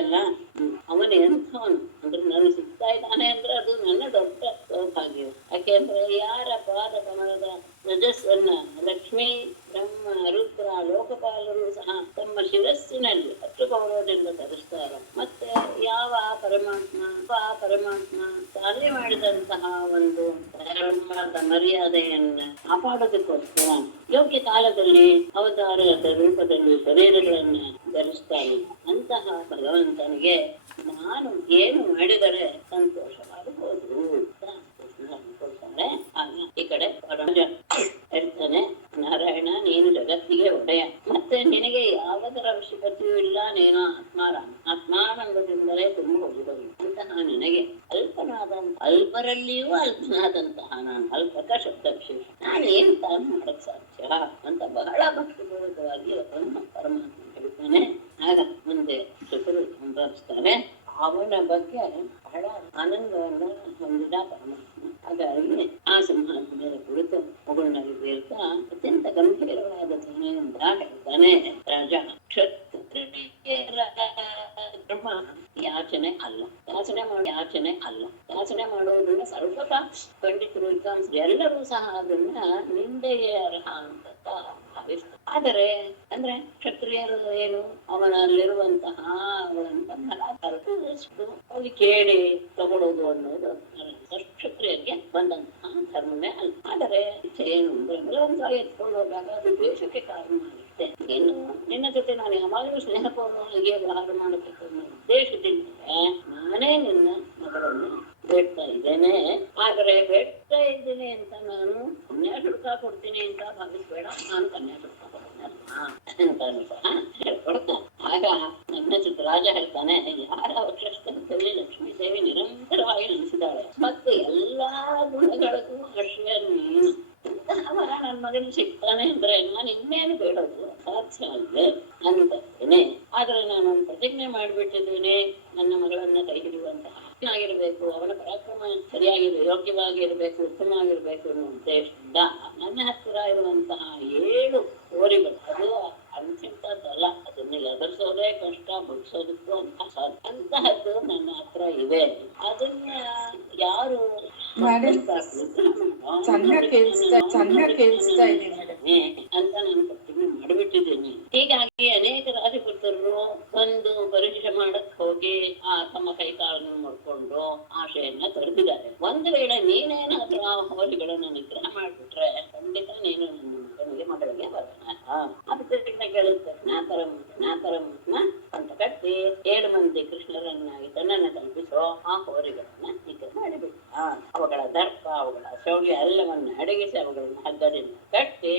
ಅಲ್ಲ. ಅವನು ಎಂಥವನು ಅಂದ್ರೆ ನನಗೆ ಸಿಗ್ತಾ ಇದ್ದಾನೆ ಅಂದ್ರೆ ಅದು ನನ್ನ ದೊಡ್ಡ ಸೌಭಾಗ್ಯ. ಯಾಕೆಂದ್ರೆ ಯಾರ ಪಾದ ಕಮಲದ ರಜಸ್ಸನ್ನ ಲಕ್ಷ್ಮೀ ಬ್ರಹ್ಮ ರುದ್ರ ಲೋಕಪಾಲರು ಸಹ ತಮ್ಮ ಶಿರಸ್ಸಿನಲ್ಲಿ ಅಷ್ಟು ಗೌರವದಿಂದ ಧರಿಸ್ತಾರೆ. ಮತ್ತೆ ಯಾವ ಪರಮಾತ್ಮ ತಾನೇ ಮಾಡಿದಂತಹ ಒಂದು ಧರ್ಮದ ಮರ್ಯಾದೆಯನ್ನ ಕಾಪಾಡೋದಕ್ಕೋಸ್ಕರ ಯೋಗ್ಯ ಕಾಲದಲ್ಲಿ ಅವತಾರದ ರೂಪದಲ್ಲಿ ಶರೀರಗಳನ್ನ ಧರಿಸ್ತಾನೆ. ಅಂತಹ ಭಗವಂತನಿಗೆ ನಾನು ಏನು ಮಾಡಿದರೆ ಸಂತೋಷವಾಗಬಹುದು ಅಂತ ಅನ್ಕೊಳ್ತಾರೆ. ಆಗ ಈ ಕಡೆ ರಾಜ ಹೇಳ್ತಾನೆ, ನಾರಾಯಣ ನೀನು ಜಗತ್ತಿಗೆ ಒಡೆಯ, ಮತ್ತೆ ನಿನಗೆ ಯಾವುದರ ಅವಶ್ಯಕತೆಯೂ ಇಲ್ಲ, ನೀನು ಆತ್ಮಾನಂದದಿಂದಲೇ ತುಂಬ ಹೋಗುವುದು. ಅಂತಹ ನಿನಗೆ ಅಲ್ಪರಲ್ಲಿಯೂ ಅಲ್ಪನಾದಂತಹ ನಾನು ಅಲ್ಪಕ ಶಬ್ದ ವಿಶೇಷ, ನಾನು ಏನು ತಾನು ಮಾಡಕ್ ಸಾಧ್ಯ ಅಂತ ಬಹಳ ಭಕ್ತಿಪೂರ್ವಕವಾಗಿ ಪರಮಾತ್ಮ ಹೇಳ್ತಾನೆ. ಆಗ ಮುಂದೆ ಶತ್ರು ಸಂಭವಿಸ್ತಾರೆ. ಅವನ ಬಗ್ಗೆ ಬಹಳ ಆನಂದವನ್ನ ಹೊಂದಿದ ಪರಮಾತ್ಮ. ಹಾಗಾಗಿ ಆ ಸಿಂಹಾಸನದ ಕುರಿತು ಮಗುಳ್ನಲ್ಲಿ ಬೀಳ್ತಾ ಅತ್ಯಂತ ಗಂಭೀರವಾದ ಧ್ವನಿಯಿಂದ ಹೇಳ್ತಾನೆ, ರಾಜ ಕ್ಷತ್ರಿಯರ ಧರ್ಮ ಯಾಚನೆ ಅಲ್ಲ, ಯಾಚನೆ ಮಾಡೋದನ್ನ ಸ್ವಲ್ಪ ಪಂಡಿತರು ವಿದ್ವಾಂಸರು ಎಲ್ಲರೂ ಸಹ ಅದನ್ನ ನಿಂದೆಗೆ ಅರ್ಹ ಅಂತ ಭಾವಿಸ್ತಾರೆ. ಆದರೆ ಅಂದ್ರೆ ಕ್ಷತ್ರಿಯರು ಏನು ಅವನಲ್ಲಿರುವಂತಹ ಹೋಗಿ ಕೇಳಿ ತಗೊಳ್ಳೋದು ಅನ್ನೋದು ಕ್ಷತ್ರಿಯರಿಗೆ ಬಂದಂತಹ ಧರ್ಮವೇ ಅಲ್ಲ. ಆದರೆ ಏನು ಅಂದ್ರೆ ಎತ್ಕೊಂಡು ಹೋದಾಗ ಅದು ದ್ವೇಷಕ್ಕೆ ಕಾರಣ ಆಗುತ್ತೆ. ಏನು ನಿನ್ನ ಜೊತೆ ನಾನು ಯಾವಾಗಲೂ ಸ್ನೇಹಪೂರ್ಣವಾಗಿ ವ್ಯವಹಾರ ಮಾಡಬೇಕು ಅನ್ನೋ ಉದ್ದೇಶದಿಂದ ನಾನೇ ನಿನ್ನ ಮಗಳನ್ನು ಬೇಡ್ತಾ ಇದ್ದೇನೆ. ಆದರೆ ಬೇಡ್ತಾ ಇದ್ದೇನೆ ಅಂತ ನಾನು ಕನ್ಯಾಶುಲ್ಕ ಕೊಡ್ತೀನಿ ಅಂತ ಭಾವಿಸ್ಬೇಡ, ನಾನು ಕನ್ಯಾಶುಲ್ಕ ಕೊಡ್ತೀನಿ ಸಹ ಹೇಳ್ಕೊಡ್ತಾನೆ. ಆಗ ನನ್ನ ರಾಜ ಹೇಳ್ತಾನೆ, ಯಾರ ವಕ್ಷಸ್ಥಲದಲ್ಲಿ ಲಕ್ಷ್ಮೀ ದೇವಿ ನಿರಂತರವಾಗಿ ನೆಲೆಸಿದ್ದಾಳೆ ಮತ್ತು ಎಲ್ಲಾ ಗುಣಗಳಿಗೂ ಆಶ್ರಯ ನೀನು, ಅವರ ನನ್ನ ಮಗನ ಸಿಗ್ತಾನೆ ಅಂದ್ರೆ ನಾನು ಇನ್ನೇನು ಬೇಡೋದು ಸಾಧ್ಯ ಅಲ್ಲೇ ಅಂತೇನೆ. ಆದ್ರೆ ನಾನು ಪ್ರತಿಜ್ಞೆ ಮಾಡಿಬಿಟ್ಟಿದ್ದೇನೆ, ನನ್ನ ಮಗಳನ್ನ ಕೈ ಹಿಡಿಯುವಂತಹ ಆಗಿರ್ಬೇಕು, ಅವನ ಪರಾಕ್ರಮ ಯೋಗ್ಯವಾಗಿರ್ಬೇಕು, ಉತ್ತಮವಾಗಿರ್ಬೇಕು ಅನ್ನೋ ಉದ್ದೇಶದಿಂದ ನನ್ನ ಹತ್ತಿರ ಇರುವಂತಹ 7 ಹೋರಿಗಳು, ಅದು ಅಂತಿಂತದ್ದಲ್ಲ, ಅದನ್ನ ಎದುರಿಸೋದೇ ಕಷ್ಟ, ಬುಡ್ಸೋದಕ್ಕೂ ಅಂತಹದ್ದು ನನ್ನ ಹತ್ರ ಇವೆ. ಅದನ್ನ ಯಾರು ಅಂತ ನಾನು ಪ್ರತಿಜ್ಞೆ ಮಾಡಿಬಿಟ್ಟಿದ್ದೀನಿ. ಹೀಗಾಗಿ ಅನೇಕ ರಾಜಪುತ್ರರು ಒಂದು ಪರೀಕ್ಷೆ ಮಾಡಕ್ ಹೋಗಿ ತಮ್ಮ ಕೈ ಕಾಲನ್ನು ಮಾಡ್ಕೊಂಡು ಆಶೆಯನ್ನ ತೊರೆದಿದ್ದಾರೆ. ಒಂದು ವೇಳೆ ನೀನೇನಾದ್ರೂ ಆ ಹೋಲಿಗಳನ್ನು ನಿಗ್ರಹ ಮಾಡ್ಬಿಟ್ರೆ ಖಂಡಿತ ನೀನು ನನ್ನ ಮಗಳಿಗೆ ಬರೋಣ ಅದಕ್ಕೆ ಕೇಳುತ್ತೆ. ನಾ ಪರಮಾತ್ಮ ಅಂತ ಕಟ್ಟಿ 7 ಮಂದಿ ಕೃಷ್ಣರನ್ನಾಗಿ ತನ್ನನ್ನು ಕಲ್ಪಿಸೋ ಆ ಹೋರಿಗಳನ್ನ ನಿಗ್ರಹ ಮಾಡಿಬಿಟ್ಟು ಅವುಗಳ ದರ್ಪ ಅವುಗಳ ಶೌರ್ಯ ಎಲ್ಲವನ್ನ ಅಡಗಿಸಿ ಅವುಗಳನ್ನ ಹಗ್ಗದಿಂದ ಕಟ್ಟಿ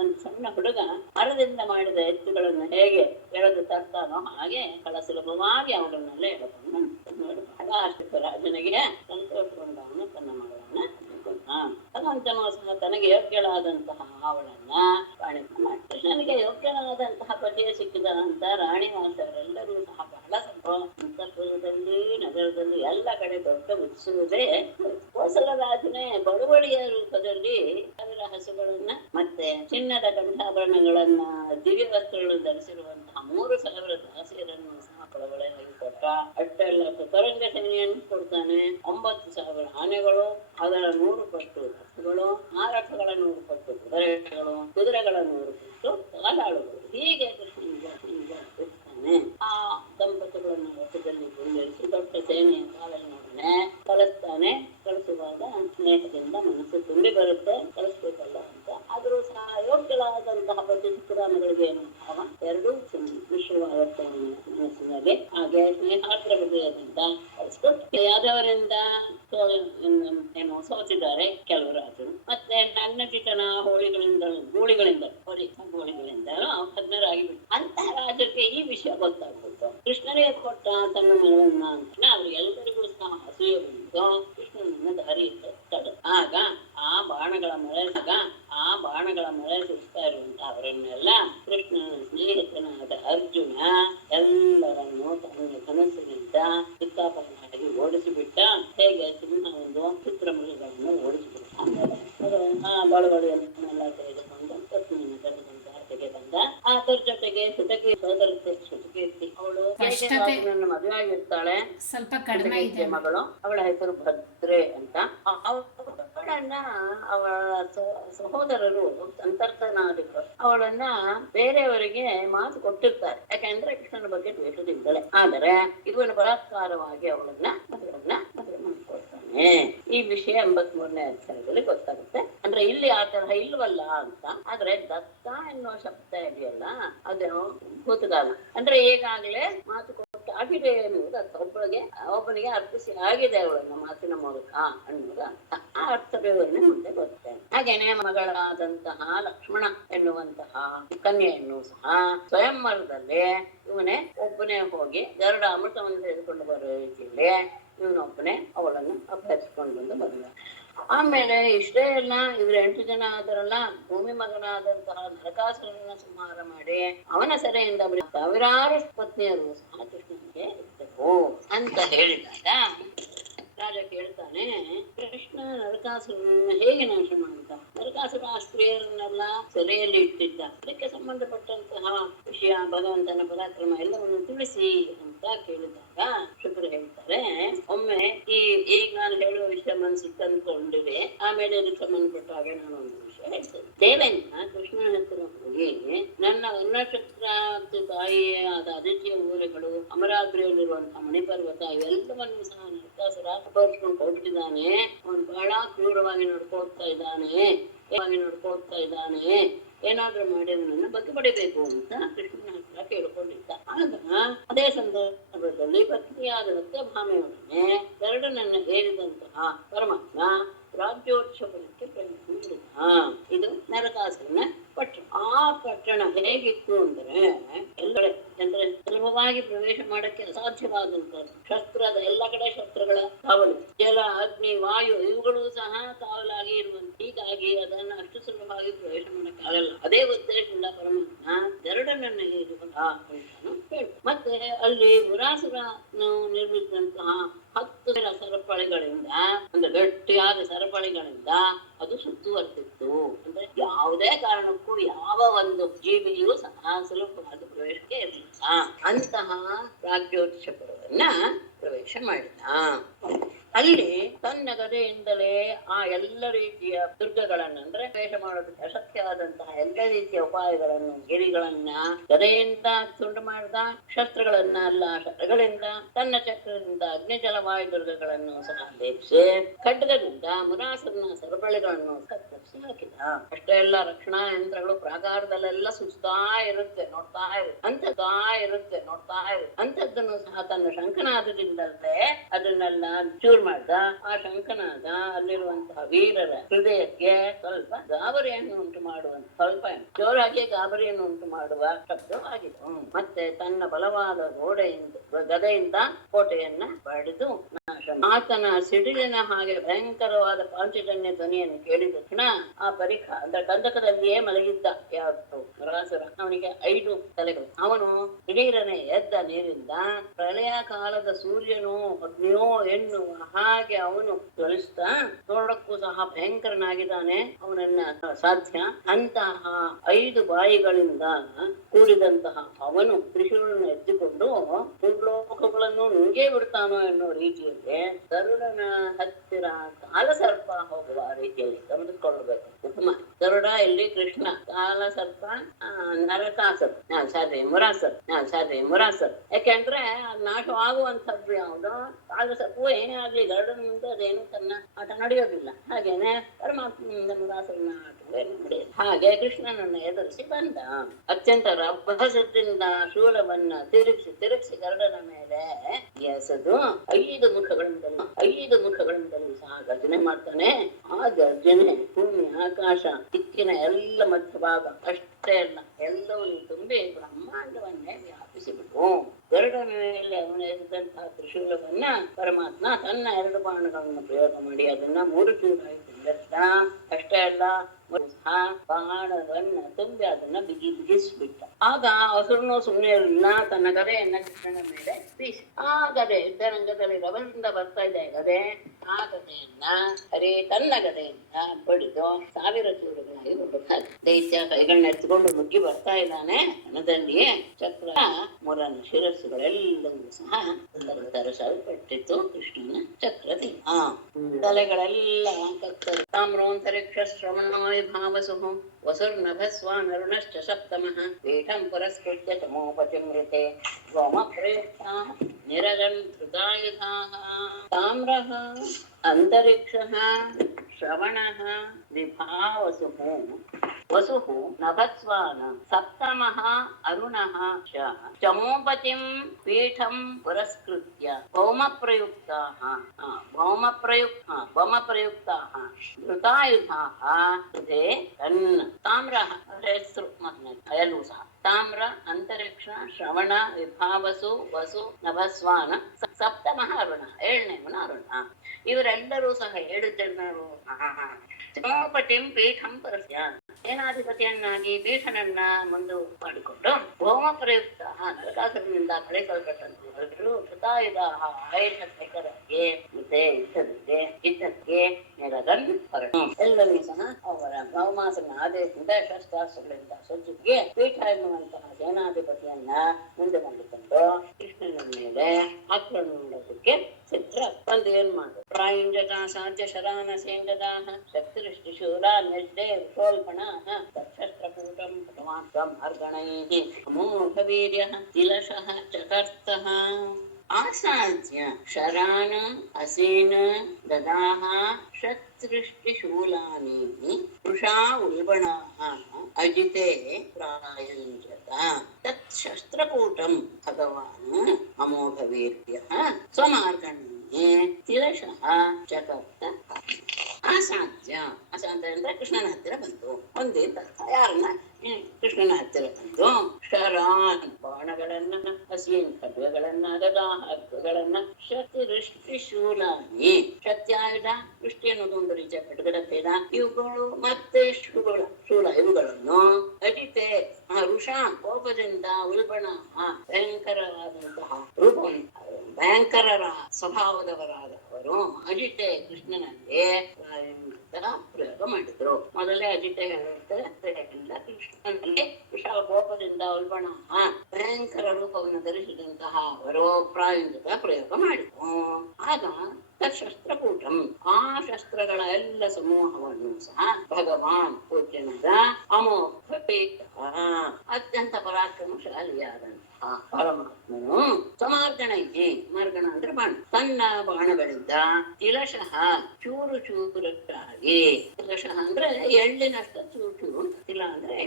ಒಂದು ಸಣ್ಣ ಹುಡುಗ ಮರದಿಂದ ಮಾಡಿದ ಎತ್ತುಗಳನ್ನು ಹೇಗೆ ಎಳೆದು ತರ್ತಾನೋ ಹಾಗೆ ಬಹಳ ಸುಲಭವಾಗಿ ಅವುಗಳನ್ನೆಲ್ಲ ಎಳೆದವನು ನೋಡಿ ಬಹಳ ರಾಜನಿಗೆ ಸಂತೋಷಗೊಂಡವನು ತನ್ನ ಮಗಳನ್ನ ಭಗವಂತನೂ ಸಹ ತನಗೆ ಯೋಗ್ಯಳಾದಂತಹ ಅವಳನ್ನ ಕೃಷ್ಣನಿಗೆ ಯೋಗ್ಯನಾದಂತಹ ಪತಿಯ ಸಿಕ್ಕಿದ ಅಂತ ರಾಣಿವಾಸರೆಲ್ಲರೂ ಸಹ ಬಹಳ ಅಂತಃಪುರದಲ್ಲಿ ನಗರದಲ್ಲಿ ಎಲ್ಲ ಕಡೆ ದೊಡ್ಡ ಉತ್ಸವದೇ ಕೋಸಲ ರಾಜನೇ ಬಳುವಳಿಯ ರೂಪದಲ್ಲಿ 1000 ಹಸುಗಳನ್ನ ಮತ್ತೆ ಚಿನ್ನದ ಕಂಠಾಭರಣಗಳನ್ನ ದಿವ್ಯ ವಸ್ತ್ರಗಳನ್ನು ಧರಿಸಿರುವಂತಹ 3000 ದಾಸಿಯರನ್ನು ಸಹ ಬಳುವಳಿಯಾಗಿ ಕೊಟ್ಟ. ಅಷ್ಟೆಲ್ಲ ತರಂಗ ಸೇನೆಯನ್ನು ಕೊಡ್ತಾನೆ. 9000 ಆನೆಗಳು, ಅದರ 100 ಪಟ್ಟು ಹಸುಗಳು, ಆರಥಗಳ 100 ಪಟ್ಟು ಕುದುರೆಗಳ 100 ಪಟ್ಟು ಕಾಲಾಳುಗಳು. ಹೀಗೆ ಕೃಷ್ಣನಿಗೆ ಆ ದಂಪತಿಗಳನ್ನು ರಥದಲ್ಲಿ ಕುಳ್ಳಿರಿಸಿ ದೊಡ್ಡ ಸೇನೆಯ ಕಾಲನೊಡನೆ ಕಳಿಸ್ತಾನೆ. ಕಳಿಸುವಾಗ ಸ್ನೇಹದಿಂದ ಮನಸ್ಸು ತುಂಬಿ ಬರುತ್ತೆ, ಕಳಿಸ್ಬೇಕಲ್ಲ ಅಂತ. ಆದರೂ ಸಹ ಯೋಗ್ಯಳಾದಂತಹ ಪ್ರತಿಪುರಾಣಗಳಿಗೆ ಭಾವ ಎರಡೂ ವಿಶ್ವವಾಗುತ್ತೆ ಮನಸ್ಸಿನಲ್ಲಿ. ಹಾಗೆ ಸ್ನೇಹಾರ್ಥ ಹೃದಯದಿಂದ ಕಳಿಸ್ಕೊಟ್ಟು ಯಾದವರಿಂದ ಸೋತಿದ್ದಾರೆ ಕೆಲವು ರಾಜರು. ಮತ್ತೆ ನನ್ನ ಕಿಟನ ಗೂಳಿಗಳಿಂದ ಭಗ್ನರಾಗಿಬಿಟ್ಟು ಅಂತಹ ರಾಜರಿಗೆ ಈ ವಿಷಯ ಗೊತ್ತಾಗ್ಬಿಟ್ಟು ಕೃಷ್ಣನಿಗೆ ಕೊಟ್ಟ ತನ್ನ ಮಗಳನ್ನ ಅಂತ ಅವ್ರಿಗೆಲ್ಲರಿಗೂ ಸಹ ಅಸೂಯೆ ಬಂತು. ಕೃಷ್ಣನನ್ನ ದಾರಿ ತಡ ಆಗ ಆ ಬಾಣಗಳ ಮಳೆ ಸುರಿಸ್ತಾ ಇರುವಂತ ಅವರನ್ನೆಲ್ಲ ಕೃಷ್ಣನ ಸ್ನೇಹಿತನಾದ ಅರ್ಜುನ ಎಲ್ಲರನ್ನು ತನ್ನ ಕನಸಿನಿಂದ ಚಿತ್ತಾಪನ್ನಾಗಿ ಓಡಿಸಿಬಿಟ್ಟ. ಹೇಗೆ ಸಿಂಹ ಒಂದು ಚಿತ್ರಮೃಗಗಳನ್ನು ಓಡಿಸಿಬಿಟ್ಟ. ಬಳುವಳಿಯನ್ನೆಲ್ಲ ತೆಗೆದುಕೊಂಡು ಕೃಷ್ಣನ ಕರೆದುಕೊಂಡು ಆಟಕ್ಕೆ ಬಂದ. ಆ ಅದ್ರ ಜೊತೆಗೆ ಶುತಕೀರ್ತಿ ಅವಳು ಕೇಶರಾಜನನ್ನು ಮದುವೆ ಆಗಿರ್ತಾಳೆ. ಸ್ವಲ್ಪ ಕಡಿಮೆ ಇದೆ ಮಗಳು, ಅವಳ ಹೆಸರು ಭದ್ರೆ ಅಂತ. ಅವಳನ್ನ ಅವಳ ಸಹೋದರರು ಸಂತರ್ತನಾದಿಕರು ಅವಳನ್ನ ಬೇರೆಯವರಿಗೆ ಮಾತು ಕೊಟ್ಟಿರ್ತಾರೆ. ಯಾಕೆಂದ್ರೆ ಕೃಷ್ಣನ ಬಗ್ಗೆ ದ್ವೇಷದಿಂದಲೇ. ಆದರೆ ಇವನು ಬಲಾತ್ಕಾರವಾಗಿ ಅವಳನ್ನ ಮದುವೆ ಮಾಡಿಕೊಡ್ತಾನೆ. ಈ ವಿಷಯ 83ನೇ ಅಧ್ಯಾಯದಲ್ಲಿ ಗೊತ್ತಾಗುತ್ತೆ. ಅಂದ್ರೆ ಇಲ್ಲಿ ಆ ತರಹ ಇಲ್ವಲ್ಲ ಅಂತ. ಆದ್ರೆ ದತ್ತ ಎನ್ನುವ ಶಬ್ದ ಇದೆಯಲ್ಲ, ಅದು ಭೂತಕಾಲ. ಅಂದ್ರೆ ಈಗಾಗಲೇ ಮಾತು ಕೊಟ್ಟು ಆಗಿದೆ ಎನ್ನುವುದು ಅರ್ಥ. ಒಬ್ಬನಿಗೆ ಅರ್ಪಿಸಿ ಆಗಿದೆ ಅವಳನ್ನ ಮಾತಿನ ಮೂಲಕ ಅನ್ನುವುದು ಅರ್ಥ. ಆ ಅರ್ಥವೇ ಮುಂದೆ ಬರುತ್ತೆ. ಹಾಗೇನೆ ಮಗಳಾದಂತಹ ಲಕ್ಷ್ಮಣ ಎನ್ನುವಂತಹ ಕನ್ಯೆಯನ್ನು ಸಹ ಸ್ವಯಂವರದಲ್ಲಿ ಇವನೇ ಒಬ್ಬನೇ ಹೋಗಿ ಗರುಡ ಅಮೃತವನ್ನು ತೆಗೆದುಕೊಂಡು ಬರುವ ರೀತಿಯಲ್ಲಿ ಇವನೊಬ್ಬನೇ ಅವಳನ್ನು ಅಪಹರಿಸಿಕೊಂಡು ಬಂದು ಮದುವೆ. ಆಮೇಲೆ ಇಷ್ಟೇ ಎಲ್ಲ ಇವ್ರು 8 ಜನ ಆದರಲ್ಲ, ಭೂಮಿ ಮಗನಾದಂತಹ ನರಕಾಸುರನ ಸಂಹಾರ ಮಾಡಿ ಅವನ ಸೆರೆಯಿಂದ ಸಾವಿರಾರು ಪತ್ನಿಯರು ಸಹ ಕೃಷ್ಣನಿಗೆ ಇದ್ದವು ಅಂತ ಹೇಳಿದಾಗ ರಾಜ ಕೇಳ್ತಾನೆ, ಕೃಷ್ಣ ನರಕಾಸುರನನ್ನ ಹೇಗೆ ನಾಶ ಮಾಡಿದ? ನರಕಾಸುರ ಆ ಸ್ತ್ರೀಯರನ್ನೆಲ್ಲ ಸೆರೆಯಲ್ಲಿ ಇಟ್ಟಿದ್ದ. ಅದಕ್ಕೆ ಸಂಬಂಧಪಟ್ಟಂತಹ ವಿಷಯ, ಭಗವಂತನ ಪರಾಕ್ರಮ ಎಲ್ಲವನ್ನು ತಿಳಿಸಿ ಅಂತ ಕೇಳಿದಾಗ ಶುಕ್ರು ಹೇಳ್ತಾರೆ, ಒಮ್ಮೆ ಈಗ ನಾನು ಹೇಳುವ ವಿಷಯ ಮನಸ್ಸಿಗೆ ತಂದುಕೊಂಡಿವೆ, ಆಮೇಲೆ ಇದಕ್ಕೆ ಸಂಬಂಧಪಟ್ಟ ಹಾಗೆ ನಾನು ಒಂದು ವಿಷಯ ಹೇಳ್ತೇನೆ. ದೇವೇಂದ್ರ ಕೃಷ್ಣನ ಹತ್ತಿರ ಹೋಗಿ, ನನ್ನ ವರ್ಣಕ್ಷತ್ರ ತಾಯಿಯೇ ಆದ ಅದಿತಿಯ ಊರುಗಳು, ಅಮರಾದ್ರಿಯಲ್ಲಿರುವಂತಹ ಮಣಿಪರ್ವತ ಇವೆಲ್ಲವನ್ನು ಸಹ ನರಕಾಸುರ ಅಪಹರಿಸ್ಕೊಂಡು ಹೋಗ್ಬಿಟ್ಟಿದ್ದಾನೆ. ಅವನು ಬಹಳ ಕ್ರೂರವಾಗಿ ನಡ್ಕೊಳ್ತಾ ಇದ್ದಾನೆ, ಏನಾದ್ರೂ ಮಾಡಿ ಅವನನ್ನ ಬಗ್ಗೆ ಪಡಿಬೇಕು ಅಂತ ಕೃಷ್ಣನ ಹತ್ರ ಕೇಳ್ಕೊಂಡಿದ್ದ. ಆಗ ಅದೇ ಸಂದರ್ಭದಲ್ಲಿ ಪತ್ನಿಯಾದ ಸತ್ಯಭಾಮೆಯೊಡನೆ ಗರುಡನನ್ನು ಏರಿದಂತಹ ಪರಮಾತ್ಮ ರಾಜ್ಯೋತ್ಸವಕ್ಕೆ ಪ್ರಯತ್ನ. ಇದು ನರಕಾಸುರನ ಪಟ್ಟಣ. ಆ ಪಟ್ಟಣ ಹೇಗಿತ್ತು ಅಂದ್ರೆ ಎಲ್ಲೆಡೆ ಅಂದ್ರೆ ಸುಲಭವಾಗಿ ಪ್ರವೇಶ ಮಾಡಕ್ಕೆ ಅಸಾಧ್ಯವಾದಂತದ್ದು. ಶಸ್ತ್ರದ ಎಲ್ಲ ಕಡೆ ಶಸ್ತ್ರಗಳ ಕಾವಲು, ಜಲ, ಅಗ್ನಿ, ವಾಯು ಇವುಗಳು ಸಹ ಕಾವಲಾಗಿ ಇರುವಂತ. ಹೀಗಾಗಿ ಅದನ್ನ ಅಷ್ಟು ಸುಲಭವಾಗಿ ಪ್ರವೇಶ ಮಾಡಕ್ಕಾಗಲ್ಲ. ಅದೇ ಉದ್ದೇಶದಿಂದ ಪರಮಾತ್ಮ ಗರುಡನನ್ನು ಮತ್ತೆ ಅಲ್ಲಿ ಮುರಾಸುರನು ನಿರ್ಮಿಸಿದಂತಹ 10 ಸರಪಳಿಗಳಿಂದ, ಅಂದ್ರೆ ಗಟ್ಟಿಯಾದ ಸರಪಳಿಗಳಿಂದ ಅದು ಸುತ್ತುವರೆದಿತ್ತು. ಅಂದ್ರೆ ಯಾವುದೇ ಕಾರಣಕ್ಕೂ ಯಾವ ಒಂದು ಜೀವಿಯೂ ಸಹ ಸುಲಭವಾದ ಪ್ರವೇಶಕ್ಕೆ ಇರಲಿಲ್ಲ. ಅಂತಹ ರಾಜ್ಯೋತ್ಸವವನ್ನ ಪ್ರವೇಶ ಮಾಡಿದ. ಅಲ್ಲಿ ತನ್ನ ಗದೆಯಿಂದಲೇ ಆ ಎಲ್ಲ ರೀತಿಯ ದುರ್ಗಗಳನ್ನ, ಅಂದ್ರೆ ಪ್ರವೇಶ ಮಾಡೋದಕ್ಕೆ ಅಶಕ್ಯವಾದಂತಹ ಎಲ್ಲ ರೀತಿಯ ಉಪಾಯಗಳನ್ನು, ಗಿರಿಗಳನ್ನ ಗದೆಯಿಂದ ತುಂಡು ಮಾಡಿದ. ಶಸ್ತ್ರಗಳನ್ನ ಅಲ್ಲ, ಶಸ್ತ್ರಗಳಿಂದ ತನ್ನ ಚಕ್ರದಿಂದ ಅಗ್ನಿಜಲವಾಯು ದುರ್ಗಗಳನ್ನು ಸಹ ಲೇಪಿಸಿ ಖಡ್ಗದಿಂದ ಮುರಾಸುರನ ಸರಪಳಿಗಳನ್ನು ಕತ್ತರಿಸಿ ಹಾಕಿದ. ಅಷ್ಟೇ ಎಲ್ಲ ರಕ್ಷಣಾ ಯಂತ್ರಗಳು ಪ್ರಾಕಾರದಲ್ಲೆಲ್ಲ ಸುಸ್ತಾ ಇರುತ್ತೆ, ನೋಡ್ತಾ ಇರುತ್ತೆ. ಅಂತದ್ದನ್ನು ಸಹ ತನ್ನ ಶಂಖನಾದದಿಂದಲೇ ಅದನ್ನೆಲ್ಲ ಚೂರ್ ಮಾಡ್ದ. ಆ ಶಂಖನಾದ ಅಲ್ಲಿರುವಂತಹ ವೀರರ ಹೃದಯಕ್ಕೆ ಸ್ವಲ್ಪ ಗಾಬರಿಯನ್ನು ಉಂಟು ಮಾಡುವಂತ, ಸ್ವಲ್ಪ ಜೋರಾಗಿ ಗಾಬರಿಯನ್ನು ಉಂಟು ಮಾಡುವ ಶಬ್ದವಾಗಿದೆ. ಮತ್ತೆ ತನ್ನ ಬಲವಾದ ಗದೆಯಿಂದ ಕೋಟೆಯನ್ನ ಬಡಿದು ನಾಶ. ಆತನ ಸಿಡಿಲಿನ ಹಾಗೆ ಭಯಂಕರವಾದ ಪಾಂಚಜನ್ಯ ಧ್ವನಿಯನ್ನು ಕೇಳಿದ ತಕ್ಷಣ ಆ ಅಂದ್ರೆ ಕಂದಕದಲ್ಲಿಯೇ ಮಲಗಿದ್ದ ಯಾವತ್ತು ಮುರಾಸುರ. ಅವನಿಗೆ 5 ತಲೆಗಳು. ಅವನು ದಿಢೀರನೆ ಎದ್ದ ನೀರಿಂದ ಪ್ರಳಯ ಕಾಲದ ಸೂರ್ಯನು ಅಗ್ನಿಯೋ ಎನ್ನುವ ಹಾಗೆ ಅವನು ಜ್ವಲಿಸ್ತಾ, ನೋಡಕ್ಕೂ ಸಹ ಭಯಂಕರನಾಗಿದ್ದಾನೆ. ಅವನನ್ನ ಸಾಧ್ಯ ಅಂತಹ 5 ಬಾಯಿಗಳಿಂದ ಕೂಡಿದಂತಹ ಅವನು ತ್ರಿಶೂಲನ್ನು ಎದ್ದುಕೊಂಡು ಲೋಕಗಳನ್ನು ನುಂಗೇ ಬಿಡ್ತಾನೋ ಎನ್ನುವ ರೀತಿಯಲ್ಲಿ ಗರುಡನ ಹತ್ತಿರ ಕಾಲಸರ್ಪ ಹೋಗುವ ರೀತಿಯಲ್ಲಿ ಗಮನಿಸಿಕೊಳ್ಳಬೇಕು. ಗರುಡ ಇಲ್ಲಿ ಕೃಷ್ಣ, ಕಾಲಸರ್ಪ ಮುರಾಸರ್. ಯಾಕೆಂದ್ರೆ ನಾಶವಾಗುವಂಥದ್ದು ಯಾವುದು? ಕಾಲಸರ್ಪವು ಏನೇ ಆಗ್ಲಿ ಗರುಡನ ಮುಂದೆ ಅದೇನು ತನ್ನ ಆಟ ನಡೆಯೋದಿಲ್ಲ. ಹಾಗೇನೆ ಪರಮಾತ್ಮನಿಂದ ಮುರಾಸರನ ಆಟವೇ ನಡೆಯುತ್ತೆ. ಹಾಗೆ ಕೃಷ್ಣನನ್ನು ಎದುರಿಸಿ ಬಂದ. ಅತ್ಯಂತ ರಭಸದಿಂದ ಶೂಲವನ್ನ ತಿರುಗಿಸಿ ಗರುಡನ ಮೇಲೆ ಎಸೆದು 5 ಮುಖಗಳಿಂದಲೂ ಸಹ ಗರ್ಜನೆ ಮಾಡ್ತಾನೆ. ಆ ಗರ್ಜನೆ ಭೂಮಿ, ಆಕಾಶ, ದಿಕ್ಕಿನ ಎಲ್ಲ ಮಧ್ಯಭಾಗ ಅಷ್ಟೇ ಅಲ್ಲ, ಎಲ್ಲವನ್ನು ತುಂಬಿ ಬ್ರಹ್ಮಾಂಡವನ್ನೇ ವ್ಯಾಪಿಸಿಬಿಟ್ಟು ಗರುಡನ ಮೇಲೆ ಅವನು ಎದ್ದಂತಹ ತ್ರಿಶೂಲವನ್ನ ಪರಮಾತ್ಮ ತನ್ನ 2 ಬಾಣಗಳನ್ನು ಪ್ರಯೋಗ ಮಾಡಿ ಅದನ್ನ 3 ಚೂರಾಗಿ ತಿಂದ. ಅಷ್ಟೇ ಅಲ್ಲ, ಬಾಣವನ್ನ ತುಂಬಿ ಅದನ್ನ ಬಿಗಿಸ್ಬಿಟ್ಟ. ಆಗ ಹಸುರನು ಸುಮ್ಮನೆ ಇರಲಿಲ್ಲ, ತನ್ನ ಗದೆಯನ್ನ ಕೃಷ್ಣನ ಮೇಲೆ ಬೀಸಿ. ಆ ಗದೆ ಯುದ್ಧರಂಗದಲ್ಲಿ ರವದಿಂದ ಬರ್ತಾ ಇದೆ ಗದೆ. ಆ ಗದೆಯನ್ನ ಹರೇ ತನ್ನ ಗದೆಯಿಂದ ಬಡಿದು 1000 ಚೂರುಗಳಾಗಿ ಬಿಡುತ್ತಾರೆ. ದೈತ್ಯ ಕೈಗಳನ್ನ ಎತ್ಕೊಂಡು ನುಗ್ಗಿ ಬರ್ತಾ ಇದ್ದಾನೆ. ಹಣದಲ್ಲಿಯೇ ಚಕ್ರ ಮೊರನ ಶಿರಸ್ಸುಗಳೆಲ್ಲವೂ ಸಹ ತರಿಸಲ್ಪಟ್ಟಿತ್ತು ಕೃಷ್ಣನ ಚಕ್ರದಿ. ತಲೆಗಳೆಲ್ಲ ಕತ್ತರು. ತಾಮ್ರೋಂತರಿಕ್ಷ ಶ್ರವಣಮಯ ಭಾವಸು ವಸುರ್ನಭಸ್ವಾನರುಣಶ್ಚ ಸಪ್ತಮಃ ಪೀಠಂ ಪುರಸ್ಕೃತ್ಯ ಚಮೋಪತಿಮೃತೆ ಗೋಮ ಪ್ರಯುಕ್ತಾ ನಿರಗನ್ ಧೃತಾಯುಧಾಃ. ತಾಮ್ರಃ ಅಂತರಿಕ್ಷಃ ಶ್ರವಣಃ ವಿಭಾವಸುಃ ವಸುಃ ನಭಸ್ವಾನ ಸಪ್ತಮಃ ಅರುಣಃ ಚ ಚಮೋಪತಿಂ ಪೀಠಂ ಪುರಸ್ಕೃತ್ಯ ಭೌಮಪ್ರಯುಕ್ತಾಃ ಧೃತಾಯುಧಾಃ ಹೃದೇ ತನ್ನ. ತಾಮ್ರಃ ಹೆಸರು ಅಯಲು ಸಹ. ತಾಮ್ರ ಅಂತರಿಕ್ಷ ಶ್ರವಣ ವಿಭಾವಸು ವಸು ನಭಸ್ವಾನ ಸಪ್ತಮಃ ಅರುಣ 7ನೇವನ ಅರುಣ. ಇವರೆಲ್ಲರೂ ಸಹ 7 ಜನರು ಚಮೋಪಟಿಂ ಪೀಠಂ ಪರಸ್ಯ ಸೇನಾಧಿಪತಿಯನ್ನಾಗಿ ಪೀಠನನ್ನ ಮುಂದೆ ಮಾಡಿಕೊಂಡು ಭೌಮ ಪ್ರಯುಕ್ತ ನರಕಾಸುರನಿಂದ ಕಳೆಸಲ್ಪಟ್ಟಂತವರು ಕೃತಾಯುಧ ಆಯುಧ ಸೈಕರಕ್ಕೆ ಮತ್ತೆ ಯುದ್ಧಕ್ಕೆ ನೆರಗನ್ ಹೊರಟು. ಎಲ್ಲರೂ ಸಹ ಅವರ ಭೌಮಾಸನ ಆದೇಶದಿಂದ ಶಸ್ತ್ರಾಸ್ತ್ರಗಳಿಂದ ಸಜ್ಜಿಗೆ ಪೀಠ ಎನ್ನುವಂತಹ ಸೇನಾಧಿಪತಿಯನ್ನ ಮುಂದೆ ಮಾಡಿಕೊಂಡು ಕೃಷ್ಣನ ಮೇಲೆ ಆಕ್ರಮಣ ಮಾಡೋದಕ್ಕೆ ಸಿದ್ಧ. ಒಂದು ಏನ್ ಮಾಡುದು? ಪ್ರಾಯುಂಜಕ ಸಾಧ್ಯ ಶರಾನ ಸೇಂಗದಾಹ ಶಕ್ತಿರಿಷ್ಟಿ ಶೂರ ನಿರ್ಜಯ ವಿಶೋಲ್ಪಣಾಹ ತಕ್ಷಸ್ತ್ರಕೂಟಂ ಪರಮಾತ್ಮಂ ಅರ್ಗಣೈಃ ಅಮೋಘವೀರ್ಯಃ ತಿಲಶಃ ಚಕರ್ತಃ. ಆಸಾದ್ಯ ಶರಾನ ಅಸೇನ ದದಾಹ ಶತ್ರುಷ್ಟಿಶೂಲಾನಿ ವೃಷಾ ಉಲ್ಬಣಾಃ ಅಜಿತೆ ಪ್ರಾಯುಂಜತ ತತ್ ಶಸ್ತ್ರಕೂಟಂ ಭಗವಾನ್ ಅಮೋಘವೀರ್ಯಃ ಸ್ವಮಾರ್ಗಣೈಃ ತಿಲಶಃ ಚಕರ್ತ. ಅಸಾಧ್ಯ ಅಂದ್ರೆ ಕೃಷ್ಣನ ಹತ್ತಿರ ಬಂತು. ಒಂದೇ ಯಾರನ್ನ? ಕೃಷ್ಣನ ಹತ್ತಿರ ಬಂತು. ಶರಾನ್ ಬಾಣಗಳನ್ನ, ಹಸೀನ್ ಖಡ್ಗಗಳನ್ನ, ಗದಾಹಗಳನ್ನ, ಶಕ್ತಿ ಶೂಲಾನಿ ಶಕ್ತ್ಯಾಯುಧ ವೃಷ್ಟಿ ಅನ್ನೋದು ಒಂದು ರೀತಿಯ ಖಡ್ಗದ ಭೇದ. ಇವುಗಳು ಮತ್ತೆ ಶೂಲ ಇವುಗಳನ್ನು ಅಜಿತೆ ಋಷ ಕೋಪದಿಂದ ಉಲ್ಬಣ ಭಯಂಕರವಾದಂತಹ ಭಯಂಕರರ ಸ್ವಭಾವದವರಾದವರು ಅಜಿತೆ ಕೃಷ್ಣನಲ್ಲಿ ಪ್ರಯೋಗ ಮಾಡಿದ್ರು. ಮೊದಲೇ ಅಜಿತೆ ಹೇಳ್ತಾರೆ ಎಲ್ಲ ಕೃಷ್ಣನಲ್ಲಿ ವಿಶಾಲ ಕೋಪದಿಂದ ಉಲ್ಬಣ ಭಯಂಕರ ರೂಪವನ್ನು ಧರಿಸಿದಂತಹ ಅವರು ಪ್ರಾಯೋಗಿಕ ಪ್ರಯೋಗ ಮಾಡಿದ್ರು. ಆಗ ಶಸ್ತ್ರಕೂಟಂ ಆ ಶಸ್ತ್ರಗಳ ಎಲ್ಲ ಸಮೂಹವನ್ನು ಸಹ ಭಗವಾನ್ ಪೂಜ್ಯನಾದ ಅಮೋಘ ಅತ್ಯಂತ ಪರಾಕ್ರಮಶಾಲಿಯಾದಂತಹ ಪರಮಾತ್ಮನು ಸಮಾರ್ಗಣೈಹಿ ಮಾರ್ಗಣ ಅಂದ್ರೆ ಬಾಣ ತನ್ನ ಬಾಣಗಳಿಂದ ತಿಲಶಃ ಚೂರು ಚೂರಾಗಿ. ತಿಲಶಃ ಅಂದ್ರೆ ಎಳ್ಳಿನಷ್ಟ ಚೂರು ಚೂರು, ತಿಲ ಅಂದ್ರೆ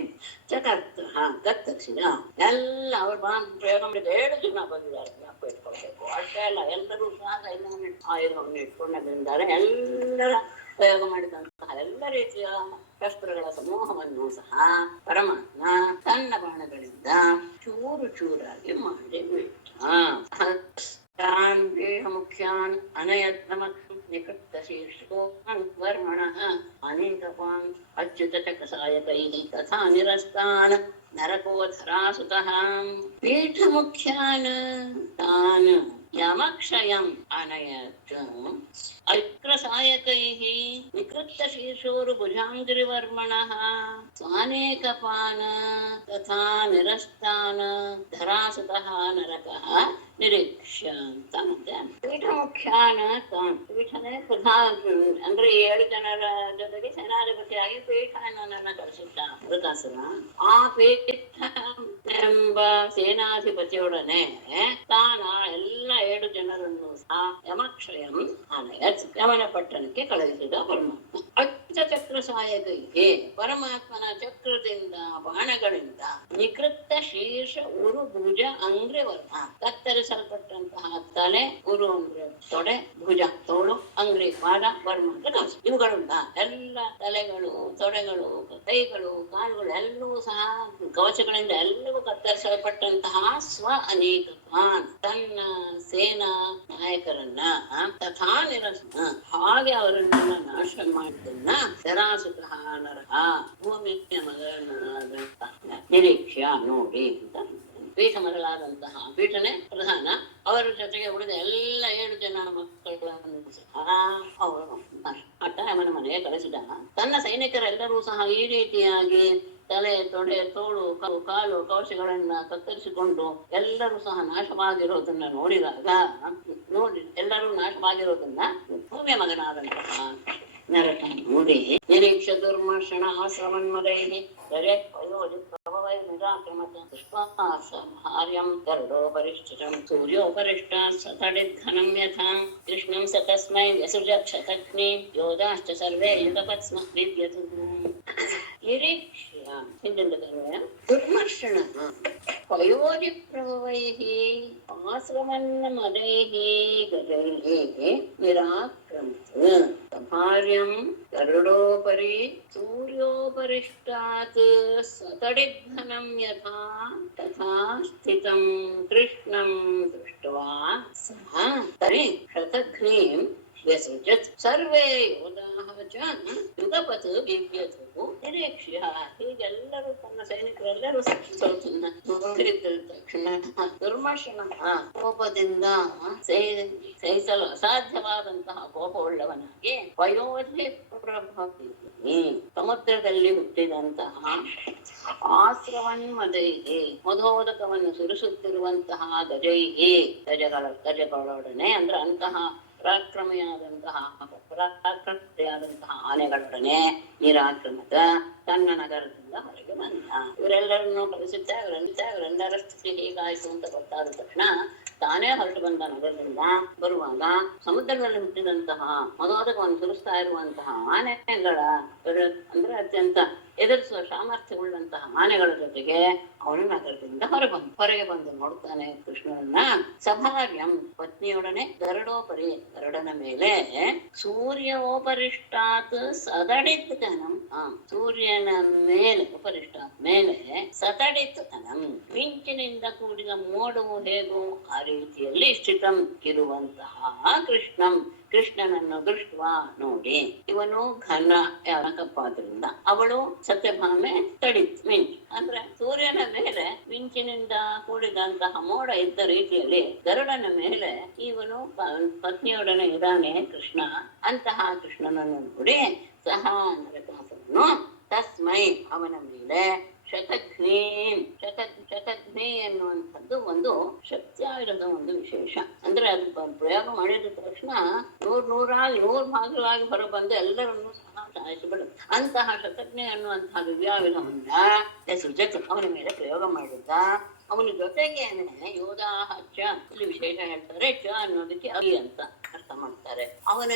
ಚಕರ್ತ ಕತ್ತರಿಸಿದ. ಎಲ್ಲ ಅವ್ರ ಬಾಣ ಪ್ರಯೋಗ ಮಾಡಿದ 7 ಜನ ಬಂದಿದ್ದಾರೆ. ಇಟ್ಕೊಳ್ಬೇಕು ಅಷ್ಟೇ ಅಲ್ಲ, ಎಲ್ಲರೂ ಸಹ ಆಯುಧವನ್ನು ಇಟ್ಕೊಂಡಿದ್ದಾರೆ. ಎಲ್ಲರ ಪ್ರಯೋಗ ಮಾಡಿದಂತಹ ಎಲ್ಲ ರೀತಿಯ ಶಸ್ತ್ರಗಳ ಸಮೂಹವನ್ನು ಸಹ ಪರಮಾತ್ಮ ತನ್ನ ಬಾಣಗಳಿಂದ ಚೂರು ಚೂರಾಗಿ ಮಾಡಿ ಬಿಟ್ಟ. ಮುಖ್ಯಾನ್ ಅನಯದ್ನಮಕ್ ನಿಕೃಷ್ಟ ಶೀರ್ಷೋ ವರ್ಮಣಃ ಅನೇಕವಾನ್ ಅಚ್ಯುತ ಚಕ್ರಸಾಯಕೈಃ ತಥಾ ನಿರಸ್ತಾನ್ ನರಕೋಧರಾಸುತಃ ಪೀಠ ಮುಖ್ಯಾನ್ ತಾನ್ ಯಮಕ್ಷಯಂ ಅನಯತ್ ಅಕ್ರಸಾಯಕೈಃ ನಿಕೃಷ್ಟ ಶೀರ್ಷೋರು ಭುಜಾಂಗಿರಿವರ್ಮಣಃ ಸ್ವಾನೇಕಪಾನ್ ತಥಾ ನಿರಸ್ತಾನ್ ಧರಾಸುತಃ ನರಕಃ ನಿರೀಕ್ಷ್ಯ ಅಂತ. ಮತ್ತೆ ಪೀಠ ಮುಖ್ಯಾನ ಪೀಠನೇ ಪ್ರಧಾನ ಅಂದ್ರೆ 7 ಜನರ ಜೊತೆಗೆ ಸೇನಾಧಿಪತಿಯಾಗಿ ಪೀಠ ನನ್ನ ಕಳಿಸಿದ್ದ ವೃತಾಸುರ. ಆ ಪೀಠ ಎಂಬ ಸೇನಾಧಿಪತಿಯೊಡನೆ ತಾನ ಎಲ್ಲ 7 ಜನರನ್ನು ಸಹ ಯಮಕ್ಷಯಂ ಯಮನ ಪಟ್ಟಣಕ್ಕೆ ಕಳುಹಿಸಿದ ಪರಮಾತ್ಮ. ಅಚ್ಯುತ ಚಕ್ರ ಸಹಾಯಕೈಗೆ ಪರಮಾತ್ಮನ ಚಕ್ರದಿಂದ ಬಾಣಗಳಿಂದ ನಿಕೃತ್ತ ಶೀರ್ಷ ಉರು ಭುಜ ಅಂಗ್ರಿ ವರ್ಮ ಕತ್ತರಿಸಲ್ಪಟ್ಟಂತಹ ತಲೆ, ಉರು ಅಂದ್ರೆ ತೊಡೆ, ಭುಜ ತೋಳು, ಅಂಗ್ರಿ ಪಾದ, ವರ್ಮ ಅಂದ್ರೆ ಕವಚ. ಇವುಗಳಿಂದ ಎಲ್ಲ ತಲೆಗಳು, ತೊಡೆಗಳು, ಕೈಗಳು, ಕಾಲುಗಳು ಎಲ್ಲವೂ ಸಹ ಕವಚಗಳಿಂದ ಎಲ್ಲವೂ ಕತ್ತರಿಸಲ್ಪಟ್ಟಂತಹ ಸ್ವ ಅನೇಕ ತನ್ನ ಸೇನಾ ನಾಯಕರನ್ನ ತಥಾ ನಿರಸ ಹಾಗೆ ಅವರನ್ನ ನಾಶ ಮಾಡಿದ್ದನ್ನ ಶರಾಸುತಃ ನರಹ ಭೂಮಿಯ ಮಗನಾದಂತಹ ನಿರೀಕ್ಷ ನೋಡಿ ಅಂತ ಪೀಠ ಮೊದಲಾದಂತಹ ಪೀಠನೇ ಪ್ರಧಾನ. ಅವರ ಜೊತೆಗೆ ಉಳಿದ ಎಲ್ಲ 7 ಜನ ಮಕ್ಕಳನ್ನು ಸಹ ಅವರು ಹಠ ಯಮನ ಮನೆಗೆ ಕಳಿಸಿದ. ತನ್ನ ಸೈನಿಕರೆಲ್ಲರೂ ಸಹ ಈ ರೀತಿಯಾಗಿ ತಲೆ, ತೊಡೆ, ತೋಳು, ಕಾಲು, ಕವಚಗಳನ್ನ ಕತ್ತರಿಸಿಕೊಂಡು ಎಲ್ಲರೂ ಸಹ ನಾಶವಾಗಿರೋದನ್ನ ಎಲ್ಲರೂ ನಾಶವಾಗಿರೋದನ್ನ ಭೂಮಿಯ ಮಗನಾದಂತಹ ನರಕ ನೋಡಿ ನಿರೀಕ್ಷ ದುರ್ಮರ್ಷಣ ಆಶ್ರಮನ್ಮದೈಹಿ ಭಾರ್ಯಂ ಗರುಡೋಪರಿಷ್ಠಿತಂ ಸೂರ್ಯೋಪರಿಷ್ಟಾತ್ ಸತಡಿದ್ಘನಂ ಯಥಾ ಕೃಷ್ಣಂ ಸ ತಸ್ಮೈ ವ್ಯಸೃಜತ್ ಶತಘ್ನಿ ಯೋಧಾಶ್ಚ ಸರ್ವೇ ಯುಗಪತ್ಸ್ಮ ವಿದ್ಯತು. ನಿರೀಕ್ಷ ಹಿಂದಿಂದ ದುರ್ಮರ್ಷಣ ಪಯೋಧಿಪ್ರಭವೈಃ ಆಶ್ರಮನ್ಮದೈಃ ಗಜೈಃ ನಿರಾಕ್ರಮ್ಯ ಭಾರ್ಯಂ ಗರುಡೋಪರಿ ಸೂರ್ಯೋಪರಿಷ್ಟಾತ್ ಸತಡಿಘ್ನಂ ಯಥಾ ತಥಾ ಸ್ಥಿತಂ ಕೃಷ್ಣಂ ದೃಷ್ಟ್ವಾ ಸಹ ಶತಘ್ನೀಂ ವ್ಯಸೃಜತ್ ಸರ್ವೇ ಯೋಧಾಃ ಚ ಯುಗಪತ್ ಬಿಭ್ಯತು ನಿರೀಕ್ಷ್ಯ. ಹೀಗೆಲ್ಲರೂ ತನ್ನ ಸೈನಿಕರೆಲ್ಲರೂ ನೋಡಿದ ತಕ್ಷಣ ದುರ್ಮರ್ಷಣ ಕೋಪದಿಂದ ಸಹಿಸಲು ಅಸಾಧ್ಯವಾದಂತಹ ಕೋಪವುಳ್ಳವನಾಗಿ ವಯೋಧಿ ಪ್ರಭವಿ ಸಮುದ್ರದಲ್ಲಿ ಹುಟ್ಟಿದಂತಹ ಆಶ್ರವನ್ಮದೈಹಿ ಮಧೋದಕವನ್ನು ಸುರಿಸುತ್ತಿರುವಂತಹ ಗಜಗಳೊಡನೆ ಅಂದ್ರೆ ಅಂತಹ ಪರಾಕ್ರಮಿಯಾದಂತಹ ಆನೆಗಳೊಡನೆ ನಿರಾಕ್ರಮದ ತನ್ನ ನಗರದಿಂದ ಹೊರಗೆ ಬಂದ. ಇವರೆಲ್ಲರನ್ನು ಕಳಿಸುತ್ತೆ. ಇವರೆಲ್ಲರ ಸ್ಥಿತಿ ಹೀಗಾಯ್ತು ಅಂತ ಗೊತ್ತಾದ ತಕ್ಷಣ ತಾನೇ ಹೊರಟು ಬಂದ. ನಗರದಿಂದ ಬರುವಾಗ ಸಮುದ್ರದಲ್ಲಿ ಹುಟ್ಟಿದಂತಹ ಮಧೋದಕವನ್ನು ಸುರಿಸ್ತಾ ಇರುವಂತಹ ಆನೆಗಳ ಅಂದ್ರೆ ಅತ್ಯಂತ ಎದುರಿಸುವ ಸಾಮರ್ಥ್ಯವುಳ್ಳಂತಹ ಆನೆಗಳ ಜೊತೆಗೆ ಅವನು ನಗರದಿಂದ ಹೊರಗೆ ಬಂದು ನೋಡ್ತಾನೆ ಕೃಷ್ಣನನ್ನ. ಸಭಾರ್ಯಂ ಪತ್ನಿಯೊಡನೆ ಗರುಡೋಪರಿ ಗರುಡನ ಮೇಲೆ ಸೂರ್ಯೋಪರಿಷ್ಟಾತ್ ಸದಡಿತ್ಕನಂ ಸೂರ್ಯನ ಮೇಲೆ ಉಪರಿಷ್ಟಾತ್ ಮೇಲೆ ಸತಡಿತ್ಕನಂ ಮಿಂಚಿನಿಂದ ಕೂಡಿದ ಮೋಡವು ಹೇಗೋ ಆ ರೀತಿಯಲ್ಲಿ ಸ್ಥಿತಂ ಇರುವಂತಹ ಕೃಷ್ಣನನ್ನು ದೃಷ್ಟ್ವಾ ನೋಡಿ. ಇವನು ಘನ ಕಪ್ಪಾದ್ರಿಂದ ಅವಳು ಸತ್ಯಭಾಮೆ ತಡಿತ್ ಮಿಂಚ್ ಅಂದ್ರೆ ಸೂರ್ಯನ ಮೇಲೆ ಮಿಂಚಿನಿಂದ ಕೂಡಿದಂತಹ ಮೋಡ ಇದ್ದ ರೀತಿಯಲ್ಲಿ ಗರುಡನ ಮೇಲೆ ಇವನು ಪತ್ನಿಯೊಡನೆ ಇದ್ದಾನೆ ಕೃಷ್ಣ. ಅಂತಹ ಕೃಷ್ಣನನ್ನು ನೋಡಿ ಸಹ ನರಕಾಸುರನು ತಸ್ಮೈ ಅವನ ಮೇಲೆ ಶತಘ್ನಿ ಎನ್ನುವಂಥದ್ದು ಒಂದು ಶಕ್ತಿಯಾಗಿರೋದು ಒಂದು ವಿಶೇಷ. ಅಂದ್ರೆ ಅದು ಪ್ರಯೋಗ ಮಾಡಿದ ತಕ್ಷಣ ನೂರು ಭಾಗಗಳಾಗಿ ಹೊರಬಂದು ಎಲ್ಲರನ್ನೂ ಸಹ ಸಾಯಿಸಿಬಿಡುತ್ತೆ. ಅಂತಹ ಶತಘ್ನಿ ಅನ್ನುವಂತಹ ದಿವ್ಯಾಯುಧವನ್ನ ಅವನ ಮೇಲೆ ಪ್ರಯೋಗ ಮಾಡಿದ್ದ. ಅವನ ಜೊತೆಗೇನೆ ಯೋಧಾಹಚ್ಚ ಇಲ್ಲಿ ವಿಶೇಷ ಹೇಳ್ತಾರೆ. ಚ ಅನ್ನೋದಕ್ಕೆ ಅಗಿ ಅಂತ ಅರ್ಥ ಮಾಡ್ತಾರೆ. ಅವನ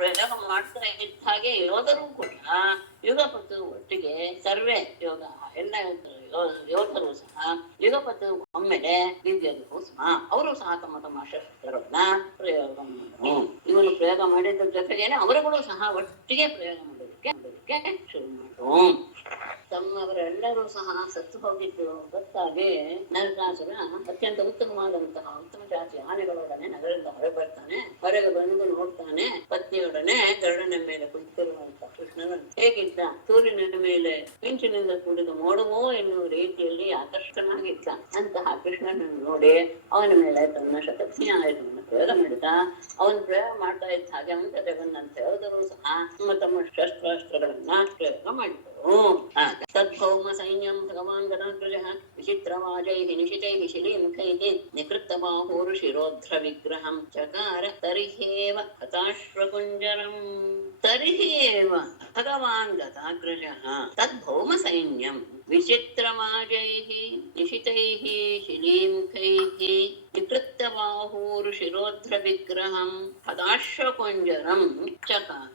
ಪ್ರಯೋಗ ಮಾಡ್ತಾ ಇದ್ದ ಹಾಗೆ ಯೋಧರು ಕೂಡ ಯುಗಪತ್ತು ಒಟ್ಟಿಗೆ ಸರ್ವೇ ಯೋಗ ಎಲ್ಲ ಯೋಧರು ಸಹ ಯುಗಪತ್ತು ಒಮ್ಮೆಲೆ ವಿದ್ಯರು ಸಹ ಅವರು ಸಹ ತಮ್ಮ ಶಸ್ತ್ರಗಳನ್ನ ಪ್ರಯೋಗ ಮಾಡಿದ್ರು. ಇವನು ಪ್ರಯೋಗ ಮಾಡಿದ ಜೊತೆಗೇನೆ ಅವರುಗಳು ಸಹ ಒಟ್ಟಿಗೆ ಪ್ರಯೋಗ ಮಾಡೋದಕ್ಕೆ ಶುರು ಮಾಡಿದ್ರು. ತಮ್ಮವರೆಲ್ಲರೂ ಸಹ ಸತ್ತು ಹೋಗಿದ್ದು ಗೊತ್ತಾಗಿ ನರಕಾಸುರ ಅತ್ಯಂತ ಉತ್ತಮ ಜಾತಿಯ ಆನೆಗಳೊಡನೆ ನಗರದಿಂದ ಹೊರಗೆ ಬರ್ತಾನೆ. ಹೊರಗೆ ಬಂದು ನೋಡ್ತಾನೆ ಪತ್ನಿಯೊಡನೆ ಗರುಡನ ಮೇಲೆ ಕುಳಿತಿರುವಂತ ಕೃಷ್ಣನ ಹೇಗಿದ್ದ. ಸೂರ್ಯನ ಮೇಲೆ ಮಿಂಚಿನಿಂದ ಕೂಡಿದ ಮೋಡವೋ ಎನ್ನುವ ರೀತಿಯಲ್ಲಿ ಆಕರ್ಷಕನಾಗಿದ್ದ. ಅಂತಹ ಕೃಷ್ಣನನ್ನು ನೋಡಿ ಅವನ ಮೇಲೆ ತನ್ನ ಶತಘ್ನಿ ಆಯುಧವನ್ನು ಪ್ರಯೋಗ ಮಾಡಿದ. ಅವನು ಪ್ರಯೋಗ ಮಾಡ್ತಾ ಇದ್ದ ಹಾಗೆ ಅವನ ಜೊತೆ ಬಂದಂತ ಯೋಧರು ಸಹ ತಮ್ಮ ಶಸ್ತ್ರಾಸ್ತ್ರಗಳನ್ನ ಪ್ರಯೋಗ ಮಾಡಿದರು. ತದ್ಭೌಮ ಸೈನ್ಯಂ ಭಗವಾನ್ ಗದಾಗ್ರಜಃ ವಿಚಿತ್ರವಾಜೈಃ ನಿಶಿತೈಃ ಶಿಲೀಮುಖೈಃ ನಿಕೃತ್ತಬಾಹೂರ್ ಶಿರೋಧ್ರ ವಿಗ್ರಹಂ ಚಕಾರ ತರ್ಹ್ಯೇವ ಹತಾಶ್ವಕುಂಜರಂ. ತರ್ಹ್ಯೇವ ಭಗವಾನ್ ಗದಾಗ್ರಜಃ ತದ್ಭೌಮ ಸೈನ್ಯಂ ವಿಚಿತ್ರವಾಜೈಃ ನಿಶಿತೈಃ ಶಿಲೀಮುಖೈಃ ನಿಕೃತ್ತಬಾಹೂರ್ ಶಿರೋಧ್ರ ವಿಗ್ರಹಂ ಹತಾಶ್ವಕುಂಜರಂ ಚಕಾರ.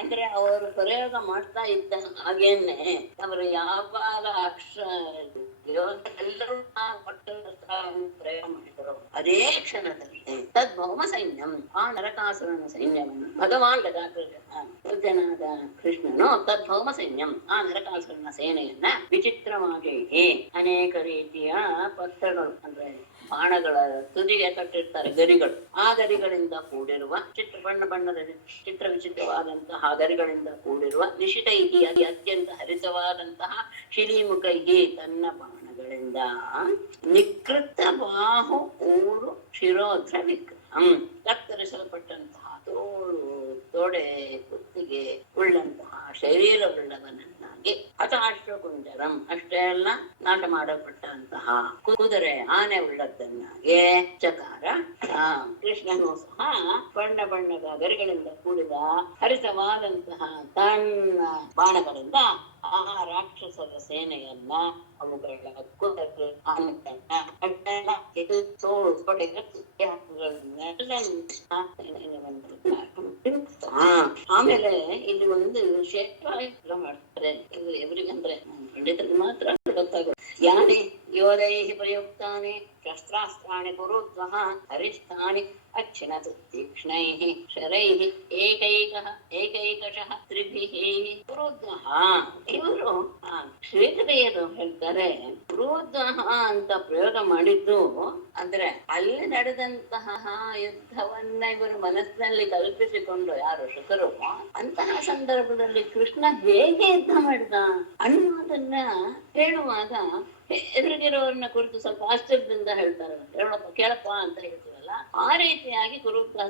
ಅಂದ್ರೆ ಅವರು ಪ್ರಯೋಗ ಮಾಡ್ತಾ ಇದ್ದ ಹಾಗೇನೆ ಅವರು ಯಾವಾಗ ಎಲ್ಲರೂ ಪ್ರಯೋಗ ಮಾಡಿದರು. ಅದೇ ಕ್ಷಣದಲ್ಲಿ ತದ್ಭೌಮ ಸೈನ್ಯಂ ಆ ನರಕಾಸುರನ ಸೈನ್ಯವನ್ನು ಭಗವಾನ್ ಗದಾಗ್ರಜನಾದ ಕೃಷ್ಣನು ತದ್ಭೌಮ ಸೈನ್ಯಂ ಆ ನರಕಾಸುರನ ಸೇನೆಯನ್ನ ವಿಚಿತ್ರವಾಗಿ ಅನೇಕ ರೀತಿಯ ಪತ್ರಗಳು ಅಂದ್ರೆ ಬಾಣಗಳ ತುದಿಗೆ ಕಟ್ಟಿರ್ತಾರೆ ಗರಿಗಳು. ಆ ಗರಿಗಳಿಂದ ಕೂಡಿರುವ ಬಣ್ಣದ ಚಿತ್ರ ವಿಚಿತ್ರವಾದಂತಹ ಗರಿಗಳಿಂದ ಕೂಡಿರುವ ನಿಶಿತೈಹಿ ಅತ್ಯಂತ ಹರಿತವಾದಂತಹ ಶಿಲೀಮುಖೈಹಿ ತನ್ನ ಬಾಣ ಬಾಣಗಳಿಂದ ನಿಕೃತ ಬಾಹು ಊರು ಶಿರೋಧ್ರ ವಿಕ್ರಮಂ ಕತ್ತರಿಸಲ್ಪಟ್ಟಂತಹ ತೋಳು ತೊಡೆ ಕುತ್ತಿಗೆ ಉಳ್ಳಂತಹ ಶರೀರವುಳ್ಳವನನ್ನಾಗಿ ಹತಾಶ್ವಕುಂಜರಂ ಅಷ್ಟೇ ಅಲ್ಲ ನಾಶ ಮಾಡಲ್ಪಟ್ಟಂತಹ ಕುದುರೆ ಆನೆ ಉಳ್ಳದ್ದನ್ನಾಗೆ ಚಕಾರ ಕೃಷ್ಣನು ಸಹ ಬಣ್ಣ ಬಣ್ಣದ ಗರಿಗಳಿಂದ ಕೂಡಿದ ಹರಿತವಾದಂತಹ ತನ್ನ ಬಾಣಗಳಿಂದ ಆ ರಾಕ್ಷಸರ ಸೇನೆಯನ್ನ ಅವುಗಳ ಕುದುರೆ ಆನೆಗಳನ್ನ ತೋಳು ತೊಡೆಗೆ ಆಮೇಲೆ ಇಲ್ಲಿ ಒಂದು ವಿಶೇಷ ಮಾಡ್ತಾರೆ ಎವರಿಗಂದ್ರೆ ಪಂಡಿತರಿಗೆ ಮಾತ್ರ ಗೊತ್ತಾಗುತ್ತೆ. ಯಾನಿ ಯೋಧೈ ಪ್ರಯುಕ್ತಾನಿ ಶಸ್ತ್ರಾಸ್ತ್ರಾಣಿ ಕುರುದ್ವಃ ಹರಿಷ್ಠಾನಿ ಅಚ್ಛಿನತ್ ತೀಕ್ಷ್ಣೈಃ ಶರೈಃ ಏಕೈಕಶಃ ತ್ರಿಭಿಃ ಕುರುದ್ವಃ. ಇವರು ಶ್ರೀಧರೆಯರು ಹೇಳ್ತಾರೆ ಕುರುದ್ವಃ ಅಂತ ಪ್ರಯೋಗ ಮಾಡಿದ್ದು ಅಂದ್ರೆ ಅಲ್ಲಿ ನಡೆದಂತಹ ಯುದ್ಧವನ್ನ ಇವರು ಮನಸ್ಸಿನಲ್ಲಿ ಕಲ್ಪಿಸಿಕೊಂಡು ಯಾರು ಶುಕರು ಅಂತಹ ಸಂದರ್ಭದಲ್ಲಿ ಕೃಷ್ಣ ಹೇಗೆ ಯುದ್ಧ ಮಾಡಿದ ಅನ್ನೋದನ್ನ ಹೇಳುವಾಗ ಎದುರಿಗಿರೋರನ್ನ ಕುರಿತು ಸ್ವಲ್ಪ ಆಶ್ಚರ್ಯದಿಂದ ಹೇಳ್ತಾರೆ. ಹೇಳಪ್ಪ ಕೇಳಪ್ಪ ಅಂತ ಹೇಳ್ತೀವಲ್ಲ, ಆ ರೀತಿಯಾಗಿ ಕುರುದ್ವಹ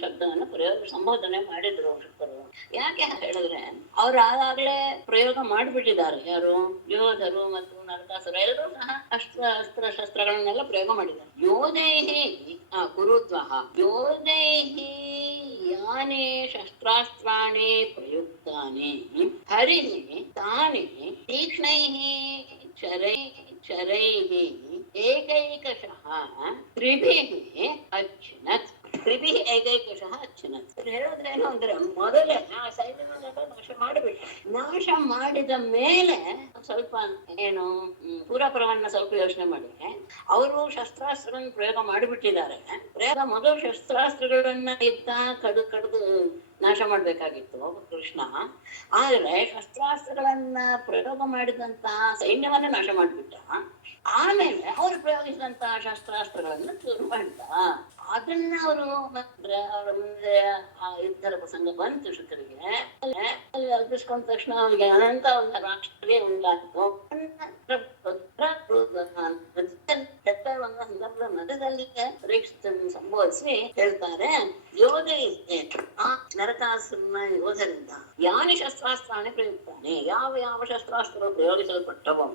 ಶಬ್ದವನ್ನು ಸಂಬೋಧನೆ ಮಾಡಿದ್ರು ಶುಕರು. ಯಾಕೆ ಹೇಳಿದ್ರೆ ಅವ್ರು ಆಗಾಗ್ಲೇ ಪ್ರಯೋಗ ಮಾಡ್ಬಿಟ್ಟಿದ್ದಾರೆ. ಯಾರು ಯೋಧರು ಮತ್ತು ನರಕಾಸುರ ಎಲ್ಲರೂ ಸಹ ಅಸ್ತ್ರ ಶಸ್ತ್ರಗಳನ್ನೆಲ್ಲ ಪ್ರಯೋಗ ಮಾಡಿದ್ದಾರೆ. ಯೋಧೈಹಿ ಕುರುದ್ವಹ ಯೋಧೈಹಿ ಯಾನೇ ಶಸ್ತ್ರಾಸ್ತ್ರಾಣಿ ಪ್ರಯುಕ್ತಾನಿ ಹರಿಃ ತಾನಿ ತೀಕ್ಷ್ಣೈಃ ಶರೈಃ ಏಕೈಕಶಃ ತ್ರಿಭಿಃ ಅಚ್ಛಿನತ್. ತ್ರಿಭಿಃ ಏಕೈಕಶಃ ಅಚ್ಛಿನತ್ ಹೇಳೋದ್ರೇನು ಅಂದ್ರೆ ಮೊದಲೇ ಆ ಸೈನ್ಯವನ್ನೆಲ್ಲ ನಾಶ ಮಾಡಿಬಿಟ್ಟ. ನಾಶ ಮಾಡಿದ ಮೇಲೆ ಸ್ವಲ್ಪ ಏನು ಪೂರ್ವಪರವನ್ನ ಸ್ವಲ್ಪ ಯೋಚನೆ ಮಾಡಿದ್ರೆ ಅವರು ಶಸ್ತ್ರಾಸ್ತ್ರಗಳನ್ನು ಪ್ರಯೋಗ ಮಾಡಿಬಿಟ್ಟಿದ್ದಾರೆ. ಮೊದಲು ಶಸ್ತ್ರಾಸ್ತ್ರಗಳನ್ನ ಕಡಿದು ನಾಶ ಮಾಡ್ಬೇಕಾಗಿತ್ತು ಕೃಷ್ಣ. ಆದ್ರೆ ಶಸ್ತ್ರಾಸ್ತ್ರಗಳನ್ನ ಪ್ರಯೋಗ ಮಾಡಿದಂತಹ ಸೈನ್ಯವನ್ನ ನಾಶ ಮಾಡ್ಬಿಟ್ಟ. ಆಮೇಲೆ ಅವರು ಪ್ರಯೋಗಿಸಿದಂತಹ ಶಸ್ತ್ರಾಸ್ತ್ರಗಳನ್ನ ಶುರು ಮಾಡಿದ. ಅದನ್ನ ಅವರು ಅವರ ಮುಂದೆ ಆ ಯುದ್ಧದ ಪ್ರಸಂಗ ಬಂತು ಶುಕರಿಗೆ. ಅಲ್ಲಿ ಅರ್ಪಿಸ್ಕೊಂಡ ತಕ್ಷಣ ಅವರಿಗೆ ಅನಂತ ಒಂದು ರಾಷ್ಟ್ರೀಯ ಉಂಟಾಯಿತು. ಸಂದರ್ಭದ ಮಧ್ಯದಲ್ಲಿ ಪರೀಕ್ಷೆಯನ್ನು ಸಂಬೋಧಿಸಿ ಹೇಳ್ತಾರೆ, ಯೋಧ ಆ ನರಕಾಸುರನ ಯೋಧರಿಂದ ಯಾನಿ ಶಸ್ತ್ರಾಸ್ತ್ರಾಣಿ ಪ್ರಯುಕ್ತಾನೆ, ಯಾವ ಯಾವ ಶಸ್ತ್ರಾಸ್ತ್ರಗಳು ಪ್ರಯೋಗಿಸಲ್ಪಟ್ಟವೋ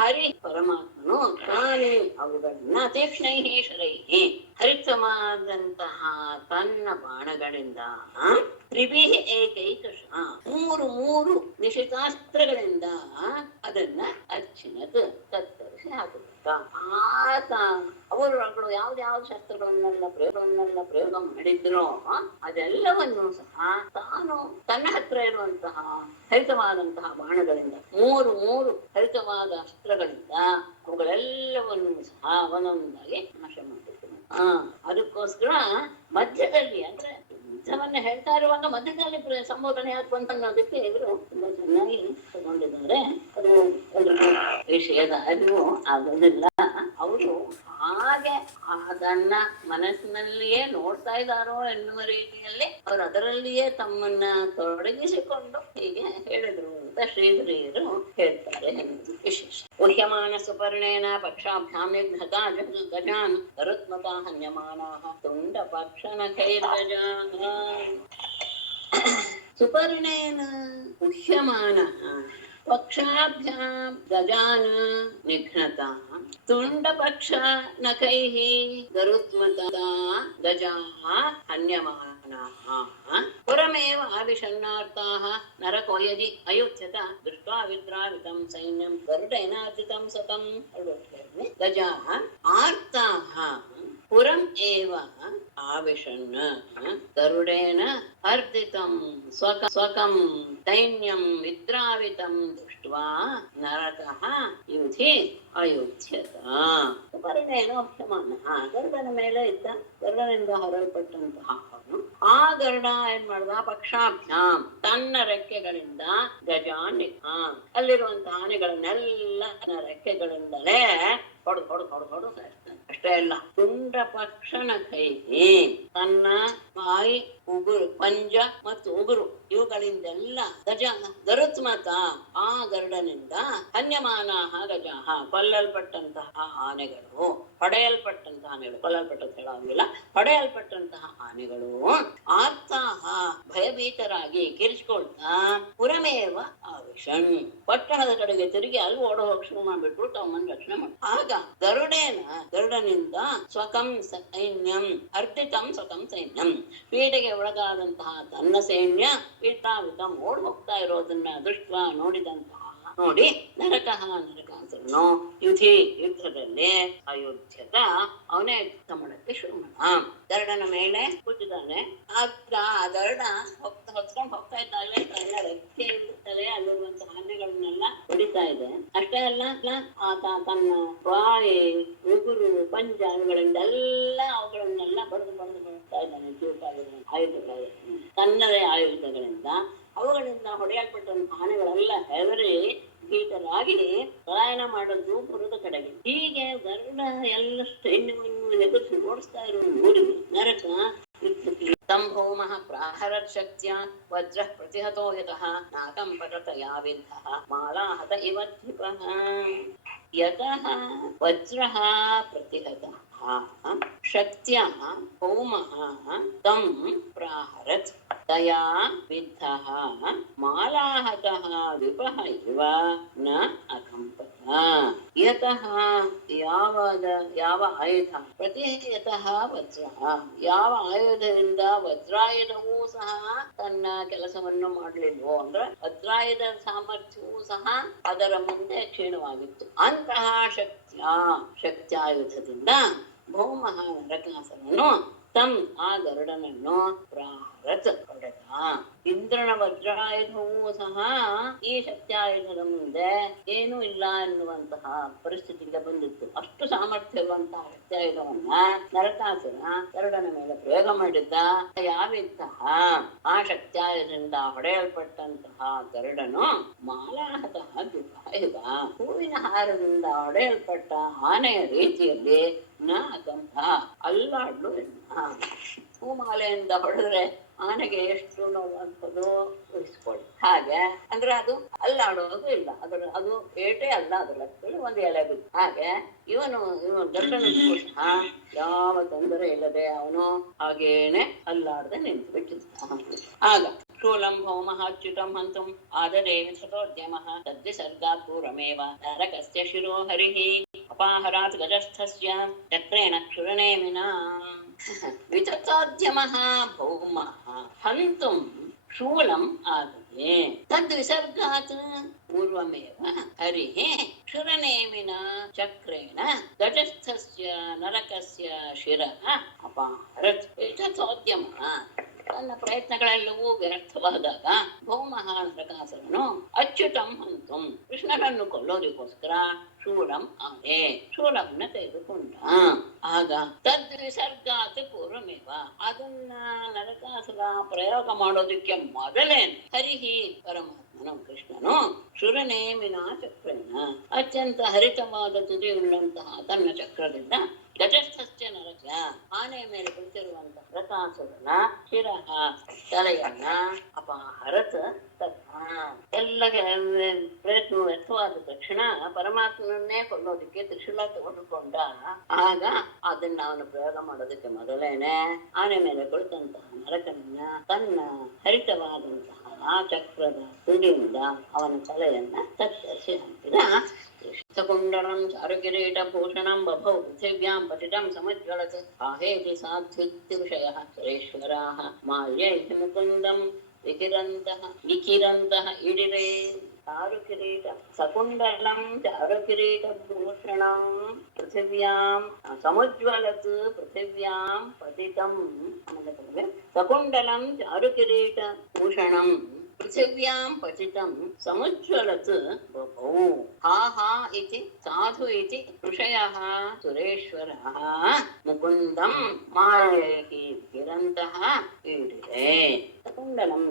ಹರಿ ಪರಮಾತ್ಮನು ತಾನೇ ಅವುಗಳನ್ನ ತೀಕ್ಷ್ಣೈಹಿ ಶರೈಹಿ ಹರಿತವಾದಂತಹ ತನ್ನ ಬಾಣಗಳಿಂದ ತ್ರಿಭಿಃ ಏಕೈಕಶಃ ಮೂರು ನಿಶಿತಾಸ್ತ್ರಗಳಿಂದ ಅದನ್ನ ಅಚ್ಛಿನತ್ ಕತ್ತರಿಸಿ ಹಾಕುತ್ತ ಆತ ಅವರುಗಳು ಯಾವ್ದಾವ್ದು ಶಸ್ತ್ರಗಳನ್ನೆಲ್ಲ ಪ್ರಯೋಗ ಮಾಡಿದ್ರೋ ಅದೆಲ್ಲವನ್ನು ಸಹ ತಾನು ತನ್ನ ಹತ್ರ ಇರುವಂತಹ ಹರಿತವಾದಂತಹ ಬಾಣಗಳಿಂದ ಮೂರು ಹರಿತವಾದ ಅಸ್ತ್ರಗಳಿಂದ ಅವುಗಳೆಲ್ಲವನ್ನು ಸಹ ಒಂದೊಂದಾಗಿ ನಾಶ ಮಾಡಿದ್ರು. ಅದಕ್ಕೋಸ್ಕರ ಮಧ್ಯದಲ್ಲಿ ಅಂದ್ರೆ ಯುದ್ಧವನ್ನ ಹೇಳ್ತಾ ಇರುವಾಗ ಮಧ್ಯದಲ್ಲಿ ಸಂಬೋಧನೆ ಯಾಕು ಅಂತ ಅನ್ನೋದಕ್ಕೆ ಇವರು ತುಂಬಾ ಚೆನ್ನಾಗಿ ತಗೊಂಡಿದ್ದಾರೆ. ಅದು ಎಲ್ರಿಗೂ ವಿಷಯದ ಅರಿವು ಆಗೋದಿಲ್ಲ. ಅವರು ಹಾಗೆ ಅದನ್ನ ಮನಸ್ಸಿನಲ್ಲಿಯೇ ನೋಡ್ತಾ ಇದ್ದಾರೋ ಎನ್ನುವ ರೀತಿಯಲ್ಲಿ ಅವರು ಅದರಲ್ಲಿಯೇ ತಮ್ಮನ್ನ ತೊಡಗಿಸಿಕೊಂಡು ಹೀಗೆ ಹೇಳಿದ್ರು ಅಂತ ಶ್ರೀಧರಿಯರು ಹೇಳ್ತಾರೆ ಎನ್ನುವುದು ವಿಶೇಷ. ಉಹ್ಯಮಾನ ಸುಪರ್ಣೇನ ಪಕ್ಷಾಭ್ಯಾಂ ಗಜಾನ್ ಗರುತ್ಮಕ ಹನ್ಯಮಾನಾಃ ತುಂಡ ಪಕ್ಷನಖೈರ್ಗಜಾಃ. ಸುಪರ್ಣೇನ ಉಹ್ಯಮಾನ ಪಕ್ಷಾಭ್ಯಾಂ ಗಜಾನ್ ನಿಘ್ನತಾಃ ತುಂಡಪಕ್ಷ ನಖೈಃ ಗರುತ್ಮತಾ ಗಜಾಃ ಹನ್ಯಮಾನಾಃ ಪುರಮೇವ ಆವಿಷಣ್ಣಾರ್ತಾಃ ನರಕೋ ಯದಿ ಅಯುಧ್ಯತ ದೃಷ್ಟ್ವಾ ವಿದ್ರಾವಿತಂ ಸೈನ್ಯಂ ಗರುಡೇನಾರ್ಜಿತಂ ಸತಂ ಗಜಾಃ ಆರ್ತಾಃ ಪುರಂ ಏವ ಆವಿಷನ್ ಗರುಡೇನ ಅರ್ಧಿತಂ ಸ್ವಕಂ ಸೈನ್ಯಂ ವಿದ್ರಾವಿತಂ ದೃಷ್ಟ್ವಾ ನರಕಃ ಯುಧಿ ಅಯುಧ್ಯತ. ಗರುಡೇನ ಗರುಡನ ಮೇಲೆ ಇದ್ದ ಗರುಡನಿಂದ ಹೊರಲ್ಪಟ್ಟಂತಹ ಅವನು ಆ ಗರುಡ ಏನ್ ಮಾಡ್ದ ಪಕ್ಷಾಭ್ಯಾಂ ತನ್ನ ರೆಕ್ಕೆಗಳಿಂದ ಗಜಾನ್ ಅಲ್ಲಿರುವಂತಹ ಆನೆಗಳನ್ನೆಲ್ಲ ರೆಕ್ಕೆಗಳಿಂದಲೇ ಹೊಡೆದು ಅಷ್ಟೇ ಅಲ್ಲ, ತುಂಡ ಪಕ್ಷನ ಕೈಗೆ ತನ್ನ ಬಾಯಿ, ಉಗುರು, ಪಂಜ ಮತ್ತು ಉಗುರು ಇವುಗಳಿಂದೆಲ್ಲ ಗರುತ್ಮತ ಆ ಗರುಡನಿಂದ ಹನ್ಯಮಾನಾಹ ಗಜಾಹ ಕೊಲ್ಲಲ್ಪಟ್ಟಂತಹ ಆನೆಗಳು, ಹೊಡೆಯಲ್ಪಟ್ಟಂತಹ ಆನೆಗಳು, ಕೊಲ್ಲಲ್ಪಟ್ಟಂತ ಹೇಳೋಂಗಿಲ್ಲ, ಹೊಡೆಯಲ್ಪಟ್ಟಂತಹ ಆನೆಗಳು ಆರ್ತಾಹ ಭಯಭೀತರಾಗಿ ಕಿರಿಚ್ಕೊಳ್ತಾ ಪುರಮೇವ ಆವಿಷನ್ ಪಟ್ಟಣದ ಕಡೆಗೆ ತಿರುಗಿ ಅಲ್ಲಿ ಓಡ ಹೋಗಿ ಶುರು ಮಾಡ್ಬಿಟ್ರು, ತಮ್ಮನ್ನು ರಕ್ಷಣೆ ಮಾಡಿ. ಆಗ ಗರುಡನಿಂದ ಸ್ವಕಂ ಸೈನ್ಯಂ ಅರ್ಧಿತಂ ಸ್ವಕಂ ಸೈನ್ಯಂ ಪೀಡೆಗೆ ಒಳಗಾದಂತಹ ತನ್ನ ಸೈನ್ಯ ಪೀಠಾವಿತಂ ಓಡ್ ಹೋಗ್ತಾ ಇರೋದನ್ನ ದೃಷ್ಟ ನೋಡಿ ನರಕಾಸುರನು ಯುದ್ಧದಲ್ಲಿ ಅಯೋಧ್ಯದ ಅವನೇ ಯುದ್ಧ ಮಾಡಕ್ಕೆ ಶುರು ಮಾಡ. ಗರುಡನ ಮೇಲೆ ಕೂತಿದ್ದಾನೆ. ಆಗ ಆ ಗರುಡ ಹೊತ್ಕೊಂಡು ಹೋಗ್ತಾ ಇದ್ದಾಳೆ, ರೆಕ್ಕೆ ಇರುತ್ತಲೆ ಅಲ್ಲಿರುವಂತಹ ಆನೆಗಳನ್ನೆಲ್ಲ ಹೊಡಿತಾ ಇದೆ. ಅಷ್ಟೇ ಅಲ್ಲ, ತನ್ನ ಬಾಯಿ, ಉಗುರು, ಪಂಜ ಇವುಗಳಿಂದೆಲ್ಲ ಅವುಗಳನ್ನೆಲ್ಲ ಬಡ್ತಾ ಇದ್ದಾನೆ. ಆಯುಧಗಳ ತನ್ನದೇ ಆಯುಧಗಳಿಂದ ಅವುಗಳಿಂದ ಹೊಡೆಯಲ್ಪಟ್ಟ ಆನೆಗಳೆಲ್ಲ ಹೆದರಿ ಭೀತರಾಗಿ ಪಲಾಯನ ಮಾಡೋದು ಪುರದ ಕಡೆಗೆ. ಹೀಗೆ ಗರುಡ ಎಲ್ಲ ಸೈನ್ಯವನ್ನು ಎದುರಿಸಿ ಓಡಿಸ್ತಾ ಇರುವ ನೋಡಿ ನರಕ ಸಂಭೌಮಃ ಪ್ರಾಹರತ್ ಶಕ್ತಿಯ ವಜ್ರ ಪ್ರತಿಹತೋ ಯತಃ ನಾಕಂ ಪಟತಯಾ ವಿದ್ಧಃ ಮಾಲಾಹತ ಇವ ದ್ವಿಪಃ ಯತಃ ವಜ್ರಃ ಪ್ರತಿಹತಃ ಶಕ್ತ್ಯಾ ಭೌಮಃ ತಂ ಪ್ರಾಹರತ್ ತಯಾ ವಿದ್ಧಃ ಮಾಲಾಹತಃ ದ್ವಿಪಃ ಇವ ನ ಅಕಂಪತ. ಯತಃ ಯಾವ ಆಯುಧ ಪ್ರತಿಯತಃ ವಜ್ರ, ಯಾವ ಆಯುಧದಿಂದ ವಜ್ರಾಯುಧವೂ ಸಹ ತನ್ನ ಕೆಲಸವನ್ನು ಮಾಡಲಿಲ್ವೋ ಅಂದ್ರೆ ವಜ್ರಾಯುಧ ಸಾಮರ್ಥ್ಯವೂ ಸಹ ಅದರ ಮುಂದೆ ಕ್ಷೀಣವಾಗಿತ್ತು. ಅಂತಹ ಶಕ್ತ್ಯಾಯುಧದಿಂದ ಭೌಮಃ ನರಕಾಸುರನು ತಂ ಆ ಗರುಡನನ್ನು ಪ್ರಾರತ್ ಹೊಡೆದ. ಇಂದ್ರನ ವಜ್ರಾಯುಧವೂ ಸಹ ಈ ಶಕ್ತ್ಯಾಯುಧದ ಮುಂದೆ ಏನೂ ಇಲ್ಲ ಎನ್ನುವಂತಹ ಪರಿಸ್ಥಿತಿಗೆ ಬಂದಿತ್ತು. ಅಷ್ಟು ಸಾಮರ್ಥ್ಯವಂತಹ ಶಕ್ತ್ಯಾಯುಧವನ್ನ ನರಕಾಸುರ ಗರುಡನ ಮೇಲೆ ಪ್ರಯೋಗ ಮಾಡಿದ್ದ. ಯಾವಿದ್ತಹ ಆ ಶಕ್ತ್ಯಾಯುಧದಿಂದ ಹೊಡೆಯಲ್ಪಟ್ಟಂತಹ ಗರುಡನು ಮಾಲಾಹತಃ ದ್ವಿಪಾಯುಧ ಹೂವಿನ ಹಾರದಿಂದ ಹೊಡೆಯಲ್ಪಟ್ಟ ಆನೆಯ ರೀತಿಯಲ್ಲಿ ನ ಅಕಂಪ ಅಲ್ಲಾಡ್ಲು ಹೂಮಾಲೆಯಿಂದ ಹೊಡೆದ್ರೆ ಆನೆಗೆ ಎಷ್ಟು ನೋವಂಥದ್ದು ಊಹಿಸ್ಕೊಳ್ಳಿ. ಹಾಗೆ ಅಂದ್ರೆ ಅದು ಅಲ್ಲಾಡೋದು ಇಲ್ಲ, ಅದು ಏಟೇ ಅಲ್ಲ, ಅದರ ಒಂದು ಎಲೆ ಬಿದ್ದು. ಹಾಗೆ ಇವನು ಗರುಡನ ಸಹ ಯಾವ ತೊಂದರೆ ಇಲ್ಲದೆ ಅವನು ಹಾಗೇನೆ ಅಲ್ಲಾಡದೆ ನಿಂತು ಬಿಟ್ಟಿದ್ದ. ಆಗ ಶೂಲಂ ಭೌಮಃ ಅಚ್ಯುತಂ ಹಂತುಂ ಆದದೇ ವಿಸೃತೋದ್ಯಮಃ ತದ್ವಿಸರ್ಗಾತ್ ಪೂರ್ವಮೇವ ನರಕಸ್ಯ ಶಿರೋ ಹರಿಃ ಅಪಾಹರಾತ್ ಗಜಸ್ಥಸ್ಯ ಚಕ್ರೇಣ ಕ್ಷುರನೇಮಿನಾ ವಿತತೋದ್ಯಮಃ ಭೌಮಃ ಹಂತುಂ ಶೂಲಂ ಆದದೇ ತದ್ವಿಸರ್ಗಾತ್ ಪೂರ್ವಮೇವ ಹರಿಃ ಕ್ಷುರನೇಮಿನಾ ಚಕ್ರೇಣ ಗಜಸ್ಥಸ್ಯ ನರಕಸ್ಯ ಶಿರಃ ಅಪಾಹರತ್. ವಿತತೋದ್ಯಮಃ ತನ್ನ ಪ್ರಯತ್ನಗಳೆಲ್ಲವೂ ವ್ಯರ್ಥವಾದಾಗ ಭೌಮಃ ನರಕಾಸುರನು ಅಚ್ಯುತಂ ಹಂತುಂ ಕೃಷ್ಣನನ್ನು ಕೊಲ್ಲೋದಕ್ಕೋಸ್ಕರ ಶೂಲಂ ಆನೆ ಶೂಲವನ್ನು ತೆಗೆದುಕೊಂಡ. ಆಗ ತದ್ವಿಸರ್ಗಾತ್ ಪೂರ್ವಮೇವ ಅದನ್ನ ನರಕಾಸುರ ಪ್ರಯೋಗ ಮಾಡೋದಕ್ಕೆ ಮೊದಲೇನೆ ಹರಿಹಿ ಪರಮಾತ್ಮನು ಕೃಷ್ಣನು ಶುರನೇಮಿನ ಚಕ್ರನ ಅತ್ಯಂತ ಹರಿತವಾದ ತುದಿಯುಳ್ಳಂತಹ ತನ್ನ ಚಕ್ರದಿಂದ ಗಜಸ್ಥಸ್ಯ ನರಕ ಆನೆಯ ಮೇಲೆ ಕುಳಿತಿರುವಂತಹ ನರಕಾಸುರನ ಶಿರಃ ತಲೆಯನ್ನ ಅಪಹರತ್ ಎಲ್ಲ ಪ್ರಯತ್ನ ವ್ಯರ್ಥವಾದ ತಕ್ಷಣ ಪರಮಾತ್ಮನನ್ನೇ ಕೊಲ್ಲೋದಕ್ಕೆ ತ್ರಿಶೂಲ ತಗೊಂಡುಕೊಂಡ. ಆಗ ಅದನ್ನ ಅವನು ಪ್ರಯೋಗ ಮಾಡೋದಕ್ಕೆ ಮೊದಲೇನೆ ಆನೆ ಮೇಲೆ ಕುಳಿತಂತಹ ನರಕನನ್ನ ತನ್ನ ಹರಿತವಾದಂತಹ ಆ ಚಕ್ರದ ತುಡಿಯಿಂದ ಅವನ ತಲೆಯನ್ನ ಕತ್ತರಿಸಿ ಹಾಕಿದ. ಕುಂಡಲಂ ಚಾರುಕಿರೀಟ ಭೂಷಣಂ ಬಭೌ ಪೃಥಿವ್ಯಾಂ ಪತಿತಂ ಸಮಜ್ವಲತ್ ಆಹೇತಿ ಸಾಧ್ವಿತ್ಯುಷಯಃ ಸುರೇಶ್ವರಾಃ ಮಾಲ್ಯೈಃ ಮುಕುಂದಂ ವಿಕಿರಂತಃ ಇಡಿರೇ ಚಾರುಕಿರೀಟ ಸಕುಂಡಲಂ ಚಾರುಕಿರೀಟ ಭೂಷಣಂ ಪೃಥಿವ್ಯಾಂ ಸಮಜ್ವಲತ್ ಪೃಥಿವ್ಯಾಂ ಪತಿತಂ ಸಕುಂಡಲಂ ಚಾರುಕಿರೀಟ ಭೂಷಣಂ ಪೃಥಿವ್ಯಾಂ ಪತಿತಂ ಸಮುಜ್ವಲತ್ ಬಭೌ ಹಾ ಹಾ ಇತಿ ಸಾಧು ಇತಿ ಋಷಯಃ ಸುರೇಶ್ವರಃ ಮುಕುಂದಂ ಮಾಲ್ಯೈಃ ವಿಕಿರಂತಃ ಈಡಿರೆ. ಕುಂಡಲಂ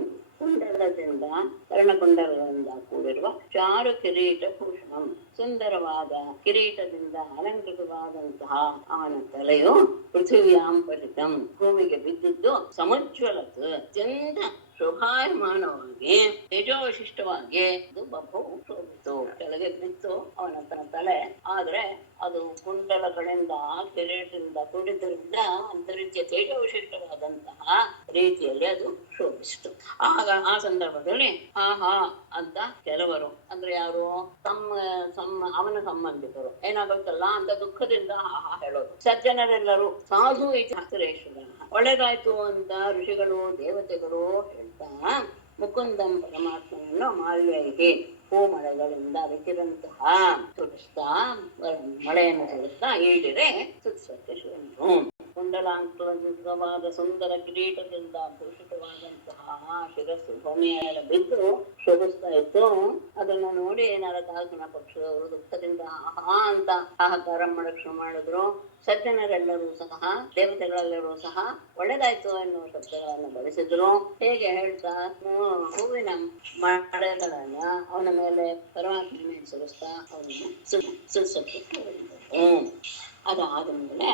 ಕುಂಡಲದಿಂದ ಕರ್ಣಕುಂಡಲದಿಂದ ಕೂಡಿರುವ ಚಾರು ಕಿರೀಟ ಭೂಷಣಂ, ಸುಂದರವಾದ ಕಿರೀಟದಿಂದ ಅಲಂಕೃತವಾದಂತಹ ಅವನ ತಲೆಯು ಪೃಥಿವ್ಯಾಂ ಪತಿತಂ, ಭೂಮಿಗೆ ಬಿದ್ದಿದ್ದು ಸಮುಜ್ವಲತ್, ಅತ್ಯಂತ ಶೋಭಾಯಮಾನವಾಗಿ ತೇಜೋವಿಶಿಷ್ಟವಾಗಿ ಬಹು ಶೋಭಿತು. ಕೆಳಗೆ ಬಿತ್ತು ಅವನ ತಲೆ, ಆದ್ರೆ ಅದು ಕುಂಡಲಗಳಿಂದ ಕಿರೀಟದಿಂದ ಕೂಡಿದ್ದರಿಂದ ಒಂದು ರೀತಿಯ ತೇಜೋವಿಶಿಷ್ಟವಾದಂತಹ ರೀತಿಯಲ್ಲಿ ಅದು ಶೋಭಿಸಿತು. ಆಗ ಆ ಸಂದರ್ಭದಲ್ಲಿ ಹಾ ಅಂತ ಕೆಲವರು, ಅಂದ್ರೆ ಯಾರು, ಅವನ ಸಂಬಂಧಿಕರು ಏನಾಗುತ್ತಲ್ಲ ಅಂತ ದುಃಖದಿಂದ ಹಾ ಹೇಳೋದು. ಸಜ್ಜನರೆಲ್ಲರೂ ಸಾಧು ಇತಿಹಾಸರೇಶ್ವರ, ಒಳ್ಳೆದಾಯ್ತು ಅಂತ ಋಷಿಗಳು ದೇವತೆಗಳು ಹೇಳ್ತಾ ಮುಕುಂದಂ ಪರಮಾತ್ಮನನ್ನು ಮಾಲ್ಯೈಗೆ ಹೂಮಳೆಗಳಿಂದ ಅರಿತಿರಂತಹ ಸುರಿಸ್ತಾ, ಮಳೆಯನ್ನು ಸುರಿಸ್ತಾ ಈಡಿರೆ ಸುತ್ಸಕ್ಕೆ ಶುರು. ಕುಂಡಲಾಂಕವಾದ ಸುಂದರ ಕಿರೀಟದಿಂದ ಭೂಷಿತವಾದಂತಹ ಶಿರಸ್ಸು ಭೂಮಿಯ ಬಿದ್ದು ಶೋಭಿಸ್ತಾ ಇತ್ತು. ಅದನ್ನ ನೋಡಿ ನರಕಾಸುರನ ಪಕ್ಷದವರು ದುಃಖದಿಂದ ಆಹಾ ಅಂತ ಹಾಹಾಕಾರ ಮಾಡಕ್ ಶುರು ಮಾಡಿದ್ರು. ಸಜ್ಜನರೆಲ್ಲರೂ ಸಹ ದೇವತೆಗಳೆಲ್ಲರೂ ಸಹ ಒಳ್ಳೆದಾಯ್ತು ಎನ್ನುವ ಶಬ್ದಗಳನ್ನು ಬಳಸಿದ್ರು. ಹೇಗೆ ಹೇಳ್ತಾ ಹೂವಿನ ಮಳೆಗಳನ್ನ ಅವನ ಮೇಲೆ ಪರಮಾತ್ಮ ಮೇಲೆ ಸುರಿಸ್ತಾ ಅವನನ್ನು ಸುರಿಸಕ್ಕೆ ಅದಾದ ಮೇಲೆ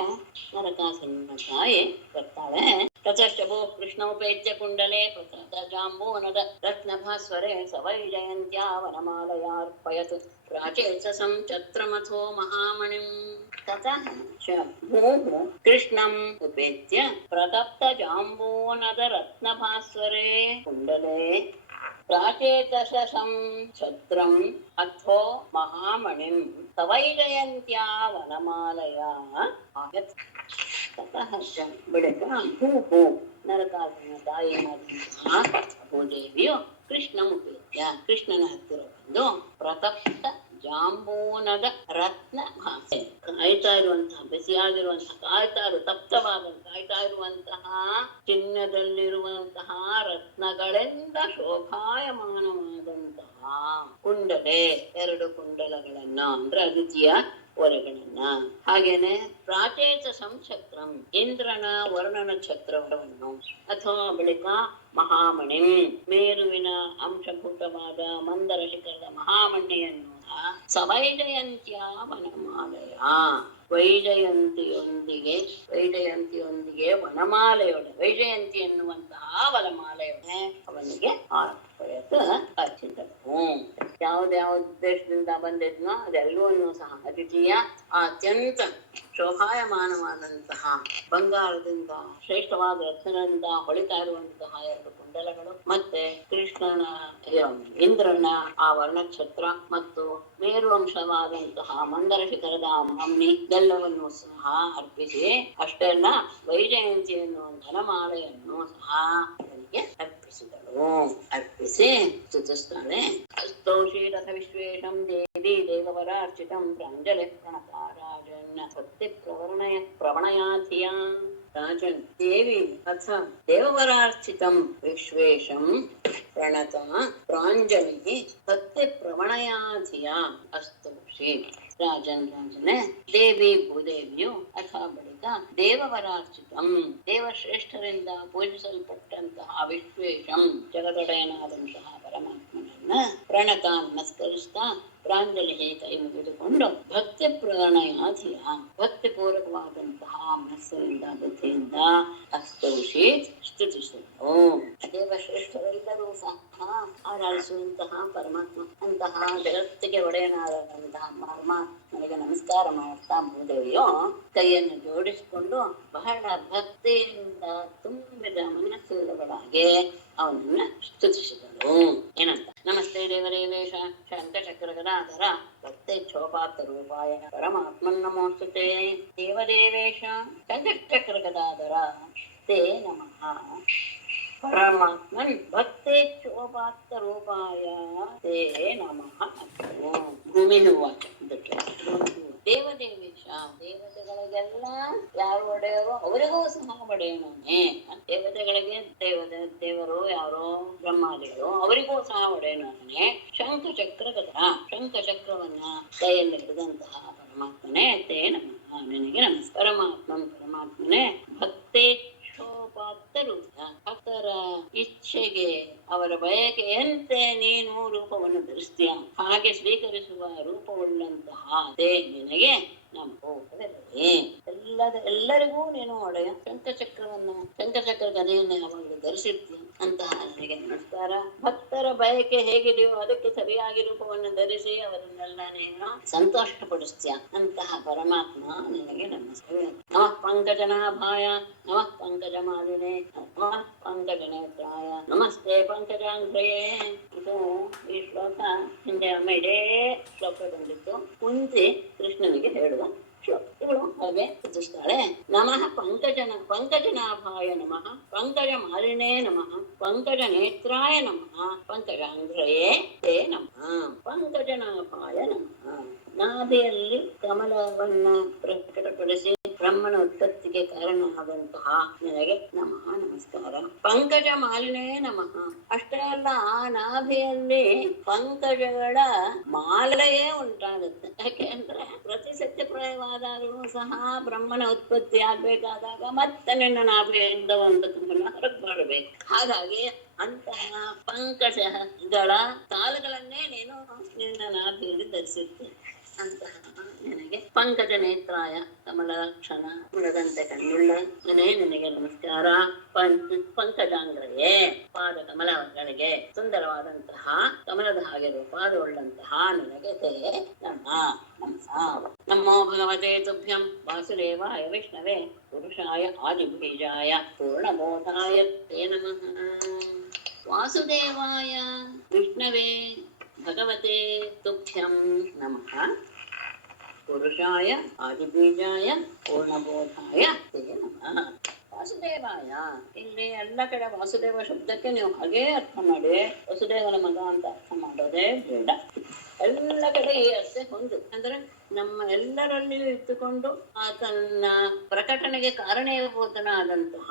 ನರಕಾಸುರನ ತಾಯಿ ಬರ್ತಾಳೆ. ತತಶ್ಚಭೋ ಕೃಷ್ಣೋಪೇತ್ಯ ಕುಂಡಲೆ ಜಾಂಬೂನದ ರತ್ನಭಾಸ್ವರೆ ಸವೈಜಯಂತ್ಯಾ ವನಮಾಲಯಾರ್ಪಯತ್ ಪ್ರಾಚೇತಸಂ ಛತ್ರಮಥೋ ಮಹಾಮಣಿಂ. ತತಃ ಚ ಭೂಃ ಕೃಷ್ಣಂ ಉಪೇತ್ಯ ಪ್ರತಪ್ತ ಜಾಂಬೂನದ ರತ್ನಭಾಸ್ವರೆ ಕುಂಡಲೆ ಪ್ರಾಚೇತಸಂ ಛತ್ರಂ ಅಥೋ ಮಹಾಮಣಿಂ ತವೈಜಯಂತ್ಯಾ ವನಮಾಲಯಾ ಆಗತ್. ತತಃ ಚ ಬಳಿಕ ಭೂಹು ನರಕಾಸುರನ ತಾಯಿಯಾದಂತಹ ಭೂದೇವಿಯು ಕೃಷ್ಣ ಮುಪೇತ್ಯ ಕೃಷ್ಣನ ಹತ್ತಿರ ಬಂದು ಪ್ರತಪ್ತ ಜಾಂಬೂನದ ರತ್ನ ಭಾಸೆ, ಕಾಯ್ತಾ ಇರುವಂತಹ ಬಿಸಿಯಾಗಿರುವಂತಹ ಕಾಯ್ತಾ ಇರುವಂತಹ ಚಿನ್ನದಲ್ಲಿರುವಂತಹ ರತ್ನಗಳಿಂದ ಶೋಭಾಯಮಾನವಾದಂತಹ ಕುಂಡಲೆ, 2 ಕುಂಡಲಗಳನ್ನ ಅಂದ್ರೆ ಅದಿತಿಯ ಒರೆಗಳನ್ನ, ಹಾಗೇನೆ ಪ್ರಾಚೇತ ಸಂಛತ್ರಂ ಇಂದ್ರನ ವರ್ಣನ ಛತ್ರವನ್ನು, ಅಥವಾ ಬಳಿಕ ಮಹಾಮಣಿ ಮೇರುವಿನ ಅಂಶಭೂತವಾದ ಮಂದರ ಶಿಖರದ ಮಹಾಮಣಿಯನ್ನು ಸವೈಜಯಂತ್ಯ ವನಮಾಲಯ ವೈಜಯಂತಿಯೊಂದಿಗೆ ವನಮಾಲೆಯೊಡೆ ವೈಜಯಂತಿ ಎನ್ನುವಂತಹ ವನಮಾಲೆಯೊಡೆ ಅವನಿಗೆ ಅರ್ಚಿತವು. ಯಾವ್ದ್ಯಾವ ದೇಶದಿಂದ ಬಂದಿದ್ನೋ ಅದೆಲ್ಲವನ್ನೂ ಸಹ ಅತಿಥಿಯ ಅತ್ಯಂತ ಶೋಭಾಯಮಾನವಾದಂತಹ ಬಂಗಾರದಿಂದ ಶ್ರೇಷ್ಠವಾದ ರತ್ನಗಳಿಂದ ಹೊಳಿತಾ ಇರುವಂತಹ 2 ಕುಂಡಲಗಳು, ಮತ್ತೆ ಕೃಷ್ಣನ ಇಂದ್ರನ ಆ ವರ್ಣಕ್ಷತ್ರ ಮತ್ತು ಮೇರು ಅಂಶವಾದಂತಹ ಮಂದರ ಶಿಖರದ ಮಮ್ಮಿ ಎಲ್ಲವನ್ನೂ ಸಹ ಅರ್ಪಿಸಿ, ಅಷ್ಟೇ ಅಲ್ಲ ವೈಜಯಂತಿ ಎನ್ನುವ ಧನಮಾಲೆಯನ್ನು ಸಹ ಅವನಿಗೆ ಅರ್ಪಿಸಿ ಸ್ತುತಿಸ್ತಾಳೆ. ಸ್ತೋಷೀರಥ ವಿಶ್ವೇಶಂ ದೇವಿ ದೇವವರಾರ್ಚಿತಂ ಪ್ರಾಂಜಲಿ ಪ್ರಣತಾರಾಜನ್ನ ಭಕ್ತಿ ಪ್ರವಣಯಾಧಿಯ. ರಾಜನ್ ದೇವಿ ಅಥ ದೇವವರಾರ್ಚಿತಂ ವಿಶ್ವೇಶಂ ಪ್ರಣತ ಪ್ರಾಂಜಲಿ ಭಕ್ತಿ ಪ್ರವಣಯಾಧಿಯ ಅಸ್ತೋಷಿ. ರಾಜನೇ ದೇವಿ ಭೂದೇವಿಯು ಅಥವಾ ಬಳಿಕ ದೇವವರಾರ್ಚಿತಂ ದೇವಶ್ರೇಷ್ಠರಿಂದ ಪೂಜಿಸಲ್ಪಟ್ಟಂತಹ ವಿಶ್ವೇಶಂ ಜಗದೊಡೆಯನಾದಂತಹ ಪರಮಾತ್ಮನನ್ನ ಪ್ರಣತ ನಮಸ್ಕರಿಸ್ತಾ ಪ್ರಾಂಜಲಿ ಕೈ ಮುಗಿದುಕೊಂಡು ಭಕ್ತಿ ಪ್ರಣಯಾಧಿಯ ಭಕ್ತಿ ಪೂರ್ವಕವಾದಂತಹ ಮನಸ್ಸಿನಿಂದ ಬುದ್ಧಿಯಿಂದ ಅಸ್ತೋಷಿ ಸ್ತುತಿಸಿದರು. ದೇವಶ್ರೇಷ್ಠರೆಲ್ಲರೂ ಸಹ ಆರಾಧಿಸುವಂತಹ ಪರಮಾತ್ಮ ಅಂತಹ ಜಗತ್ತಿಗೆ ಒಡೆಯನಾದಂತಹ ಪರಮಾತ್ಮನಿಗೆ ನಮಸ್ಕಾರ ಮಾಡ್ತಾ ಭೂದೇವಿಯು ಕೈಯನ್ನು ಜೋಡಿಸಿಕೊಂಡು ಬಹಳ ಭಕ್ತಿಯಿಂದ ತುಂಬಿದ ಮನಸ್ಸುಗಳಾಗಿ ಅವನನ್ನ ಸ್ತುತಿಸಿದಳು. ಏನಂತ? ನಮಸ್ತೆ ದೇವದೇವೇಶ ಶಂಖಚಕ್ರ ಗದಾಧರ ಭಕ್ತಿ ಕ್ಷೋಪಾತ್ತ ರೂಪಾಯ ಪರಮಾತ್ಮನ್ ನಮೋಸ್ತುತೆ. ದೇವದೇವೇಶ ಶಂಖಚಕ್ರ ಗದಾಧರ ತೇ ನಮಃ ಪರಮಾತ್ಮನ್ ಭಕ್ತಿ ಕ್ಷೋಪಾತ್ತ ರೂಪಾಯ ತೇ ನಮಃ. ಭೂಮಿ ವಾಚ ದೇವದೇವೇಶ ದೇವತೆಗಳಿಗೆಲ್ಲ ಯಾರು ಒಡೆಯರು ಅವರಿಗೂ ಸಹ ಒಡೆಯನೇ. ದೇವತೆಗಳಿಗೆ ದೇವರು ಯಾರೋ ಬ್ರಹ್ಮಾದಿಗಳು ಅವರಿಗೂ ಸಹ ಒಡೆಯನೇ. ಶಂಖಚಕ್ರ ಗದ ಶಂಖಚಕ್ರವನ್ನ ಕೈಯಲ್ಲಿ ಹಿಡಿದಂತಹ ಪರಮಾತ್ಮನೇ ತೇ ನಮಃ ನಿನಗೆ ನಮಸ್ಕಾರ. ಪರಮಾತ್ಮನೇ ಭಕ್ತಿ ಭಕ್ತ ಭಕ್ತರ ಇಚ್ಛೆಗೆ ಅವರ ಬಯಕೆಯಂತೆ ನೀನು ರೂಪವನ್ನು ಧರಿಸ್ತೀಯ. ಹಾಗೆ ಸ್ವೀಕರಿಸುವ ರೂಪವುಳ್ಳಂತಹ ಅದೇ ನಿನಗೆ ನಮಗೋಪವಿರಲಿ. ಎಲ್ಲರಿಗೂ ನೀನು ಒಡೆಯ ಶಂಖಚಕ್ರ ಗದೆಯನ್ನು ಯಾವಾಗಲೂ ಧರಿಸಿರ್ತೀಯ. ಅಂತಹ ನನಗೆ ನಮಸ್ಕಾರ. ಭಕ್ತರ ಬಯಕೆ ಹೇಗಿದೆಯೋ ಅದಕ್ಕೆ ಸರಿಯಾಗಿ ರೂಪವನ್ನು ಧರಿಸಿ ಅವರನ್ನೆಲ್ಲ ನೀನು ಸಂತೋಷಪಡಿಸ್ತೀಯ. ಅಂತಹ ಪರಮಾತ್ಮ ನಿನಗೆ ನಮಸ್ಕಾರ. ನಮಃ ಪಂಕಜನಾಭಾಯ ನಮಃ ಪಂಕಜಮಾಲಿನೇ ನಮಃ ಪಂಕಜನೇತ್ರಾಯ ನಮಸ್ತೆ ಪಂಕಜಾಂಗ್ರಯೇ. ಇದು ಈ ಶ್ಲೋಕ ಹಿಂದೆ ಒಮ್ಮೆ ಇಡೇ ಶ್ಲೋಕ ಬಂದಿತ್ತು. ಕುಂತಿ ಕೃಷ್ಣನಿಗೆ ಹೇಳುವ ಶ್ಲೋಕ. ಇವಳು ಹಾಗೆ ಸೂಚಿಸ್ತಾಳೆ. ನಮಃ ಪಂಕಜನಾಭಾಯ ನಮಃ ಪಂಕಜ ಮಾಲಿನೇ ನಮಃ ಪಂಕಜ ನೇತ್ರಾಯ ನಮಃ ಪಂಕಜಾಂಗ್ರಯೇ ತೇ ನಮಃ ಪಂಕಜನಾಭಾಯ ನಮಃ. ನಾಭಿಯಲ್ಲಿ ಕಮಲವನ್ನ ಪ್ರಕಟಪಡಿಸಿ ಬ್ರಹ್ಮನ ಉತ್ಪತ್ತಿಗೆ ಕಾರಣವಾದಂತಹ ನಿನಗೆ ನಮಃ ನಮಸ್ಕಾರ. ಪಂಕಜ ಮಾಲಿನೇ ನಮಃ. ಅಷ್ಟೇ ಅಲ್ಲ, ಆ ನಾಭಿಯಲ್ಲಿ ಪಂಕಜಗಳ ಮಾಲೆಯೇ ಉಂಟಾಗುತ್ತೆ. ಯಾಕೆ ಅಂದ್ರೆ ಪ್ರತಿ ಸತ್ಯಪ್ರಾಯವಾದಾಗಲೂ ಸಹ ಬ್ರಹ್ಮನ ಉತ್ಪತ್ತಿ ಆಗ್ಬೇಕಾದಾಗ ಮತ್ತೆ ನಿನ್ನ ನಾಭಿಯಿಂದ ಒಂದು ಹೊರಗೆ ಮಾಡಬೇಕು. ಹಾಗಾಗಿ ಅಂತಹ ಪಂಕಜಗಳ ತಾಲುಗಳನ್ನೇ ನೀನು ನಿನ್ನ ನಾಭಿಯಲ್ಲಿ ಧರಿಸಿರ್ತೀನಿ. ಅಂತಹ ನಿನಗೆ ಪಂಕಜ ನೇತ್ರಾಯ ಕಮಲ ಕ್ಷಣ ಉಳದಂತೆ ಕಣ್ಣುಳ್ಳನೇ ನಿನಗೆ ನಮಸ್ಕಾರ. ಪಂಕಜಾಂಗ್ರಯೇ ಪಾದ ಕಮಲಗಳಿಗೆ ಸುಂದರವಾದಂತಹ ಕಮಲದ ಹಾಗೆ ರೂಪಾದವುಳ್ಳಂತಹ ನಿನಗೆ ತೇ ನಮಃ. ನಮೋ ಭಗವತೆ ತುಭ್ಯಂ ವಾಸುದೇವಾಯ ವಿಷ್ಣವೇ ಪುರುಷಾಯ ಆದಿಬೀಜಾಯ ಪೂರ್ಣಬೋಧಾಯ ತೇ ನಮಃ. ವಾಸುದೇವಾಯ ವಿಷ್ಣವೇ ಭಗವತೆ ತುಭ್ಯಂ ನಮಃ. ಪುರುಷಾಯ ಆದಿಬೀಜಾಯ ಪೂರ್ಣಬೋಧಾಯ ತೇ ನಮಃ. ವಾಸುದೇವಾಯ, ಇಲ್ಲಿ ಎಲ್ಲ ಕಡೆ ವಾಸುದೇವ ಶಬ್ದಕ್ಕೆ ನೀವು ಹಾಗೇ ಅರ್ಥ ಮಾಡಿ ವಸುದೇವನ ಮಗ ಅಂತ ಅರ್ಥ ಮಾಡೋದೇ ಬೇಡ. ಎಲ್ಲ ಕಡೆ ಈ ಅರ್ಥ ಹೊಂದು ಅಂದ್ರೆ ನಮ್ಮ ಎಲ್ಲರಲ್ಲಿಯೂ ಇಟ್ಟುಕೊಂಡು ಆತನ ಪ್ರಕಟಣೆಗೆ ಕಾರಣೀಭೂತನಾದಂತಹ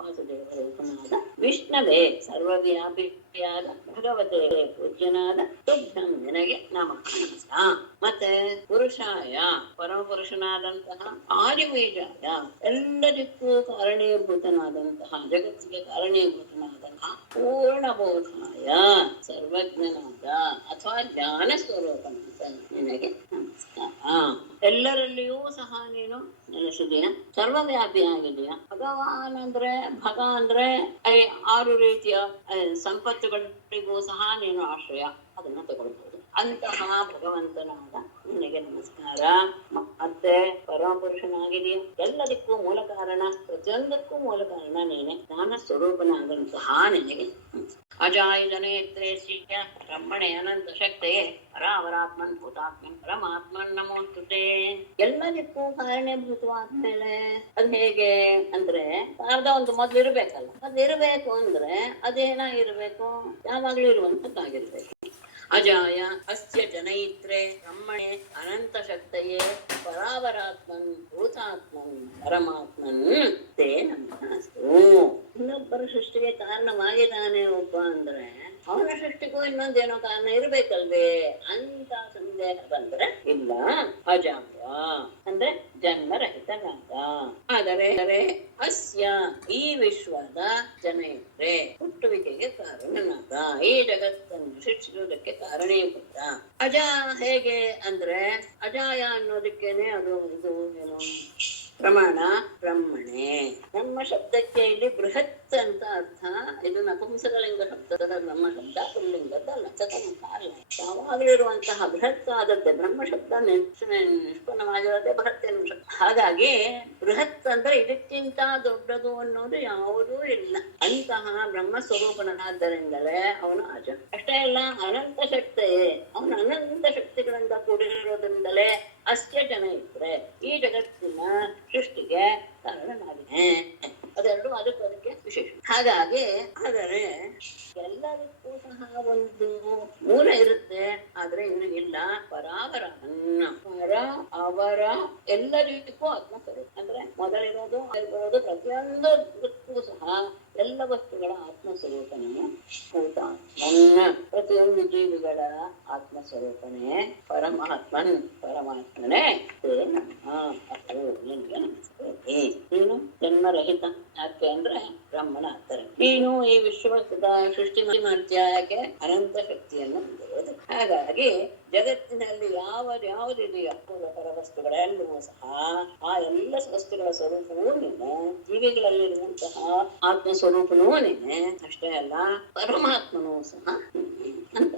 ವಾಸುದೇವ ರೂಪನಾದ ವಿಷ್ಣವೇ ಸರ್ವವ್ಯಾಪಿಯಾದ ಭಗವತೆ ಪೂಜ್ಯನಾದ ತುಭ್ಯಂ ನಿನಗೆ ನಮಃ. ಮತ್ತೆ ಪುರುಷಾಯ ಪರಮಪುರುಷನಾದಂತಹ ಆದಿಬೀಜಾಯ ಎಲ್ಲದಕ್ಕೂ ಕಾರಣೀಭೂತನಾದಂತಹ ಜಗತ್ತಿಗೆ ಕಾರಣೀಭೂತನಾದಂತಹ ಪೂರ್ಣಬೋಧಾಯ ಸರ್ವಜ್ಞನಾದ ಅಥವಾ ಜ್ಞಾನ ಸ್ವರೂಪನಾದ ನಿನಗೆ ನಮಸ್ಕಾರ. ಎಲ್ಲರಲ್ಲಿಯೂ ಸಹ ನೀನು ನೆಲೆಸಿದೀಯ, ಸರ್ವವ್ಯಾಪಿಯಾಗಿದೆಯ. ಭಗವಾನ್ ಅಂದ್ರೆ ಭಗ ಅಂದ್ರೆ 6 ರೀತಿಯ ಸಂಪತ್ತುಗಳಿಗೂ ಸಹ ನೀನು ಆಶ್ರಯ, ಅದನ್ನ ತಗೊಳ್ಬಹುದು. ಅಂತಹ ಭಗವಂತನಾದ ನಿನಗೆ ನಮಸ್ಕಾರ. ಮತ್ತೆ ಪರಮಪುರುಷನಾಗಿದೆಯ, ಎಲ್ಲದಕ್ಕೂ ಮೂಲ ಕಾರಣ, ಪ್ರತಿಯೊಂದಕ್ಕೂ ಮೂಲ ಕಾರಣ ನೀನೆ, ಜ್ಞಾನ ಸ್ವರೂಪನಾದಂತಹ ನಿನಗೆ. ಅಜಾಯುಧನೇತ್ರೇ ಶ್ರೀಯ ಬ್ರಹ್ಮಣೆ ಅನಂತ ಶಕ್ತಿಯೇ ಪರಾವರಾತ್ಮನ್ ಭೂತಾತ್ಮನ್ ಪರಮಾತ್ಮನ್ ನಮೋಸ್ತುತೇ. ಎಲ್ಲದಕ್ಕೂ ಕಾರಣೀಭೂತವಾದ್ಮೇಲೆ ಅದ್ ಹೇಗೆ ಅಂದ್ರೆ ಅರ್ಧ ಒಂದು ಮೊದ್ಲು ಇರ್ಬೇಕಲ್ಲ. ಅದಿರ್ಬೇಕು ಅಂದ್ರೆ ಅದೇನಾಗಿರ್ಬೇಕು, ಯಾವಾಗ್ಲೂ ಇರುವಂತದ್ದಾಗಿರ್ಬೇಕು. ಅಜಾಯ ಅಸ್ಯ ಜನಯಿತ್ರೇ ಬ್ರಹ್ಮಣೆ ಅನಂತ ಶಕ್ತಯೇ ಪರಾವರಾತ್ಮನ್ ಭೂತಾತ್ಮನ್ ಪರಮಾತ್ಮನ್ ತೇ ನಮಸ್ತು. ಇನ್ನೊಬ್ಬರ ಸೃಷ್ಟಿಗೆ ಕಾರಣವಾಗಿದ್ದಾನೆ ಒಬ್ಬ ಅಂದ್ರೆ ಅವನ ಸೃಷ್ಟಿಗೂ ಇನ್ನೊಂದೇನೋ ಕಾರಣ ಇರ್ಬೇಕಲ್ವೇ ಅಂತ ಸಂದೇಹ ಬಂದ್ರೆ ಇಲ್ಲ. ಅಜಾಯ ಅಂದ್ರೆ ಜನ್ಮರಹಿತನಾದ. ಆದರೆ ಅಸ್ಯ ಈ ವಿಶ್ವದ ಜನಯಿತ್ರೆ ಹುಟ್ಟುವಿಕೆಗೆ ಕಾರಣನಾದ, ಈ ಜಗತ್ತನ್ನು ಸೃಷ್ಟಿಸುವುದಕ್ಕೆ ಕಾರಣೀಭೂತ. ಅಜ ಹೇಗೆ ಅಂದ್ರೆ ಅಜಾಯ ಅನ್ನೋದಕ್ಕೇನೆ ಅದು ಇದು ಏನು ಪ್ರಮಾಣ ಬ್ರಹ್ಮಣೆ. ನಮ್ಮ ಶಬ್ದಕ್ಕೆ ಇಲ್ಲಿ ಬೃಹತ್ ಅಂತ ಅರ್ಥ. ಇದು ನಪುಂಸಕಲಿಂಗ ಶಬ್ದದ ಬ್ರಹ್ಮ ಶಬ್ದ ಪುಲ್ಲಿಂಗದ್ದಲ್ಲ, ಚತುರ್ಕಾಲ ಯಾವಾಗಲಿರುವಂತಹ ಬೃಹತ್ ಆದದ್ದೇ ಬ್ರಹ್ಮ ಶಬ್ದ ನಿಷ್ಪನ್ನವಾಗಿರೋದೇ ಬೃಹತ್ ಎನ್ನುವ ಶಬ್ದ. ಹಾಗಾಗಿ ಬೃಹತ್ ಅಂದ್ರೆ ಇದಕ್ಕಿಂತ ದೊಡ್ಡದು ಅನ್ನೋದು ಯಾವುದೂ ಇಲ್ಲ. ಅಂತಹ ಬ್ರಹ್ಮ ಸ್ವರೂಪನಾದ್ದರಿಂದಲೇ ಅವನು ಅಜ. ಅಷ್ಟೇ ಅಲ್ಲ, ಅನಂತ ಶಕ್ತಿಯೇ, ಅವನು ಅನಂತ ಶಕ್ತಿಗಳಿಂದ ಕೂಡಿರೋದ್ರಿಂದಲೇ ಅಸ್ಯ ಜನ ಇದ್ರೆ ಈ ಜಗತ್ತಿನ ಸೃಷ್ಟಿಗೆ ಕಾರಣನಾಗಿದೆ. ಅದೆರಡು ಅದಕ್ಕೆ ವಿಶೇಷ. ಹಾಗಾಗಿ ಆದರೆ ಎಲ್ಲದಕ್ಕೂ ಸಹ ಒಂದು ಮೂಲ ಇರುತ್ತೆ, ಆದ್ರೆ ಇನ್ನು ಇಲ್ಲ. ಪರಾವರ ಅವರ ಎಲ್ಲದಕ್ಕೂ ಆತ್ಮಸ್ವರೂಪ ಅಂದ್ರೆ ಮೊದಲಿರೋದು ಬರೋದು ಪ್ರತಿಯೊಂದಕ್ಕೂ ಸಹ ಎಲ್ಲ ವಸ್ತುಗಳ ಆತ್ಮಸ್ವರೂಪನನ್ನು ಭೂತಾತ್ಮನ್ ಪ್ರತಿಯೊಂದು ಜೀವಿಗಳ ಆತ್ಮಸ್ವರೂಪನೇ ಪರಮಾತ್ಮನೇ ಅಷ್ಟು ನಿನ್ಗೆ ನಮಸ್ಕರಿಸಿ. ನೀನು ಜನ್ಮರಹಿತ. ಯಾಕೆ ಅಂದ್ರೆ ಬ್ರಹ್ಮನ ಅಂತರ. ನೀನು ಈ ವಿಶ್ವದ ಸೃಷ್ಟಿ ಮಾಡ್ತೀಯ. ಯಾಕೆ? ಅನಂತ ಶಕ್ತಿಯನ್ನು ಹೊಂದಿರೋದು. ಹಾಗಾಗಿ ಜಗತ್ತಿನಲ್ಲಿ ಯಾವುದಿದೆಯೋ ಪರ ವಸ್ತುಗಳೆಲ್ಲವೂ ಸಹ ಆ ಎಲ್ಲ ವಸ್ತುಗಳ ಸ್ವರೂಪವೂ ನೀನೆ, ಜೀವಿಗಳಲ್ಲಿರುವಂತಹ ಆತ್ಮ ಸ್ವರೂಪನೂ ನೀನೆ. ಅಷ್ಟೇ ಅಲ್ಲ, ಪರಮಾತ್ಮನೂ ಸಹ ಅಂತ.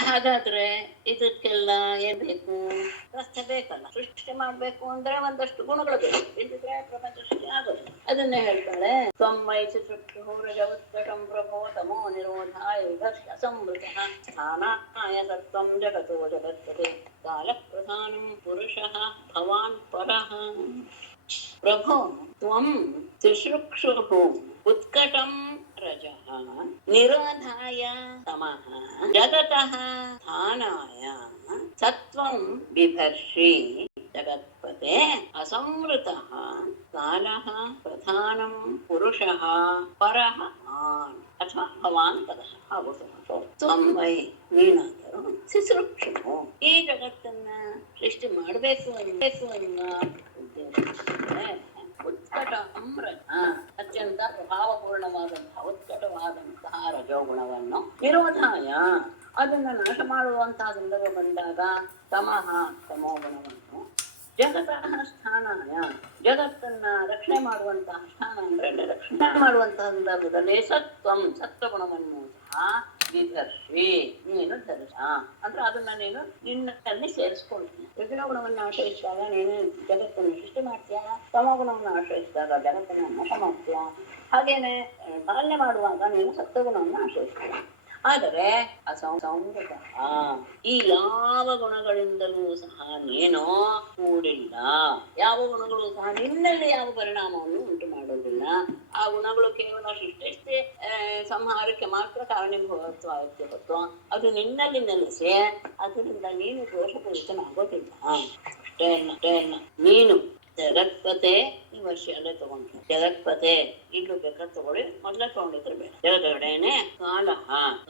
ಹಾಗಾದ್ರೆ ಇದಕ್ಕೆಲ್ಲ ಏನ್ ಬೇಕು? ರಸ್ತೆ ಬೇಕಲ್ಲ. ಸೃಷ್ಟಿ ಮಾಡ್ಬೇಕು ಅಂದ್ರೆ ಒಂದಷ್ಟು ಗುಣಗಳು ಬೇಕು, ಇಲ್ಲಿದ್ರೆ ಪ್ರಪಂಚ ಸೃಷ್ಟಿ ಆಗೋದಿಲ್ಲ. ಅದನ್ನೇ ಹೇಳ್ತಾಳೆ, ತ್ವಮ್ಮೈಸಿ ಸೃಷ್ಟಿಹುರಜವತ್ಕಟಂ ಪ್ರಭೋ ತಮೋ ನಿರೋಧಾಯ ವಿಭರ್ಷ ಸಂವೃತಃ ಸ್ಥಾನಾಯ ಸತ್ವಂ ಜಗತೋ ಜಗತ್ಪತೆ ಕಾಲ ಪ್ರಧಾನಂ ಪುರುಷಃ ಭವಾನ್ ಪರಃ. ಪ್ರಭೋ ತ್ವಂ ತಿಸೃಕ್ಷುಃ ಉತ್ಕಟಂ ರಜಃ ನಿರೋಧಾಯ ತಮಃ ಜಗತಃ ಸ್ಥಾನಾಯ ಸತ್ವಂ ಬಿಭರ್ಷಿ ಜಗತ್ಪತೆ ಅಸಂವೃತಃ ಕಾಲಃ ಪ್ರಧಾನಂ ಪುರುಷಃ ಪರಃ ಮಾನ್ ಅಥವಾ ಭವಾನ್ ಪದಃ ಆಗುತ್ತದೆ. ತ್ವಮ್ಮೈ ನೀನಾದರೂ ಸಿಸೃಕ್ಷು ಈ ಜಗತ್ತನ್ನ ಸೃಷ್ಟಿ ಮಾಡಬೇಕು ಅನ್ನೋ ಉದ್ದೇಶ ಉತ್ಕಟ ಅಮೃತ ಅತ್ಯಂತ ಪ್ರಭಾವಪೂರ್ಣವಾದಂತಹ ಉತ್ಕಟವಾದಂತಹ ರಜೋಗುಣವನ್ನು ನಿರೋಧಾಯ ಅದನ್ನು ನಾಶ ಮಾಡುವಂತಹ ಸಂದರ್ಭ ಬಂದಾಗ ತಮಃ ತಮೋಗುಣವನ್ನು ಜಗತಃ ಸ್ಥಾನಾಯ ಜಗತ್ತನ್ನ ರಕ್ಷಣೆ ಮಾಡುವಂತಹ ಸ್ಥಾನ ಅಂದ್ರೆ ರಕ್ಷಣೆ ಮಾಡುವಂತಹ ಸಂದರ್ಭದಲ್ಲಿ ಸತ್ವಗುಣವನ್ನು ಸಹ ವಿಧರ್ಷಿ ನೀನು ಧರಿಸ. ಅಂದ್ರೆ ಅದನ್ನ ನೀನು ನಿನ್ನಲ್ಲಿ ಸೇರಿಸ್ಕೊಳ್ತೀನಿ. ರಜೋಗುಣವನ್ನು ಆಶ್ರಯಿಸಿದಾಗ ನೀನು ಜಗತ್ತನ್ನು ಸೃಷ್ಟಿ ಮಾಡ್ತೀಯ, ತಮೋಗುಣವನ್ನು ಆಶ್ರಯಿಸಿದಾಗ ಜಗತ್ತನ್ನು ನಾಶ ಮಾಡ್ತೀಯ. ಹಾಗೇನೆ ಪಾಲನೆ ಮಾಡುವಾಗ ನೀನು ಸತ್ವಗುಣವನ್ನು ಆಶ್ರಯಿಸ್ತೀಯ. ಆದರೆ ಅಸಂವೃತ ಈ ಯಾವ ಗುಣಗಳಿಂದಲೂ ಸಹ ನೀನು ಕೂಡಿಲ್ಲ. ಯಾವ ಗುಣಗಳು ಸಹ ನಿನ್ನಲ್ಲಿ ಯಾವ ಪರಿಣಾಮವನ್ನು ಉಂಟು ಮಾಡೋದಿಲ್ಲ. ಆ ಗುಣಗಳು ಕೇವಲ ಸೃಷ್ಟಿ ಸಂಹಾರಕ್ಕೆ ಮಾತ್ರ ಕಾರಣೀಭೂತವಾಗುತ್ತೆ ಹೊತ್ತು ಅದು ನಿನ್ನಲ್ಲಿ ನೆಲೆಸಿ ಅದರಿಂದ ನೀನು ದೋಷಪೂರಿತನಾಗೋದಿಲ್ಲ. ಅಷ್ಟೇ ಅಲ್ಲ, ನೀನು ಜಗತ್ಪತೆ ಈ ವರ್ಷ ಅಲ್ಲೇ ತಗೊಂಡ್ರು. ಜಗತ್ಪತೆ ಇಲ್ಲೂ ಬೇಕಾದ್ರೆ ತಗೊಳ್ಳಿ, ಮೊದಲೇ ತಗೊಂಡಿದ್ರು ಬೇಡ. ಜಗದೊಡೆನೆ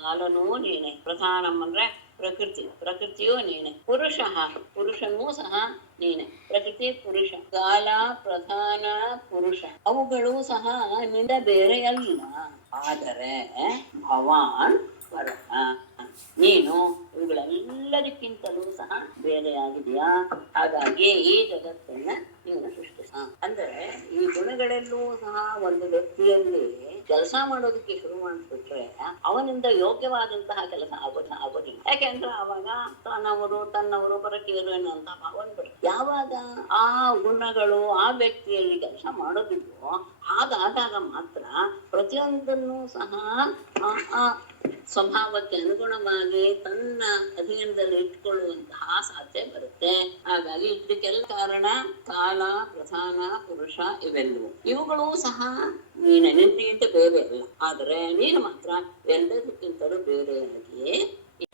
ಕಾಲನೂ ನೀನೆ, ಪ್ರಧಾನಂ ಅಂದ್ರೆ ಪ್ರಕೃತಿಯೂ ನೀನೆ, ಪುರುಷನೂ ಸಹ ನೀನೆ. ಪ್ರಕೃತಿ ಪುರುಷ, ಕಾಲ ಪ್ರಧಾನ ಪುರುಷ ಅವುಗಳು ಸಹ ನಿಂದ ಬೇರೆಯಲ್ಲ. ಆದರೆ ಭವಾನ್ ಪರಃ ನೀನು ಇವುಗಳೆಲ್ಲದಕ್ಕಿಂತಲೂ ಸಹ ಬೇರೆಯಾಗಿದೆಯಾ. ಹಾಗಾಗಿ ಈ ಜಗತ್ತನ್ನ ನೀನು ಸೃಷ್ಟಿಸ. ಅಂದರೆ ಈ ಗುಣಗಳೆಲ್ಲವೂ ಸಹ ಒಂದು ವ್ಯಕ್ತಿಯಲ್ಲಿ ಕೆಲಸ ಮಾಡೋದಕ್ಕೆ ಶುರು ಮಾಡಿಬಿಟ್ರೆ ಅವನಿಂದ ಯೋಗ್ಯವಾದಂತಹ ಕೆಲಸ ಆಗೋದಿಲ್ಲ. ಯಾಕೆಂದ್ರೆ ಅವಾಗ ತನ್ನವರು ಪರಕೀಯರು ಎನ್ನುವಂತಹ ಭಾವ ಬಂದ್ಬಿಡುತ್ತೆ. ಯಾವಾಗ ಆ ಗುಣಗಳು ಆ ವ್ಯಕ್ತಿಯಲ್ಲಿ ಕೆಲಸ ಮಾಡೋದಿಲ್ವೋ ಹಾಗಾದಾಗ ಮಾತ್ರ ಪ್ರತಿಯೊಂದನ್ನು ಸಹ ಆ ಸ್ವಭಾವಕ್ಕೆ ಅನುಗುಣವಾಗಿ ತನ್ನ ಅಧೀನದಲ್ಲಿ ಇಟ್ಕೊಳ್ಳುವಂತಹ ಸಾಧ್ಯ ಬರುತ್ತೆ. ಹಾಗಾಗಿ ಇದಕ್ಕೆಲ್ಲ ಕಾರಣ ಕಾಲ ಪ್ರಧಾನ ಪುರುಷ ಇವುಗಳು ಸಹ ನಿನ್ನಿಂದ ಬೇರೆ ಅಲ್ಲ. ಆದರೆ ನೀನು ಮಾತ್ರ ಎಲ್ಲದಕ್ಕಿಂತಲೂ ಬೇರೆಯಾಗಿಯೇ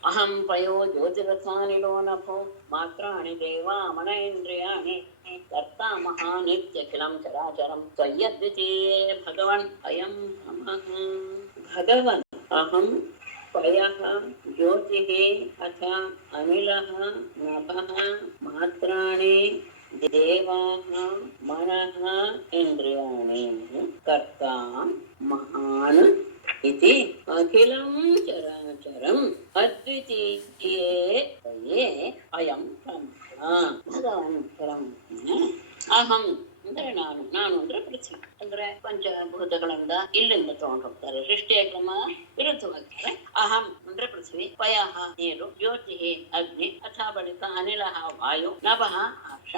ಅಹಂ ಪಯೋ ಜ್ಯೋತಿರಥಾನಿಲೋ ನಭೋ ಮಾತ್ರಾಣಿ ದೇವ ಮನ ಇಂದ್ರಿಯಾಣಿ ಕರ್ತ ಮಹಾನಿತ್ಯಖಿಲಂ ಚರಾಚರಂ ತ್ವಯ್ಯದ್ವಿತೀಯೇ ಭಗವನ್ ಅಯಂ ಭಗವನ್ ಅಹಂ ಪಯಃ ಜ್ಯೋತಿಃ ಅಥ ಅನಿಲಃ ನಭಃ ಮಾತ್ರಾಣಿ ದೇವಾಃ ಮನಃ ಇಂದ್ರಿಯಾಣಿ ಕರ್ತ ಮಹಾನ್ ಇತಿ ಅಖಿಲಂ ಚರಾಚರಂ ಅದ್ವಿತೀಯೇ ತಯೇ ಅಯಂ ಬ್ರಹ್ಮ ಭಗವಾನ್ ಬ್ರಹ್ಮ. ಅಹಂ ಅಂದ್ರೆ ನಾನು ಅಂದ್ರೆ ಪೃಥ್ವಿ ಅಂದ್ರೆ ಪಂಚಭೂತಗಳಿಂದ ಇಲ್ಲಿಂದ ತಗೊಂಡು ಹೋಗ್ತಾರೆ. ಸೃಷ್ಟಿಯ ಕ್ರಮ ವಿರುದ್ಧವಾಗ್ತಾರೆ. ಅಹಂ ಅಂದ್ರೆ ಪೃಥ್ವಿ, ಪಯಃ ನೀರು, ಜ್ಯೋತಿ ಅಗ್ನಿ, ಅಥ ಬಳಿಕ ಅನಿಲಃ ವಾಯು, ನಭಃ ಆಕ್ಷ,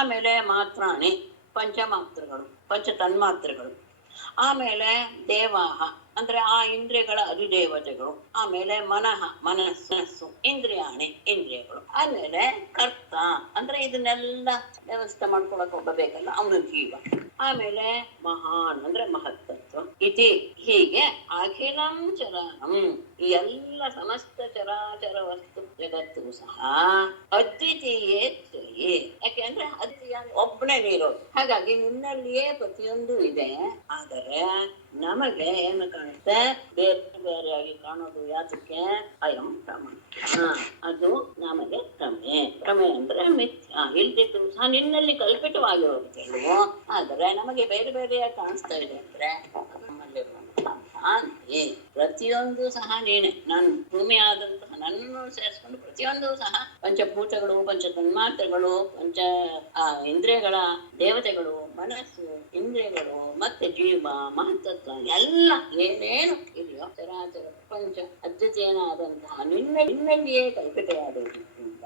ಆಮೇಲೆ ಮಾತ್ರಾಣಿ ಪಂಚಮಾತ್ರಗಳು ಪಂಚ ತನ್ಮಾತ್ರಗಳು, ಆಮೇಲೆ ದೇವಾಹ ಅಂದ್ರೆ ಆ ಇಂದ್ರಿಯಗಳ ಅಧಿದೇವತೆಗಳು, ಆಮೇಲೆ ಮನಸ್ಸು, ಇಂದ್ರಿಯಗಳು, ಆಮೇಲೆ ಕರ್ತ ಅಂದ್ರೆ ಇದನ್ನೆಲ್ಲ ವ್ಯವಸ್ಥೆ ಮಾಡ್ಕೊಳಕ್ ಹೋಗಬೇಕಲ್ಲ ಅವನು ಜೀವ, ಆಮೇಲೆ ಮಹಾನ್ ಅಂದ್ರೆ ಮಹತ್ತತ್ವ, ಇತಿ ಹೀಗೆ ಅಖಿಲಂ ಚರಾನಂ ಈ ಎಲ್ಲ ಸಮಸ್ತ ಚರಾಚರ ವಸ್ತು ಜಗತ್ತು ಸಹ ಅದ್ವಿತೀಯೇ ಯಾಕೆ ಅಂದ್ರೆ ಅದ್ವಿತೀಯ ಒಬ್ಬನೇ ನೀರೋದು. ಹಾಗಾಗಿ ನಿನ್ನಲ್ಲಿಯೇ ಪ್ರತಿಯೊಂದು ಇದೆ. ಆದರೆ ಆದರೆ ನಮಗೆ ಏನು ಕಾಣುತ್ತೆ? ಬೇರೆ ಬೇರೆಯಾಗಿ ಕಾಣೋದು ಯಾತಕ್ಕೆ? ಅಯಂ ಭ್ರಮ. ಅದು ನಮಗೆ ಭ್ರಮೆ. ಭ್ರಮೆ ಅಂದ್ರೆ ಮಿಥ್ಯ, ಇಲ್ದಿದ್ದು ಸಹ ನಿನ್ನಲ್ಲಿ ಕಲ್ಪಿತವಾಗಿರೋದು ಕೆಲವು, ಆದರೆ ನಮಗೆ ಬೇರೆ ಬೇರೆಯಾಗಿ ಕಾಣಿಸ್ತಾ ಇದೆ ಅಂದ್ರೆ ನಮ್ಮಲ್ಲಿರುವಂತಹ ಭ್ರಾಂತಿ. ಪ್ರತಿಯೊಂದು ಸಹ ನೀನೆ, ನಾನು ಭೂಮಿ ಆದಂತಹ ನನ್ನನ್ನು ಸೇರಿಸ್ಕೊಂಡು ಪ್ರತಿಯೊಂದು ಸಹ ಪಂಚಭೂತಗಳು, ಪಂಚ ತನ್ಮಾತ್ರೆಗಳು, ಪಂಚ ಇಂದ್ರಿಯಗಳ ದೇವತೆಗಳು, ಮನಸ್ಸು, ಇಂದ್ರಿಯಗಳು, ಮತ್ತೆ ಜೀವ, ಮಹತ್ತತ್ವ ಎಲ್ಲ ಏನೇನು ಇದೆಯೋ ಚರಾಚರ ಪ್ರಪಂಚ ಅದ್ವಿತೀಯನಾದಂತಹ ನಿನ್ನಲ್ಲಿಯೇ ಕಲ್ಪಿತವಾದದ್ರಿಂದ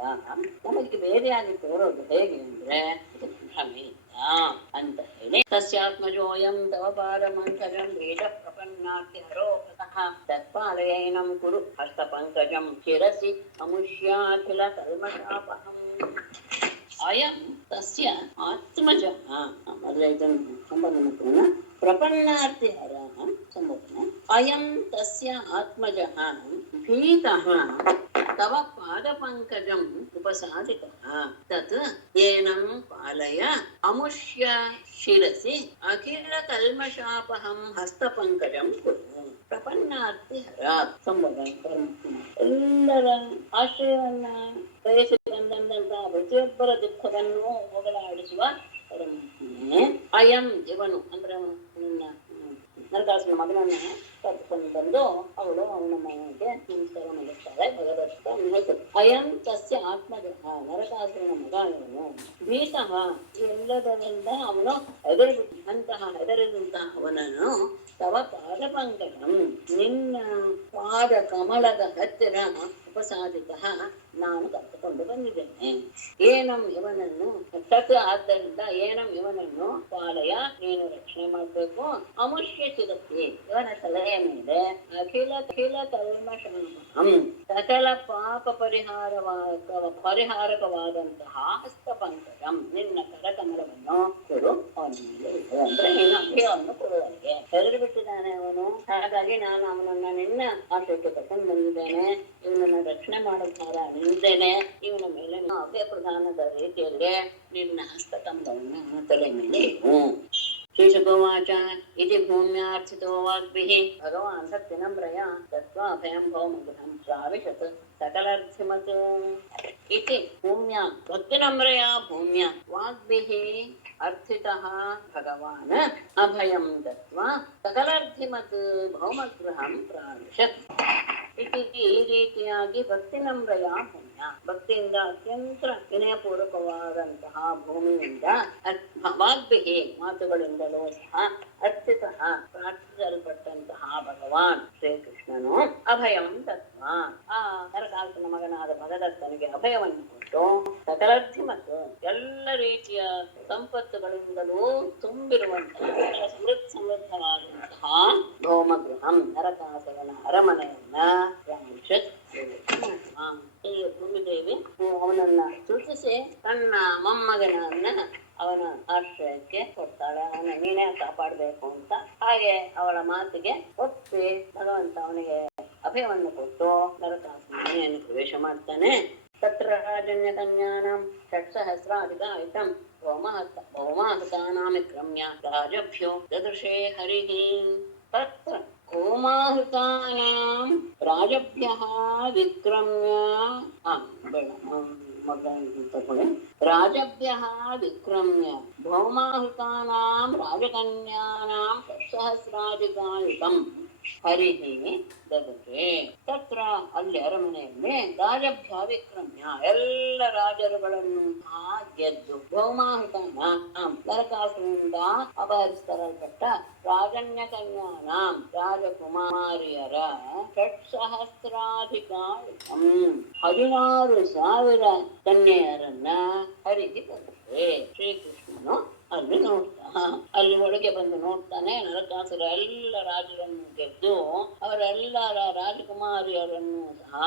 ನಮಗೆ ಬೇರೆಯಾಗಿ ತೋರೋದು ಹೇಗೆ ಅಂದ್ರೆ ಭ್ರಮೆ ಅಂತ ಹೇಳಿ, ತಸ್ಯಾತ್ಮಜೋಯಂ ತವ ಪಾದಮಂಕಜಂ ವೇದ ಪ್ರಪನ್ನಾತಿ ಹರೋಪತಃ ತತ್ಪಾದಯೈನಂ ಕುರು ಹಸ್ತ ಪಂಕಜಂ ಶಿರಸಿ ಅಮುಷ್ಯಾಖಿಲ ಕಲ್ಮಷಾಪಹಂ. ಅಯಂ ತಸ್ಯ ಆತ್ಮಜ. ಮೊದಲ ಇದನ್ನು ಸಂಬೋಧನ ಪ್ರಪನ್ನಾರ್ಥಿ ಹರ ಸಂಬೋಧನೆ. ಅಯಂ ತಸ್ಯ ಆತ್ಮಜ ಭೀತಃ ತವ ಪಾದ ಪಂಕಜಂ ಉಪಸಾದಿತಃ ತತ್ ಏನಂ ಪಾಲಯ ಅಮುಷ್ಯ ಶಿರಸಿ ಅಖಿಲ ಕಲ್ಮಷಾಪಹಂ ಹಸ್ತ ಪಂಕಜಂ ಕುರು. ಪ್ರಪನ್ನಾರ್ಥಿ ಹರ ಸಂಬೋಧನೆ. ಎಲ್ಲರ ಆಶ್ರಯವನ್ನ ಬಯಸಿ ಬಂದಂತಹ ಪ್ರತಿಯೊಬ್ಬರ ದುಃಖವನ್ನು ಹೋಗಲಾಡಿಸುವ ಪರಮಾತ್ಮನೇ ಅಯಂ ಇವನು ಅಂದ್ರೆ ನರಕಾಸುರನ ಮಗನನ್ನ ಕರ್ಕೊಂಡು ಬಂದು ಅವಳು ಅವನ ಮನೆಗೆ ನಮಸ್ಕಾರ ಮಾಡುತ್ತಾಳೆ. ಭಗವತ್ ಅಯಂ ತಸ್ಯ ಆತ್ಮಜ, ನರಕಾಸುರನ ಮಗ ಇವನು. ಭೀತಃ, ಎಲ್ಲದರಿಂದ ಅವನು ಹೆದರಿಬಿಟ್ಟು, ಅಂತಹ ಹೆದರಿದಂತಹ ಅವನನ್ನು ತವ ಪಾದ ಪಂಕಜಂ, ನಿನ್ನ ಪಾದ ಕಮಲದ ಹತ್ತಿರ ಉಪಸಾದಿತ ನಾನು ಕರೆದುಕೊಂಡು ಬಂದಿದ್ದೇನೆ. ಏನಂ ಇವನನ್ನು ತತ್, ಆದ್ದರಿಂದ ಏನಂ ಇವನನ್ನು ಪಾಲಯ, ನೀನು ರಕ್ಷಣೆ ಮಾಡಬೇಕು. ಅಮುಷ್ಯ ಚಿರತಿ, ಇವನ ತಲೆಯ ಮೇಲೆ ಅಖಿಲ ಕಲ್ಮಷಂ, ಸಕಲ ಪಾಪ ಪರಿಹಾರಕವಾದಂತಹ ಹಸ್ತ ಪಂಕಜಂ, ನಿನ್ನ ಕರಕಮಲವನ್ನು ಕೊಡು ಅವನ ಮೇಲೆ. ಅಂದ್ರೆ ನಿನ್ನ ಅಭಯವನ್ನು ಕೊಡುವವರಿಗೆ ಹೆದರಿ ಬಿಟ್ಟಿದ್ದಾನೆ ಅವನು. ಹಾಗಾಗಿ ನಾನು ಅವನನ್ನ ನಿನ್ನ ಆಶ್ರಯಕ್ಕೆ ಕರ್ಕೊಂಡು ಬಂದಿದ್ದೇನೆ. ಇವನನ್ನ ರಕ್ಷಣೆ ಮಾಡೋದಾರ ನಿಂದೇನೆ. ಇವನ ಮೇಲೆ ಅಭಯ ಪ್ರಧಾನದ ರೀತಿಯಲ್ಲಿ ನಿನ್ನ ಹಸ್ತಕಂಬವನ್ನು ಅವನ ತಲೆ ಮೇಲೆ ಶ್ರೀಶುಕೋವಾಚ ಇತಿ ಭೂಮ್ಯಾರ್ಥಿತೋ ವಾಗ್ಭಿಃ ಭಗವಾನ್ ಸತ್ಯನಮ್ರಯ ದತ್ವಾ ಅಭಯಂ ಭೌಮಗೃಹಂ ಪ್ರಾವಿಶತ್ ಸಕಲಾರ್ಥಿಮತ್. ಇತಿ ಭೂಮ್ಯಾ ಭಕ್ತಿನಮ್ರಯ ಭೂಮ್ಯಾ ವಾಗ್ಭಿಃ ಅರ್ಥಿತಃ ಭಗವಾನ್ ಅಭಯಂ ದತ್ವಾ ಸಕಲಾರ್ಥಿಮತ್ ಭೌಮಗೃಹಂ ಪ್ರಾವಿಶತ್. ಈ ರೀತಿಯಾಗಿ ಭಕ್ತಿ ನಮ್ರಯ ಭೂಮ್ಯ, ಭಕ್ತಿಯಿಂದ ಅತ್ಯಂತ ವಿನಯಪೂರ್ವಕವಾದಂತಹ ಭೂಮಿಯಿಂದ ವಾಗ್ಭಿಹಿ ಮಾತುಗಳಿಂದಲೂ ಸಹ ಅರ್ಥಿತಃ ಪ್ರಾರ್ಥಿಸಲ್ಪಟ್ಟಂತಹ ಭಗವಾನ್ ಶ್ರೀಕೃಷ್ಣನು ಅಭಯಂ ತತ್ವ, ಆ ನರಕಾಸುರನ ಮಗನಾದ ಭಗದತ್ತನಿಗೆ ಅಭಯವನ್ನು ಕೊಟ್ಟು ಸಕಲಾರ್ಥಿ ಮತ್ತು ಎಲ್ಲ ರೀತಿಯ ಸಂಪತ್ತುಗಳಿಂದಲೂ ತುಂಬಿರುವಂತಹ ಸಮೃದ್ಧವಾದಂತಹ ಭೌಮಗೃಹಂ, ನರಕಾಸುರನ ಅರಮನೆಯನ್ನ ಭೂಮಿದೇವಿ ಅವನನ್ನ ಸೃಷ್ಟಿಸಿ ತನ್ನ ಮೊಮ್ಮಗನನ್ನ ಅವನ ಆಶ್ರಯಕ್ಕೆ ಕೊಡ್ತಾಳೆ. ಅವನ ನೀನೇ ಕಾಪಾಡಬೇಕು ಅಂತ. ಹಾಗೆ ಅವಳ ಮಾತಿಗೆ ಒಪ್ಪಿ ಭಗವಂತ ಅವನಿಗೆ ಅಭಯವನ್ನು ಕೊಟ್ಟು ನರಕಾಸುರನೆಯನ್ನು ಪ್ರವೇಶ ಮಾಡ್ತಾನೆ. ತತ್ರ ರಾಜನ್ಯ ಕನ್ಯಾನಾಂ ಷಟ್ಸಹಸ್ರಾಧಿಕಾಯಿತಂ ಭೌಮಾಹುತಾನಾಮಿಕ್ರಮ್ಯ ರಾಜಭ್ಯೋ ದದೃಶೇ ಹರಿಃ. ತತ್ರ ಭೌಮಾಹುತಾನಾಂ ರಾಜಭ್ಯಃ ವಿಕ್ರಮ್ಯ ರಾಜಭ್ಯಃ ವಿಕ್ರಮ್ಯ ಭೌಮಾಹುತಾನಾಂ ರಾಜಕನ್ಯಾನಾಂ ಷಟ್ಸಹಸ್ರಾಧಿಕಾಯುತಂ ಹರಿಃ ದದತೆ. ತತ್ರ ಅಲ್ಲಿ ಅರಮನೆಯಲ್ಲಿ ರಾಜಭ್ಯ ವಿಕ್ರಮ್ಯ ಎಲ್ಲ ರಾಜರುಗಳನ್ನು ಗೆದ್ದು ಭೌಮಾಹುತಾನ ನರಕಾಸುರನಿಂದ ಅಪಹರಿಸಲ್ಪಟ್ಟ ರಾಜನ್ಯ ಕನ್ಯಾನಾಂ ರಾಜಕುಮಾರಿಯರ ಷಟ್ಸಹಸ್ರಾಧಿಕಾಯುತಂ 16,000 ಕನ್ಯೆಯರನ್ನ ಹರಿದಿ ತಂದೆ. ಶ್ರೀಕೃಷ್ಣನು ಅಲ್ಲಿ ಅಲ್ಲಿ ಒಳಗೆ ಬಂದು ನೋಡ್ತಾನೆ. ನರಕಾಸುರ ಎಲ್ಲ ರಾಜರನ್ನು ಗೆದ್ದು ಅವರೆಲ್ಲ ರಾಜಕುಮಾರಿಯರನ್ನು ಸಹ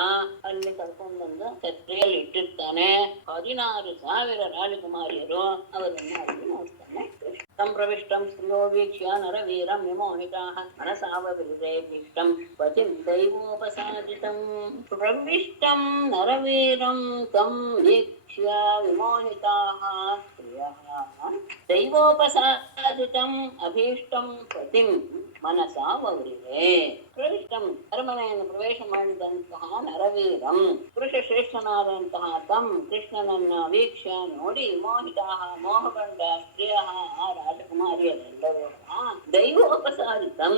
ಅಲ್ಲಿ ಕರ್ಕೊಂಡು ಬಂದು ಛತ್ರಿಯಲ್ಲಿ ಇಟ್ಟಿರ್ತಾನೆ. 16,000 ರಾಜಕುಮಾರಿಯರು ಅವರನ್ನು ಅಲ್ಲಿ ನೋಡ್ತಾನೆ. ಸಂಪ್ರವಿಷ್ಟಂ ಶ್ರಿಯೋ ವೀಕ್ಷ್ಯ ನರವೀರಂ ವಿಮೋಹಿತಾಃ ಮನಸಾವವಿರೇ ಭೀಷ್ಟಂ ಪತಿಂ ದೈವೋಪಸಾದಿತಂ ಪ್ರವಿಷ್ಟಂ ನರವೀರಂ ತಂ ವೀಕ್ಷ್ಯ ವಿಮೋಹಿತಾಃ ಸ್ತ್ರಿಯಃ ದೈವೋಪಸಾದಿತಂ ಅಭೀಷ್ಟಂ ಪತಿಂ ಮನಸಾವವೃಹೇ ಪ್ರವಿಷ್ಟಂ ಅರಮನೆಯನ್ನು ಪ್ರವೇಶ ಮಾಡಿದಂತಹ ನರವೀರಂ ಪುರುಷ ಶ್ರೇಷ್ಠನಾದಂತಹ ತಂ ಕೃಷ್ಣನನ್ನ ವೀಕ್ಷ ನೋಡಿ ಮೋಹಿತಾಃ ಮೋಹಗೊಂಡ ಸ್ತ್ರೀಯ ರಾಜಕುಮಾರಿಯರೆಲ್ಲರೂ ದೈವೋಪಸಾದಿತಂ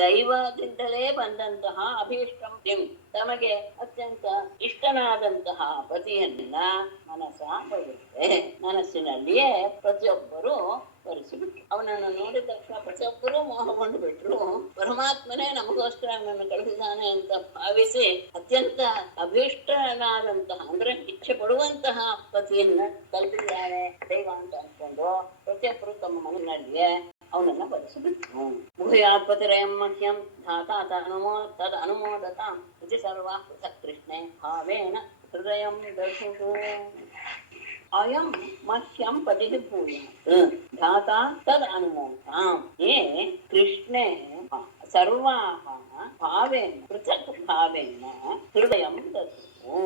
ದೈವದಿಂದಲೇ ಬಂದಂತಹ ಅಭೀಷ್ಟಂ ತಿಂ ತಮಗೆ ಅತ್ಯಂತ ಇಷ್ಟನಾದಂತಹ ಪತಿಯನ್ನ ಮನಸಾವವೃಹೇ ಮನಸ್ಸಿನಲ್ಲಿಯೇ ಪ್ರತಿಯೊಬ್ಬರು ವರಿಸಿಬಿಟ್ರು. ಅವನನ್ನು ನೋಡಿದ ತಕ್ಷಣ ಪ್ರತಿಯೊಬ್ಬರೂ ಮೋಹಗೊಂಡು ಬಿಟ್ರು. ಪರಮಾತ್ಮನೇ ನಮಗೋಸ್ಕರ ಅವನನ್ನು ಕಳಿಸಿದ್ದಾನೆ ಅಂತ ಭಾವಿಸಿ ಅತ್ಯಂತ ಅಭೀಷ್ಟನಾದಂತಹ ಅಂದ್ರೆ ಇಚ್ಛೆ ಪಡುವಂತಹ ಪತಿಯನ್ನ ಕಲ್ಪಿಸಿದ್ದಾರೆ ದೈವ ಅಂತ ಅನ್ಕೊಂಡು ಪ್ರತಿಯೊಬ್ಬರು ತಮ್ಮ ಮನಸ್ಸಿನಲ್ಲಿಯೇ ಅವನನ್ನ ವರಿಸಿಬಿಟ್ರು. ಭೂಯಾತ್ಪತಿರಯಂ ಮಹ್ಯಂ ಧಾತಾ ತದ್ ಅನುಮೋದತಾಂ ಇತಿ ಸರ್ವಾ ಪೃಥಕ್ ಕೃಷ್ಣೆ ಭಾವೇನ ಹೃದಯಂ ದರ್ಶತು. ಅಯಂ ಮಹ್ಯಂ ಪತಿಃ ಭೂಯಾತ್ ಧಾತಾ ತದ್ ಅನುಮೋದತಾಂ ಯೇ ಕೃಷ್ಣೆ ಸರ್ವಾಃ ಭಾವೇನ ಪೃಥಕ್ ಭಾವೇನ ಹೃದಯಂ ದರ್ಶತು.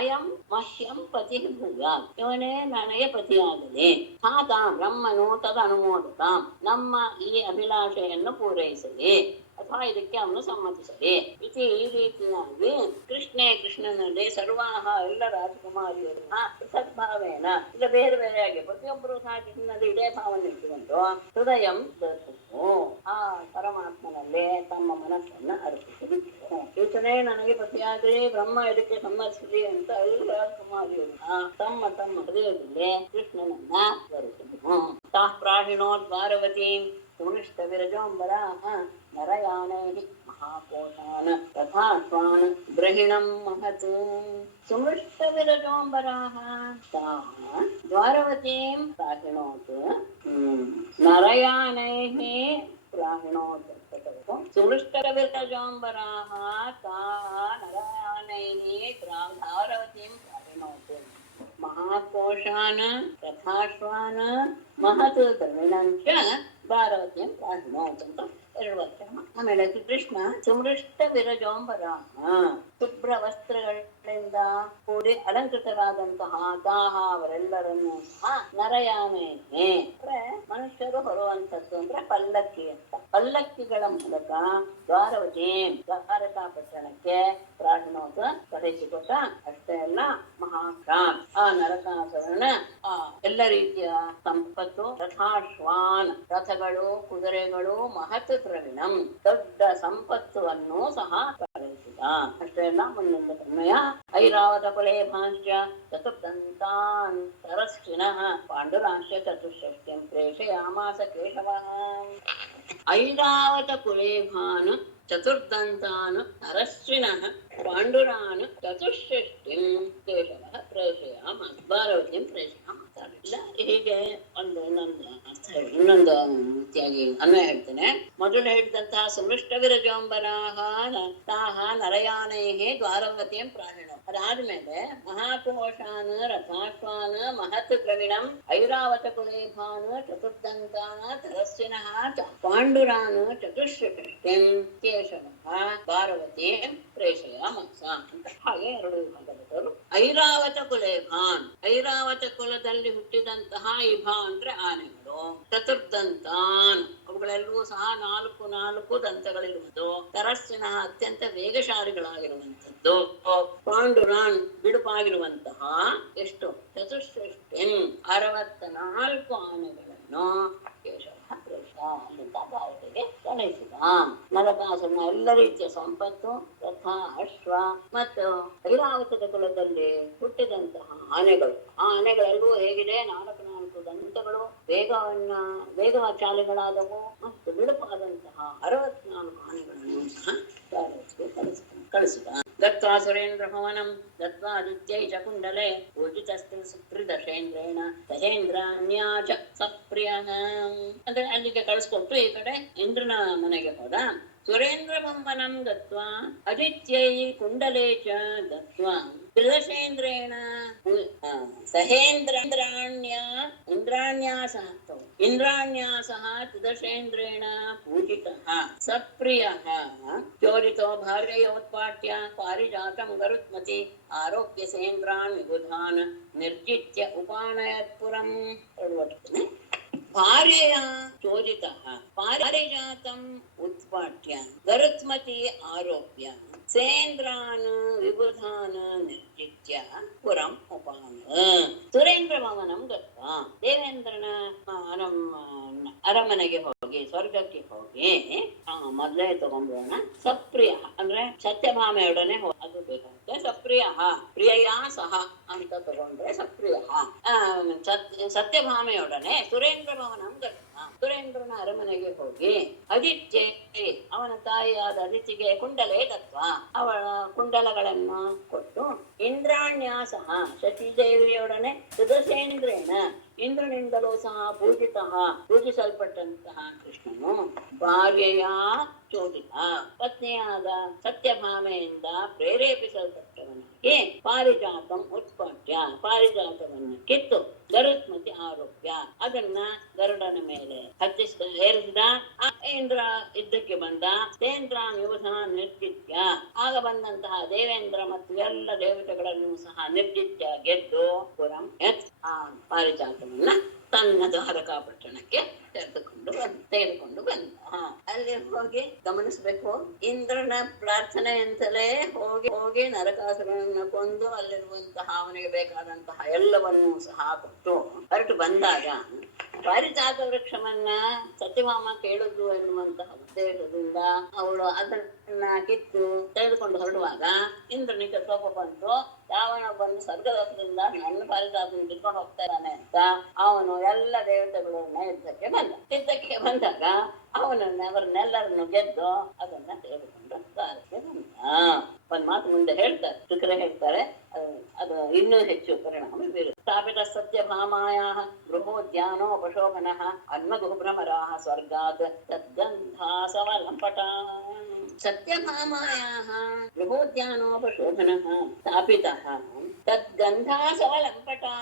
ಅಯಂ ಮಹ್ಯಂ ಪತಿ ಭೂಯಾತ್ ಇವನೇ ನನಗೆ ಪತಿಯಾಗಲಿ. ಧಾತ ಬ್ರಹ್ಮನು ತದ ಅನುಮೋದತಾಂ ನಮ್ಮ ಈ ಅಭಿಲಾಷೆಯನ್ನು ಪೂರೈಸಲಿ ಅಥವಾ ಇದಕ್ಕೆ ಅವನು ಸಮ್ಮತಿಸಲಿ. ಈ ರೀತಿಯಾಗಿ ಕೃಷ್ಣನಲ್ಲಿ ಸರ್ವಾಹ ಎಲ್ಲ ರಾಜಕುಮಾರಿಯರು ಪೃಥಕ್ ಭಾವೇನ ಇಲ್ಲ ಬೇರೆ ಬೇರೆಯಾಗಿ ಪ್ರತಿಯೊಬ್ಬರು ಸಹ ಕೃಷ್ಣನಲ್ಲಿ ಇದೇ ಭಾವನೆ ಇಟ್ಟುಕೊಂಡು ಹೃದಯಂ ದರ್ಶಿಸು ಆ ಪರಮಾತ್ಮನಲ್ಲೇ ತಮ್ಮ ಮನಸ್ಸನ್ನ ಅರ್ಪಿಸಬೇಕು. ಈತನೇ ನನಗೆ ಪತಿಯಾಗಲಿ ಬ್ರಹ್ಮ ಇದಕ್ಕೆ ಸಮ್ಮತಿಸಲಿ ಅಂತ ಎಲ್ಲ ರಾಜಕುಮಾರಿಯರು ತಮ್ಮ ತಮ್ಮ ಹೃದಯದಲ್ಲಿ ಕೃಷ್ಣನನ್ನ ಧರಿಸಬೇಕು. ತಾಃ ಪ್ರಾಹಿಣೋ ದ್ವಾರವತಿ ಸುನಿಷ್ಠ ವಿರಜೋಂಬರಾಹ ನರಯಾನೈಃ ಮಹಾಕೋಶಾನ್ ತಥಾಶ್ವಾನ್ ಬ್ರಹಿಣಂ ಮಹತ್. ಸುಮೃಷ್ಟ ವಿರಜೋಂಬರಾಹ ತಾಃ ದ್ವಾರವತೀಂ ಪ್ರಾಹಿಣೋತ್ ನರಯಾನೈಃ ಪ್ರಾಹಿಣೋತ್. ಸುಮೃಷ್ಟರ ವಿರಜೋಂಬರಾಹ ತಾಃ ನರಯಾನೈಃ ದ್ವಾರವತೀಂ ಪ್ರಾಹಿಣೋತ್ ಮಹಾಕೋಶಾನ್ ತಥಾಶ್ವಾನ್ ಮಹತ್ ದ್ರವಿಣಂಚ ಭಾರವತಿಯಂ ಪ್ರಾಹಿಣೋತ್ ಅಂತ 2 ವರ್ಷ. ಆಮೇಲೆ ಕೃಷ್ಣ ಸುಮೃಷ್ಟ ವಿರಜೋಂಬರಾಹ ಶುಭ್ರ ವಸ್ತ್ರಗಳಿಂದ ಕೂಡಿ ಅಲಂಕೃತರಾದಂತಹ ತಾಹ ಅವರೆಲ್ಲರನ್ನು ಸಹ ನರಯಾನೆ ಅಂದ್ರೆ ಮನುಷ್ಯರು ಹೊರುವಂತದ್ದು ಅಂದ್ರೆ ಪಲ್ಲಕ್ಕಿ ಅಂತ ಪಲ್ಲಕ್ಕಿಗಳ ಮೂಲಕ ದ್ವಾರವತಿ ದ್ವಾರಕಾ ಪಟ್ಟಣಕ್ಕೆ ಪ್ರಾಹಿಣೋತ ಕಳಿಸಿಕೊಟ್ಟ. ಅಷ್ಟೇ ಅಲ್ಲ ಮಹಾಕ್ರಾಂತ್ ಆ ನರಕಾಸುರನ ಎಲ್ಲ ರೀತಿಯ ಸಂಪತ್ತು ರಥಾಶ್ವಾನ್ ರಥಗಳು ಕುದುರೆಗಳು ಮಹತ್ ದ್ರವಿಣಂ ದೊಡ್ಡ ಸಂಪತ್ತುವನ್ನು ಸಹ ಕಳಿಸಿದ. ಅಷ್ಟೇ ಅಲ್ಲ ಮುಂದೊಂದು ತನ್ಮಯ ಐರಾವತ ಕುಲೇ ಭಾಷ್ಯ ಚತುರ್ದಂತಾನ್ ಸರಸ್ವಿನಃ ಪಾಂಡುರಾಂಶ ಚತುಷ್ಷಷ್ಟ್ಯಂ ಪ್ರೇಷಯಾಮಾಸ ಕೇಶವಃ. ಐರಾವತ ಕುಲೇಭಾನ್ ಚತುರ್ದಂತಾನ್ ನರಸ್ವಿನಃ ಪಾಂಡುರಾನ್ ಚತುಷ್ಷಷ್ಟಿಂ ಕೇಶವಃ ಪ್ರೇಷಯಾಮಾಸ ಭಾರವತಿಂ ಪ್ರೇಷಯಾಮಾಸ. ಹೀಗೆ ಇನ್ನೊಂದು ರೀತಿಯಾಗಿ ಅನ್ವಯ ಹೇಳ್ತೇನೆ. ಮೊದಲು ಹೇಳಿದಂತಹ ಸುಮೃಷ್ಟ ವಿರಜೋಂಬರಾಹ ತಾಹ ನರಯಾನೈಃ ದ್ವಾರವತಿಂ ಪ್ರಾಹಿಣೋ. ಅದಾದ್ಮೇಲೆ ಮಹಾಕೋಶಾನ್ ರಥಾಶ್ವಾನ್ ಮಹತ್ ದ್ರವಿಣಂ ಐರಾವತ ಕುಲೇಭಾನ್ ಚತುರ್ದಂತಾನ ತರಸ್ವಿನಃ ಪಾಂಡುರಾನ್ ಚತುಷ್ಷಷ್ಟಿಂ ಕೇಶವಃ ಭಾರವತಿಂ ಪ್ರೇಷಯಾಮಾಸ ಅಂತ ಹಾಗೆ 2 ವಿಭಾಗದವರು. ಐರಾವತ ಕುಲೇಭಾನ್ ಐರಾವತ ಕುಲದಲ್ಲಿ ಹುಟ್ಟಿದಂತಹ ಇಭಾ ಅಂದ್ರೆ ಆನೆಗಳು. ಚತುರ್ದಂತಾನ್ ಅವುಗಳೆಲ್ಲವೂ ಸಹ 4 ದಂತಗಳಿರುವುದು. ತರಸ್ಸಿನ ಅತ್ಯಂತ ವೇಗಶಾಲಿಗಳಾಗಿರುವಂತದ್ದು. ಪಾಂಡುರಾನ್ ಬಿಡುಪಾಗಿರುವಂತಹ ಎಷ್ಟು ಚತುಷ್ಷಷ್ಟಿಂ 64 ಆನೆಗಳನ್ನು ಕೇಶವ ಅಲ್ಲಿಂದ ಭಾರತಿಗೆ ಕಳಿಸಿದ. ನರಕಾಸುರನ ಎಲ್ಲ ರೀತಿಯ ಸಂಪತ್ತು ರಥ ಅಶ್ವ ಮತ್ತು ಐರಾವತದ ಕುಲದಲ್ಲಿ ಹುಟ್ಟಿದಂತಹ ಆನೆಗಳು ಆ ಆನೆಗಳೆಲ್ಲವೂ ಹೇಗಿದೆ 4 ದಂತಗಳು ವೇಗಚಾಲಿಗಳಾದವು ಮತ್ತು ಬಿಡುಪಾದಂತಹ 64 ಆನೆಗಳನ್ನು ಸಹ ಕಳಿಸಿದ. ದತ್ವಾ ಸುರೇಂದ್ರ ಭವನಂ ದತ್ವಾ ಆದಿತ್ಯೈ ಚ ಕುಂಡಲೆ ಊರ್ಜಿತಸ್ತು ಸುತ್ರಿದಶೇಂದ್ರೇಣ ದಶೇಂದ್ರಾನ್ಯಾ ಚ ಸಪ್ರಿಯಃ. ಅಂದ್ರೆ ಅಲ್ಲಿಗೆ ಕಳಿಸ್ಕೊಟ್ಟು ಈ ಕಡೆ ಇಂದ್ರನ ಮನೆಗೆ ಹೋದ. ಸುರೇಂದ್ರ ಬಂಬನಂ ಗತ್ವಾ ಅದಿತ್ಯೈ ಕುಂಡಲೇ ಚ ದತ್ವಾ ತ್ರಿದಶೇಂದ್ರೇಣ ಸಹೇಂದ್ರಾಣ್ಯ ಇಂದ್ರಾಣ್ಯಾಸಃ ಇಂದ್ರಾಣ್ಯಾಸಃ ತ್ರಿದಶೇಂದ್ರೇಣ ಪೂಜಿತಃ ಸಪ್ರಿಯಃ ಚೋರಿತೋ ಭಾರ್ಯಯೋತ್ಪಾಟ್ಯ ಪಾರಿಜಾತಂ ಗರುತ್ಮತಿ ಆರೋಗ್ಯ ಸೇಂದ್ರಾನ್ ವಿಬುಧಾನ್ ನಿರ್ಜಿತ್ಯ ಉಪಾನಯತ್ಪುರಂ. ಭಾರ್ಯಯ ಚೋರಿತಃ ಪಾರಿಜಾತಂ ಉತ್ಪಾಟ್ಯ ಗರುತ್ಮತಿ ಆರೋಪ್ಯ ಸೇಂದ್ರಾನ್ ವಿಬುಧಾನ್ ನಿರ್ಜಿತ್ಯ ಪುರಂ ಉಪಾನ ಸುರೇಂದ್ರ ಭವನಂ ಗತ್ವಾ ದೇವೇಂದ್ರನ ಅರಮನೆಗೆ ಹೋಗಿ ಸ್ವರ್ಗಕ್ಕೆ ಹೋಗಿ ಮೊದಲೇ ತಗೊಂಡ್ಬೋಣ. ಸಪ್ರಿಯ ಅಂದ್ರೆ ಸತ್ಯಭಾಮೆಯೊಡನೆ ಅದು ಬೇಕಾಗುತ್ತೆ. ಸಪ್ರಿಯ ಪ್ರಿಯಯ ಸಹ ಅಂತ ತಗೊಂಡ್ರೆ ಸಪ್ರಿಯ ಸತ್ಯಭಾಮೆಯೊಡನೆ ಸುರೇಂದ್ರ ಭವನಂ ಗತ್ವಾ ಸುರೇಂದ್ರನ ಅರಮನೆಗೆ ಹೋಗಿ ಅದಿತ್ಯ ಅವನ ತಾಯಿಯಾದ ಅದಿತಿಗೆ ಕುಂಡಲೇ ದತ್ವ ಅವಳ ಕುಂಡಲಗಳನ್ನು ಕೊಟ್ಟು ಇಂದ್ರಾಣ್ಯಾಸಃ ಶಚಿದೇವಿಯೊಡನೆ ತ್ರಿದಶೇಂದ್ರೇಣ ಇಂದ್ರನಿಂದಲೂ ಸಹ ಪೂಜಿಸಲ್ಪಟ್ಟಂತಹ ಕೃಷ್ಣನು ಭಾರ್ಯೆಯ ಚೋದಿತ ಪತ್ನಿಯಾದ ಸತ್ಯಭಾಮೆಯಿಂದ ಪ್ರೇರೇಪಿಸಲ್ಪಟ್ಟವನಿಗೆ ಪಾರಿಜಾತಂ ಉತ್ಪಾಟ್ಯ ಪಾರಿಜಾತವನ್ನು ಕಿತ್ತು ಗರುತ್ಮತಿ ಆರೋಪ್ಯ ಅದನ್ನ ಗರುಡನ ಮೇಲೆ ಏರಿಸಿದ. ಇಂದ್ರ ಯುದ್ಧಕ್ಕೆ ಬಂದ. ಸೇಂದ್ರ ಯುವಧ ನಿರ್ಜಿತ್ಯ ಆಗ ಬಂದಂತಹ ದೇವೇಂದ್ರ ಮತ್ತು ಎಲ್ಲ ದೇವತೆಗಳನ್ನು ಸಹ ನಿರ್ಜಿತ್ಯ ಗೆದ್ದು ಪುರಂ ಆ ಪಾರಿಜಾತವನ್ನ ತನ್ನ ದ್ವಾರಕಾಪಟ್ಟಣಕ್ಕೆ ತೆಗೆದುಕೊಂಡು ಬಂದ. ಅಲ್ಲಿ ಹೋಗಿ ಗಮನಿಸ್ಬೇಕು, ಇಂದ್ರನ ಪ್ರಾರ್ಥನೆ ಅಂತಲೇ ಹೋಗಿ ನರಕಾಸುರನನ್ನು ಕೊಂದು ಅಲ್ಲಿರುವಂತಹ ಅವನಿಗೆ ಬೇಕಾದಂತಹ ಎಲ್ಲವನ್ನೂ ಸಹ ಕೊಟ್ಟು ಹೊರಟು ಬಂದಾಗ ಪಾರಿಜಾತ ವೃಕ್ಷವನ್ನ ಸತ್ಯಭಾಮ ಕೇಳುದು ಎನ್ನುವಂತಹ ಉದ್ದೇಶದಿಂದ ಅವಳು ಅದನ್ನ ಕಿತ್ತು ತೆಗೆದುಕೊಂಡು ಹೊರಡುವಾಗ ಇಂದ್ರನಿಗೆ ಕೋಪ ಬಂತು. ಯಾವನೊಬ್ಬನು ಸ್ವರ್ಗಲೋಕದಿಂದ ನನ್ನ ಪಾರಿಜಾತನ ಕಿತ್ಕೊಂಡು ಹೋಗ್ತಾ ಇದ್ದಾನೆ ಅಂತ ಅವನು ಎಲ್ಲ ದೇವತೆಗಳನ್ನ ಯುದ್ಧಕ್ಕೆ ಬಂದಾಗ ಅವರನ್ನೆಲ್ಲರನ್ನು ಗೆದ್ದು ಅದನ್ನ ತೆಗೆದುಕೊಂಡು ಒಂದ್ ಮಾತು ಮುಂದೆ ಹೇಳ್ತಾರೆ, ಶುಕ್ರ ಹೇಳ್ತಾರೆ, ಅದು ಇನ್ನೂ ಹೆಚ್ಚು ಪರಿಣಾಮ ಬೀರುತ್ತೆ. ಸ್ಥಾಪಿತ ಸತ್ಯಭಾಮಾಯ ಗೃಹೋದ್ಯಾನೋಪಶೋಭನ ಅನ್ಮಗುಭ್ರಮರಾ ಸ್ವರ್ಗಾತ್ ತದ್ಗಂಧಾಸವಲಂಪಟ. ಸತ್ಯಭಾಮಾಯ ಗೃಹೋದ್ಯಾನೋಪಶೋಭನ ಸ್ಥಾಪಿತ ತದ್ಗಂಧಾಸವಲಂಪಟಾ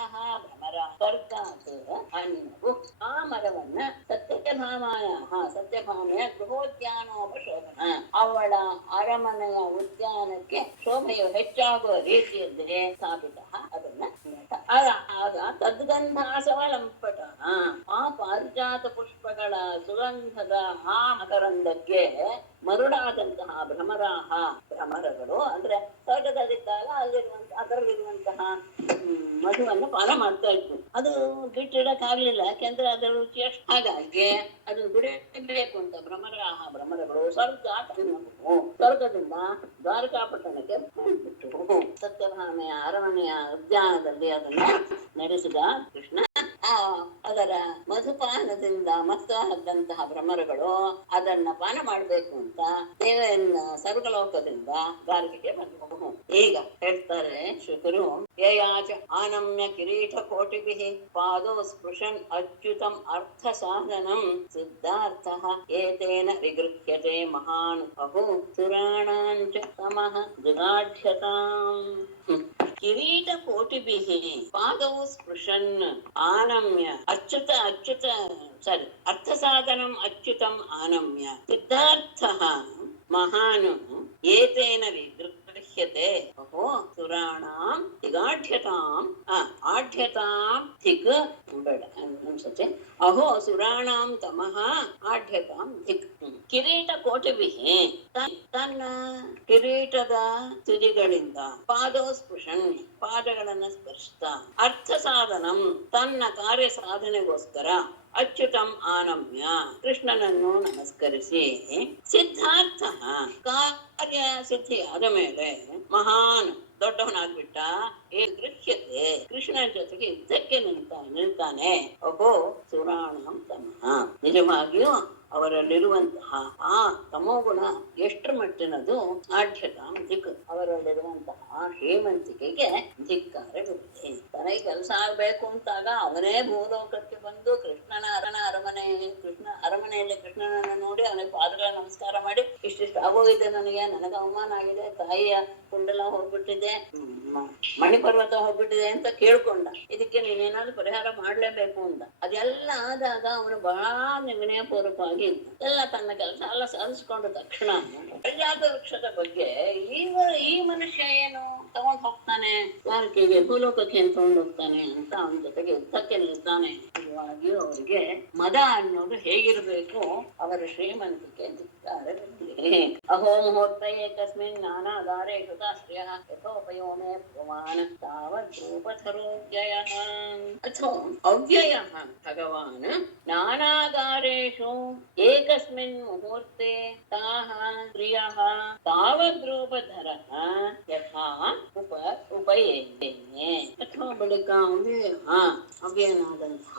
ಭ್ರಮರ ಸ್ವರ್ಗಾತ್ ಅನ್ಮಗು. ಆ ಮರವನ್ನ ಸತ್ಯಭಾಮೆಯ ಗೃಹೋದ್ಯಾನೋಪಶೋಭನ ಅವಳ ಅರಮನೆಯ ಉದ್ಯಾನಕ್ಕೆ ಶೋಭೆಯು ಹೆಚ್ಚಾಗುವ ರೀತಿಯಲ್ಲೇ ಸ್ಥಾಪಿತ ಅದನ್ನ ಆಗ ತದ್ಗಂಧಾಸವಲಂಪಟ ಆ ಪಾರಿಜಾತ ಪುಷ್ಪಗಳ ಸುಗಂಧದ ಆ ಮಕರಂದಕ್ಕೆ ಮರುಳಾದಂತಹ ಭ್ರಮರಗಳು ಅಂದ್ರೆ ಸ್ವರ್ಗದಲ್ಲಿದ್ದಾಗ ಅದರಲ್ಲಿರುವಂತಹ ಮಧುವನ್ನು ಪಾನ ಮಾಡ್ತಾ ಇತ್ತು. ಅದು ಬಿಟ್ಟಿಡಕ್ಕಾಗ್ಲಿಲ್ಲ, ಯಾಕೆಂದ್ರೆ ಅದರ ರುಚಿ ಅಷ್ಟು. ಹಾಗಾಗಿ ಅದನ್ನು ಬಿಡಬೇಕು ಅಂತ ಭ್ರಮರಗಳು ಸ್ವರ್ಗದಿಂದ ದ್ವಾರಕಾಪಟ್ಟಣಕ್ಕೆ ಬಿಟ್ಟು ಸತ್ಯಭಾಮೆಯ ಅರಮನೆಯ ಉದ್ಯಾನದಲ್ಲಿ ಅದನ್ನ ನಡೆಸಿದ ಕೃಷ್ಣ. ಅದರ ಮಧುಪಾನದಿಂದ ಮತ್ತಾದಂತಹ ಭ್ರಮರಗಳು ಅದನ್ನ ಪಾನ ಮಾಡಬೇಕು ಅಂತ ಸರ್ವಲೋಕದಿಂದ ದ್ವಾರಕೆಗೆ ಬಂದು ಈಗ ಹೇಳ್ತಾರೆ ಶುಕರು. ಯಯಾಚ ಆನಮ್ಯ ಕಿರೀಟ ಕೋಟಿಭಿಃ ಪಾದೋ ಸ್ಪೃಶನ್ ಅಚ್ಯುತಂ ಅರ್ಥ ಸಾಧನಂ ಸಿದ್ಧಾರ್ಥಃ ಏತೇನ ವಿಗೃಹ್ಯತೆ ಮಹಾನ್ ಬಹು ಸುರಾಣಾಂಚ ತಮಃ ದುರಾಢ್ಯತಾಂ. ಕಿರೀಟ ಕೋಟಿಭಿಃ ಪಾದವು ಸ್ಪೃಶನ್ ಆನಮ್ಯ ಅರ್ಥ ಸಾಧನಂ ಅಚ್ಯುತಂ ಆನಮ್ಯ ಸಿದ್ಧಾರ್ಥಃ ಮಹಾನ್ ಏತೇನ ವಿಗೃಹ್ಯತೆ ಬಹು ಸುರಾಣಾಂ ದಿಗಾಢ್ಯತಾಂ ಆಢ್ಯತಾಂ ದಿಕ್ ಅನ್ಸುತ್ತೆ. ಅಹೋ ಸುರಾಣಾಂ ತಮಃ ಆಢ್ಯತಾಂ ದಿಕ್. ಕಿರೀಟ ಕೋಟಿಭಿಃ ತನ್ನ ಕಿರೀಟದ ತುದಿಗಳಿಂದ ಪಾದೋ ಸ್ಪೃಶನ್ ಪಾದಗಳನ್ನ ಸ್ಪರ್ಶಿಸ್ತಾ ಅರ್ಥ ಸಾಧನಂ ತನ್ನ ಕಾರ್ಯ ಸಾಧನೆಗೋಸ್ಕರ ಅಚ್ಯುತಂ ಆನಮ್ಯ ಕೃಷ್ಣನನ್ನು ನಮಸ್ಕರಿಸಿ ಸಿದ್ಧಾರ್ಥ ಕಾರ್ಯ ಸಿದ್ಧಿ ಆದ ಮೇಲೆ ಮಹಾನ್ ದೊಡ್ಡವನಾಗ್ಬಿಟ್ಟ ಗೃಹ್ಯತೆ ಕೃಷ್ಣನ ಜೊತೆಗೆ ಯುದ್ಧಕ್ಕೆ ನಿಲ್ತಾನೆ. ಅಹೋ ಸುರಾಣಂ ತಮಃ ನಿಜವಾಗಿಯೂ ಅವರಲ್ಲಿರುವಂತಹ ಆ ತಮೋಗುಣ ಎಷ್ಟರ ಮಟ್ಟಿನದು ಆಢ್ಯತಾಂ ದಿಕ್ ಅವರಲ್ಲಿರುವಂತಹ ಶ್ರೀಮಂತಿಕೆಗೆ ಧಿಕ್ಕಾರವಿರುತ್ತೆ. ತನಗೆ ಕೆಲಸ ಆಗ್ಬೇಕು ಅಂತಾಗ ಅವನೇ ಭೂಲೋಕಕ್ಕೆ ಬಂದು ಕೃಷ್ಣನ ಅರಮನೆ ಅರಮನೆಯಲ್ಲಿ ಕೃಷ್ಣನನ್ನು ನೋಡಿ ಅವನಿಗೆ ಪಾದಗಳ ನಮಸ್ಕಾರ ಮಾಡಿ ಇಷ್ಟಿಷ್ಟು ಆಗೋಗಿದೆ, ನನಗೆ ಅವಮಾನ ಆಗಿದೆ, ತಾಯಿಯ ಕುಂಡಲ ಹೋಗ್ಬಿಟ್ಟಿದೆ, ಮಣಿಪರ್ವತ ಹೋಗ್ಬಿಟ್ಟಿದೆ ಅಂತ ಕೇಳ್ಕೊಂಡ. ಇದಕ್ಕೆ ನೀನೇನಾದ್ರೂ ಪರಿಹಾರ ಮಾಡ್ಲೇಬೇಕು ಅಂತ. ಅದೆಲ್ಲ ಆದಾಗ ಅವನು ಬಹಳ ವಿನಯಪೂರ್ವಕವಾಗಿ ಇದ್ದ. ಎಲ್ಲ ತನ್ನ ಕೆಲಸ ಎಲ್ಲ ಸಾಧಿಸ್ಕೊಂಡು ತಕ್ಷಣ ಪರಿಜಾತ ವೃಕ್ಷದ ಬಗ್ಗೆ ಈ ಮನುಷ್ಯ ಏನು ತಗೊಂಡ್ ಹೋಗ್ತಾನೆ, ದ್ವಾರಕೆಗೆ ಭೂಲೋಕಕ್ಕೆ ಏನ್ ತಗೊಂಡ್ ಹೋಗ್ತಾನೆ ಅಂತ ಅವನ ಜೊತೆಗೆ ಯುದ್ಧಕ್ಕೆ ನಿಲ್ತಾನೆ. ನಿಜವಾಗಿಯೂ ಅವರಿಗೆ ಮದ ಅನ್ನೋದು ಹೇಗಿರ್ಬೇಕು ಅವರ ಶ್ರೀಮಂತಿಕೆ ಅಹೋ ಮುಹೂರ್ತ ಏಕಸ್ಮಿನ್ ನಾನಾ ದಾರೇ ಶ್ರುತಾಶ್ರಯ ಯಥೋಪಯೋಮೇ ಭಗವಾನ್ ತಾವದ್ರೂಪಧರೋವ್ಯಯಃ ಅಥೋ ಅವ್ಯಯಃ ಭಗವಾನ್ ನಾನಾಗಾರೇಷು ಏಕಸ್ಮಿನ್ ಮುಹೂರ್ತೆ ತಾಃ ಸ್ತ್ರಿಯಃ ತಾವದ್ರೂಪಧರಃ ಯಥಾ ಉಪಯೇತೇನೆ. ಅಥವಾ ಬಳಿಕ ಅವ್ಯಯನಾದಂತಹ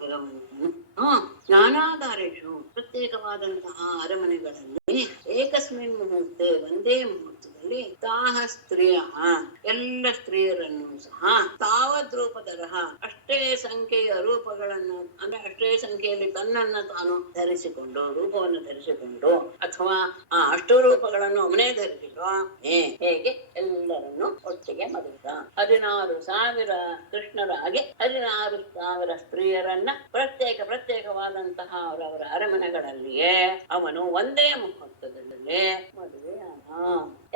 ಭಗವಂತನು ನಾನಾಗಾರೇಷು ಪ್ರತ್ಯೇಕವಾದಂತಹ ಅರಮನೆಗಳಲ್ಲಿ ಏಕಸ್ಮಿನ್ ಮುಹೂರ್ತೆ ಒಂದೇ ಮುಹೂರ್ತದಲ್ಲಿ ತಾಹ ಸ್ತ್ರೀಯ ಎಲ್ಲ ಸ್ತ್ರೀಯರನ್ನು ಸಹ ತಾವದ್ರೂಪಧರಃ ಅಷ್ಟೇ ಸಂಖ್ಯೆಯ ರೂಪಗಳನ್ನು ಅಂದ್ರೆ ಅಷ್ಟೇ ಸಂಖ್ಯೆಯಲ್ಲಿ ತನ್ನನ್ನ ತಾನು ಧರಿಸಿಕೊಂಡು ರೂಪವನ್ನು ಧರಿಸಿಕೊಂಡು ಅಥವಾ ಅಷ್ಟು ರೂಪಗಳನ್ನು ಅವನೇ ಧರಿಸಿಕೊಂಡು ಹೇಗೆ ಎಲ್ಲರನ್ನು ಒಟ್ಟಿಗೆ ಮದುವೆ 16,000 ಕೃಷ್ಣರಾಗಿ 16,000 ಸ್ತ್ರೀಯರನ್ನ ಪ್ರತ್ಯೇಕವಾದಂತಹ ಅವರವರ ಅರಮನೆಗಳಲ್ಲಿಯೇ ಅವನು ಒಂದೇ ಮುಹೂರ್ತದಲ್ಲಿ ಮದುವೆ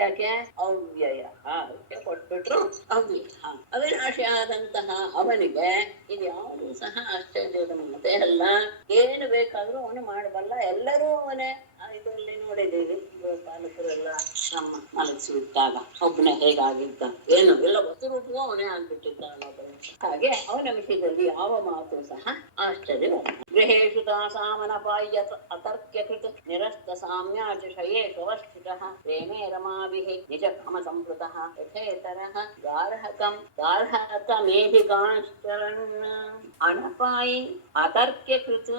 ಯಾಕೆ ಅವ್ಯಯ ಕೊಟ್ಬಿಟ್ರು. ಅವ್ಯಯ ಅವಿನಾಶಿ ಆದಂತಹ ಅವನಿಗೆ ಇದು ಯಾವುದು ಸಹ ಆಶ್ಚರ್ಯದ ಮಾತೆ ಅಲ್ಲ. ಏನು ಬೇಕಾದ್ರೂ ಅವನು ಮಾಡಬಲ್ಲ. ಎಲ್ಲರೂ ಅವನೇ ಇದರಲ್ಲಿ ನೋಡಿದ್ದೀವಿ. ಪಾಲಕರೆಲ್ಲ ನಮ್ಮ ಮಲಗಿಸಿಬಿಟ್ಟಾಗ ಒಬ್ಬನೇ ಹೇಗಾಗಿದ್ದ ಏನು ಎಲ್ಲ ಗೊತ್ತಿರುವುದು ಅವನೇ ಆಗ್ಬಿಟ್ಟಿದ್ದ ಅನ್ನೋದು. ಹಾಗೆ ಅವನ ವಿಷಯದಲ್ಲಿ ಯಾವ ಮಾತು ಸಹ ಆಶ್ಚರ್ಯವಲ್ಲ. ಗೃಹೇಶು ತಾಸಾಮನಪಾಯ್ಯ ಅತರ್ಕ್ಯಕೃತ ನಿರಸ್ತ ಸಾಮ್ಯಾತಿಶಯೇಷು ಅವಸ್ಥಿತಃ ಪ್ರೇಮೇ ರಮಾಭಿಃ ನಿಜ ಕಾಮ ಸಂಪ್ಲುತಃ ಯಥೇತರಃ ಗಾರ್ಹಕಮೇಧಿಕಾಂಶ್ಚರನ್ ಅನಪಾಯಿ ಅತರ್ಕ್ಯಕೃತ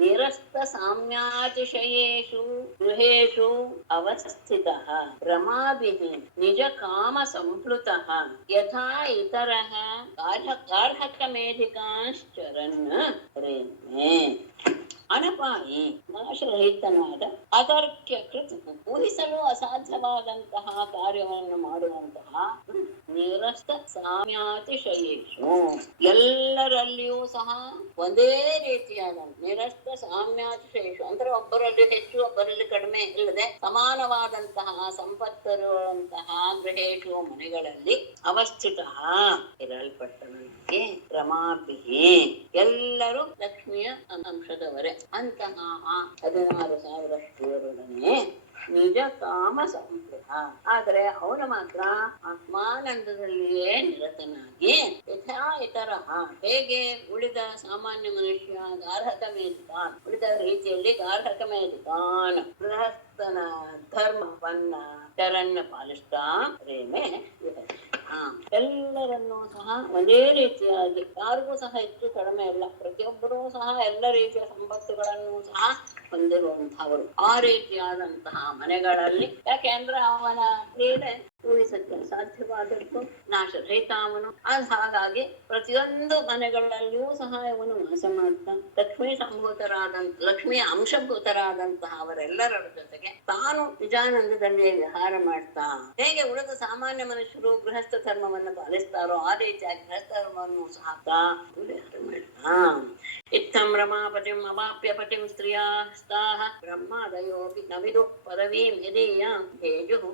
ನಿರಸ್ತ ಸಾಮ್ಯಾತಿಶಯೇಷು ಗೃಹೇಷು ಅವಸ್ಥಿತಃ ರಮಾಭಿಃ ನಿಜ ಕಾಮ ಸಂಪ್ಲುತಃ ಯಥಾ ಇತರಃ ಗಾರ್ಹಕಮೇಧಿಕಾಂಶ್ಚರನ್ ಪ್ರೇಮೇ. ಅನಪಾಯಿ ನಾಶರಹಿತನಾದ ಅತರ್ಕ್ಯಕೃತ ಊಹಿಸಲು ಅಸಾಧ್ಯವಾದಂತಹ ಕಾರ್ಯವನ್ನು ಮಾಡುವಂತಹ ನಿರಸ್ತ ಸಾಮ್ಯಾತಿಶಯೇಷು ಎಲ್ಲರಲ್ಲಿಯೂ ಸಹ ಒಂದೇ ರೀತಿಯಾದ ನಿರಸ್ತ ಸಾಮ್ಯಾತಿಶಯೇಷು ಅಂದ್ರೆ ಒಬ್ಬರಲ್ಲಿ ಹೆಚ್ಚು ಒಬ್ಬರಲ್ಲಿ ಕಡಿಮೆ ಇಲ್ಲದೆ ಸಮಾನವಾದಂತಹ ಸಂಪತ್ತಿರುವಂತಹ ಗೃಹೇಶು ಮನೆಗಳಲ್ಲಿ ಅವಸ್ಥಿತ ಇರಲ್ಪಟ್ಟವನಿಗೆ ರಮಾಭಿಹಿ ಎಲ್ಲರೂ ಲಕ್ಷ್ಮಿಯ ಅಂಶದವರೇ ಅಂತಹ 16,000 ಸ್ತ್ರೀಯರೊಡನೆ ನಿಜ ಕಾಮ ಸಂಪ್ರಹ. ಆದರೆ ಅವನು ಮಾತ್ರ ಆತ್ಮಾನಂದದಲ್ಲಿಯೇ ನಿರತನಾಗಿ ಯಥಾ ಇತರ ಹೇಗೆ ಉಳಿದ ಸಾಮಾನ್ಯ ಮನುಷ್ಯ ಗಾರ್ಹಕ ಮೇಧಿಕಾನ್ ಉಳಿದ ರೀತಿಯಲ್ಲಿ ಗಾರ್ಹಕ ಮೇಧಿಕಾನ್ ಗೃಹಸ್ಥನ ಧರ್ಮವನ್ನ ಚರನ್ನ ಪಾಲಿಸ್ತಾ ಪ್ರೇಮೆ ಎಲ್ಲರನ್ನೂ ಸಹ ಒಂದೇ ರೀತಿಯಾಗಿ ಯಾರಿಗೂ ಸಹ ಹೆಚ್ಚು ಕಡಿಮೆ ಇಲ್ಲ. ಪ್ರತಿಯೊಬ್ಬರೂ ಸಹ ಎಲ್ಲ ರೀತಿಯ ಸಂಪತ್ತುಗಳನ್ನು ಸಹ ಹೊಂದಿರುವಂತಹವರು. ಆ ರೀತಿಯಾದಂತಹ ಮನೆಗಳಲ್ಲಿ ಯಾಕೆ ಅಂದ್ರೆ ಅವನ ಕ್ರೀಡೆ ಊಹಿಸಕ್ಕೆ ಸಾಧ್ಯವಾದದ್ದು ನಾಶರಹಿತ ಅವನು. ಹಾಗಾಗಿ ಪ್ರತಿಯೊಂದು ಮನೆಗಳಲ್ಲಿಯೂ ಸಹ ಇವನು ವಾಸ ಮಾಡ್ತಾ ಲಕ್ಷ್ಮಿಯ ಅಂಶಭೂತರಾದಂತಹ ಅವರೆಲ್ಲರ ಜೊತೆಗೆ ತಾನು ನಿಜಾನಂದದಲ್ಲಿ ವಿಹಾರ ಮಾಡ್ತಾ ಹೇಗೆ ಉಳಿದ ಸಾಮಾನ್ಯ ಮನುಷ್ಯರು ಗೃಹಸ್ಥ ಧರ್ಮವನ್ನು ಪಾಲಿಸ್ತಾರೋ ಆ ರೀತಿಯಾಗಿ ಗೃಹಸ್ಥ ಧರ್ಮವನ್ನು ಸಹ ವಿಹಾರ ಮಾಡ್ತಾ ಇತ್ತಂ ರಮಾಪತಿಂ ಅವಾಪ್ಯ ಪತಿಂ ಸ್ತ್ರೀಯಾಸ್ತಾಹ ಬ್ರಹ್ಮಾದಯೋಪಿ ನ ವಿದುಃ ಪದವೀಂ ಯದೀಯಾಂ ಹೇಜುಃ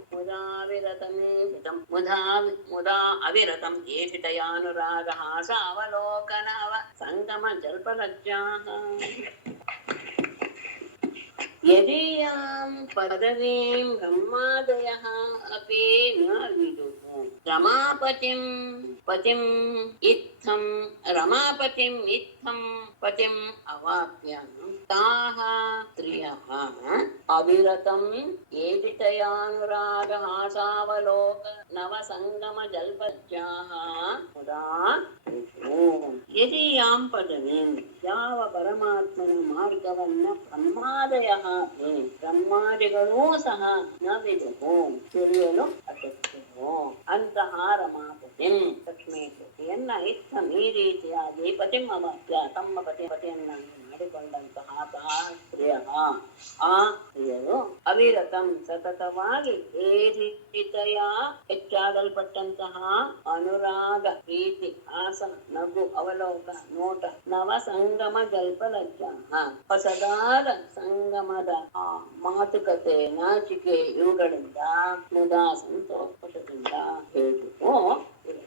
ಮುದಾ ಅವಿರತಂ ಏಷಿತಯಾನುರಾಗಃ ಸಾವಲೋಕನವ ಸಂಗಮ ಜಲ್ಪಲಜ್ಜಾಃ ಯದೀಯಾಂ ಪದವೀಂ ಬ್ರಹ್ಮಾದಯಃ ಅಪಿ ನ ವಿದುಃ ರಮಾಪತಿಂ ಇತ್ತಂ ಪತಿಂ ಅವಾಪ್ಯ ತಾಃ ಸ್ತ್ರಿಯಃ ಅವಿರತಂ ಏಷಿತಯಾನುರಾಗಃ ಸಾವಲೋಕ ನವ ಸಂಗಮ ಜಲ್ಪಜ್ಜಾಃ ಮುದಾ ಯದೀಯಾಂ ಪದವೀಂ ಯಾವ ಪರಮಾತ್ಮನ ಮಾರ್ಗವನ್ನ ಬ್ರಹ್ಮಾದಿಗಳೂ ಸಹ ನ ವಿದುಃ ತಿಳಿಯಲು ಅಶಕ್ತರು ಅಂತಹ ರಮಾಪತಿಂ ಲಕ್ಷ್ಮೀ ಪತಿಯನ್ನ ಇತ್ತಂ ಈ ರೀತಿಯಾಗಿ ಪತಿಂ ಅವಾಪ್ಯ ತಮ್ಮ ಪತಿಯನ್ನಾಗಿ ಮಾಡಿಕೊಂಡಂತಹ ಅವಿರತಂ ಸತತವಾಗಿ ಏರಿತೆಯ ಹೆಚ್ಚಾಗಲ್ಪಟ್ಟಂತಹ ಅನುರಾಗ, ಪ್ರೀತಿ, ಹಾಸ, ನಗು, ಅವಲೋಕ, ನೋಟ, ನವ ಸಂಗಮ ಜಲ್ಪಲಜ್ಜ, ಹೊಸದಾದ ಸಂಗಮದ ಮಾತುಕತೆ, ನಾಚಿಕೆ ಇವುಗಳಿಂದ ಮುದಾ ಸಂತೋಷದಿಂದ ಹೇಳುವುದು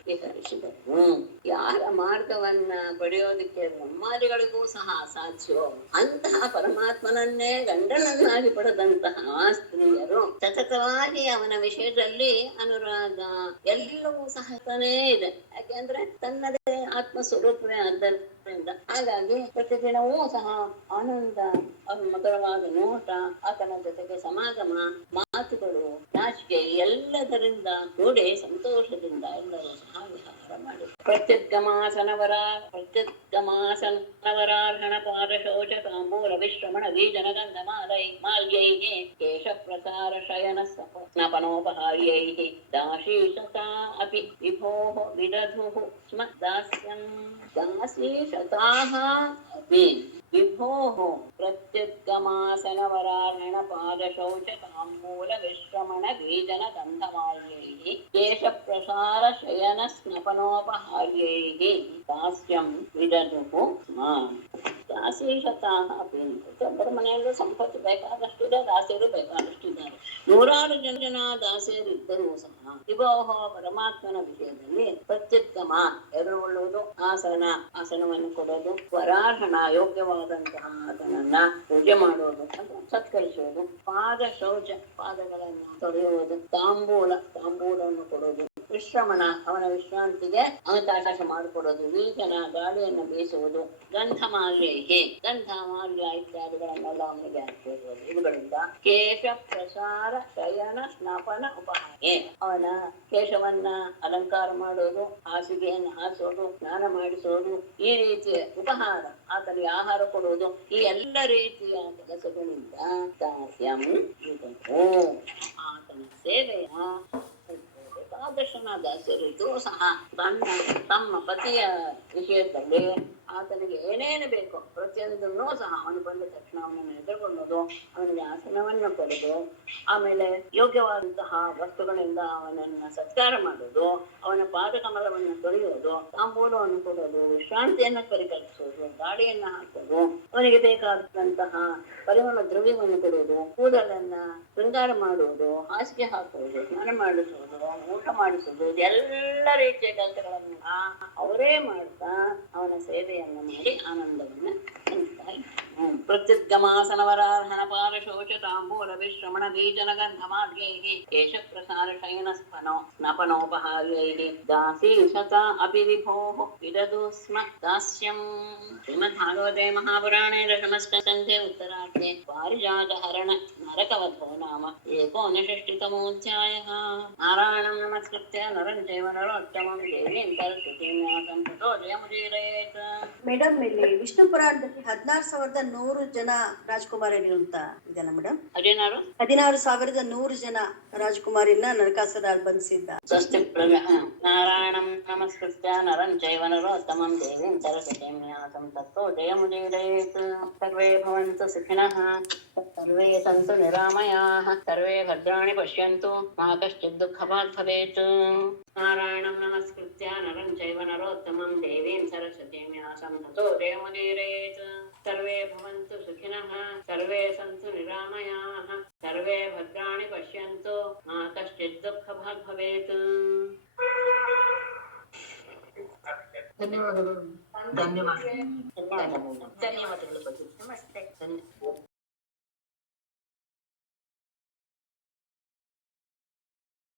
ವಿತರಿಸಿದನು. ಯಾರ ಮಾರ್ಗವನ್ನ ಪಡೆಯೋದಕ್ಕೆ ಬ್ರಹ್ಮಾದಿಗಳಿಗೂ ಸಹ ಸಾಧ್ಯವೋ ಅಂತಹ ಪರಮಾತ್ಮನನ್ನೇ ಗಂಡನನ್ನಾಗಿ ಪಡೆದಂತಹ ಸ್ತ್ರೀಯರು ಸತತವಾಗಿ ಅವನ ವಿಷಯದಲ್ಲಿ ಅನುರಾಗ ಎಲ್ಲವೂ ಸಹತಾನೇ ಇದೆ. ಯಾಕೆಂದ್ರೆ ತನ್ನದೇ ಆತ್ಮ ಸ್ವರೂಪವೇ ಆದ್ದರಿಂದ. ಹಾಗಾಗಿ ಪ್ರತಿದಿನವೂ ಸಹ ಆನಂದ, ಮಧುರವಾದ ನೋಟ, ಆತನ ಜೊತೆಗೆ ಸಮಾಗಮ, ಮಾತುಗಳು, ನಾಚಿಕೆ ಎಲ್ಲದರಿಂದ ಕೂಡಿ ಸಂತೋಷದಿಂದ ಎಲ್ಲರೂ ಸಹ ವಿಹಾರ ಮಾಡಿ ಪ್ರತ್ಯುದ್ಗಮಾಸನವರಾರ್ಹಣ ಪಾದಶೌಚ ತಾಂಬೂಲ ವಿಶ್ರಮಣ ಬೀಜನಗಂಧ ಮಾಲ್ಯೈಃ ಕೇಶ ಪ್ರಸಾರ ಶಯನ ಸ್ನಪನೋಪಹಾರ್ಯೈಃ ದಾಶೀಷತಾ ಅಪಿ ವಿಭೋಃ ವಿದಧುಃ ಸ್ಮ ದಾಸ್ಯಂ ದಾಸೀಷತಾಃ ಅಪಿ ವಿಭೋಃ ಪ್ರತ್ಯುದ್ಗಮಾಸನವರಾರ್ಹಣ ಪಾದಶೌಚ ತಾಂಬೂಲ ವಿಶ್ರಮಣ ಬೀಜನ ಗಂಧಮಾಲ್ಯೈಃ ಕೇಶ ಪ್ರಸಾರ ಶಯನ ಸ್ನಪನೋಪಹಾರ್ಯೈಃ ದಾಸ್ಯಂ ವಿದಧುಃ ಸ್ಮ ದಾಸೀಷತಾಃ ಅಪಿ. ಒಬ್ಬರ ಮನೆಯಲ್ಲೂ ಸಂಪತ್ತು ಬೇಕಾದಷ್ಟಿದೆ, ದಾಸಿಯರು ಬೇಕಾದಷ್ಟಿದ್ದಾರೆ. ನೂರಾರು ಜನ ದಾಸಿಯರಿದ್ದರೂ ಸಹ ವಿಭೋಹ ಪರಮಾತ್ಮನ ವಿಷಯದಲ್ಲಿ ಪ್ರತ್ಯುತ್ತಮ ಎದುರುಗೊಳ್ಳುವುದು, ಆಸನವನ್ನು ಕೊಡೋದು, ವರಾರ್ಹಣ ಯೋಗ್ಯವಾದಂತಹ ಆತನನ್ನ ಪೂಜೆ ಮಾಡುವುದು, ಸತ್ಕರಿಸುವುದು, ಪಾದ ಶೌಚ ಪಾದಗಳನ್ನು ತೊಳೆಯುವುದು, ತಾಂಬೂಲವನ್ನು ಕೊಡೋದು, ವಿಶ್ರಮಣ ಅವನ ವಿಶ್ರಾಂತಿಗೆ ಅವಕಾಶ ಮಾಡಿಕೊಡೋದು, ವೀಜನ ಗಾಳಿಯನ್ನು ಬೀಸುವುದು, ಗಂಧಮಾಲ್ಯೈಹಿ ಗಂಧಮಾಲ್ಯ ಇತ್ಯಾದಿಗಳನ್ನೆಲ್ಲ ಅವನಿಗೆ ಹಾಕಿರುವುದು. ಇವುಗಳಿಂದ ಕೇಶ ಪ್ರಸಾರ ಶಯನ ಸ್ನಾಪನ ಉಪಹಾರ, ಅವನ ಕೇಶವನ್ನ ಅಲಂಕಾರ ಮಾಡೋದು, ಹಾಸಿಗೆಯನ್ನು ಹಾಸೋದು, ಸ್ನಾನ ಮಾಡಿಸೋದು, ಈ ರೀತಿಯ ಉಪಹಾರ, ಆತನಿಗೆ ಆಹಾರ ಕೊಡುವುದು, ಈ ಎಲ್ಲ ರೀತಿಯ ಕೆಲಸಗಳಿಂದ ದಾಸ್ಯಂ ಆತನ ಸೇವೆಯ ಬೇಕಾದರ್ಶನ ದಾಸರಿದ್ದು ಸಹ ತಮ್ಮ ಪತಿಯ ವಿಷಯದಲ್ಲಿ ಆತನಿಗೆ ಏನೇನು ಬೇಕೋ ಪ್ರತಿಯೊಂದನ್ನೂ ಸಹ ಅವನು ಬಂದ ತಕ್ಷಣ ಅವನನ್ನು ಎದುರುಗೊಳ್ಳೋದು, ಅವನಿಗೆ ಆಸನವನ್ನು ಕೊಡೋದು, ಆಮೇಲೆ ಯೋಗ್ಯವಾದಂತಹ ವಸ್ತುಗಳಿಂದ ಅವನನ್ನ ಸತ್ಕಾರ ಮಾಡೋದು, ಅವನ ಪಾದಕಮಲವನ್ನು ತೊಳೆಯೋದು, ತಾಂಬೂಲವನ್ನು ಕೊಡೋದು, ವಿಶ್ರಾಂತಿಯನ್ನು ಪರಿಕಲ್ಪಿಸೋದು, ಗಾಳಿಯನ್ನ ಹಾಕೋದು, ಅವನಿಗೆ ಬೇಕಾದಂತಹ ಪರಿಮಳ ದ್ರವ್ಯವನ್ನು ಕೊಡೋದು, ಕೂದಲನ್ನ ಶೃಂಗಾರ ಮಾಡುವುದು, ಹಾಸಿಗೆ ಹಾಕುವುದು, ಸ್ನಾನ ಮಾಡಿಸುವುದು, ಊಟ ಮಾಡಿಸುವುದು, ಎಲ್ಲ ರೀತಿಯ ಕೆಲಸಗಳನ್ನ ಅವರೇ ಮಾಡ್ತಾ ಅವನ ಸೇವೆಯನ್ನು ಮಾಡಿ ಆನಂದವನ್ನ ಹೊಂದ್ತಾ ಇದ್ದಾನೆ. ಪ್ರತ್ಯುದ್ಗಮಾಸನವರಾರ್ಹಣ ಪಾದಶೌಚ ತಾಂಬೂಲ ವಿಶ್ರಮಣ ಬೀಜನ ಗಂಧಮಾಲ್ಯೈಃ ಕೇಶ ಪ್ರಸಾರ ಶಯನ ಸ್ನಪನೋಪಹಾರ್ಯೈಃ ದಾಸೀಷತ ಅಪಿ ವಿಭೋಃ ವಿದಧು ಸ್ಮ ದಾಸ್ಯಂ. ಶ್ರೀಮದ್ಭಾಗವತೆ ಮಹಾಪುರಾಣೇ ದಶಮಸ್ಕಂಧೇ ಉತ್ತರಾರ್ಧೇ ಪಾರಿಜಾತ ಹರಣ ನರಕವಧೋ ನಾಮ ಏಕೋನಷಷ್ಟಿತಮೋऽಧ್ಯಾಯಃ. ನಾರಾಯಣಂ ನಮಸ್ಕೃತ್ಯ ನರಂ ಚೈವ ನರೋತ್ತಮಂ ದೇವೀಂ ಸರಸ್ವತೀಂ ವ್ಯಾಸಂ ತತೋ ಜಯಮುದೀರಯೇತ್. ಮೇಡಮ್, ಇಲ್ಲಿ ವಿಷ್ಣು ಪುರಾಣದಲ್ಲಿ 16,100 ಜನ ರಾಜಕುಮಾರಿಯರು ಅಂತ ಇದೆಯಲ್ಲ ಮೇಡಮ್? 16,100 ಜನ ರಾಜಕುಮಾರಿನ ನರಕಾಸುರ ಬಂಧಿಸಿದ್ದ. ಸ್ವಸ್ತಿ ನಾರಾಯಣಂ ನಮಸ್ಕೃತ್ಯ ನರಂ ಚೈವ ನರೋತ್ತಮಂ ದೇವೀಂ ಸರಸ್ವತೀಂ ವ್ಯಾಸಂ ತತೋ ಜಯಮುದೀರಯೇತ್. ಸರ್ವೇ ಭವಂತು ಸುಖಿನಃ, ಸರ್ವೇ ಸಂತು ನಿರಾಮಯಾಃ, ಸರ್ವೇ ಭದ್ರಾಣಿ ಪಶ್ಯಂತು, ಮಾ ಕಶ್ಚಿತ್ ದುಃಖಭಾಗ್ ಭವೇತ್. ನಾರಾಯಣಂ ನಮಸ್ಕೃತ್ಯ ನರಂ ಚೈವ ನರೋತ್ತಮಂ ದೇವೀಂ ಸರಸ್ವತೀಂ ವ್ಯಾಸಂ ತತೋ ಜಯಮುದೀರಯೇತ್. ಸರ್ವೇ ಭವಂತು ಸುಖಿನಃ, ಸರ್ವೇ ಸಂತು ನಿರಾಮಯಾಃ, ಸರ್ವೇ ಭದ್ರಾಣಿ ಪಶ್ಯಂತು, ಮಾ ಕಶ್ಚಿತ್ ದುಃಖಭಾಗ್ ಭವೇತ್. ಧನ್ಯವಾದಗಳು. ನಮಸ್ತೆ.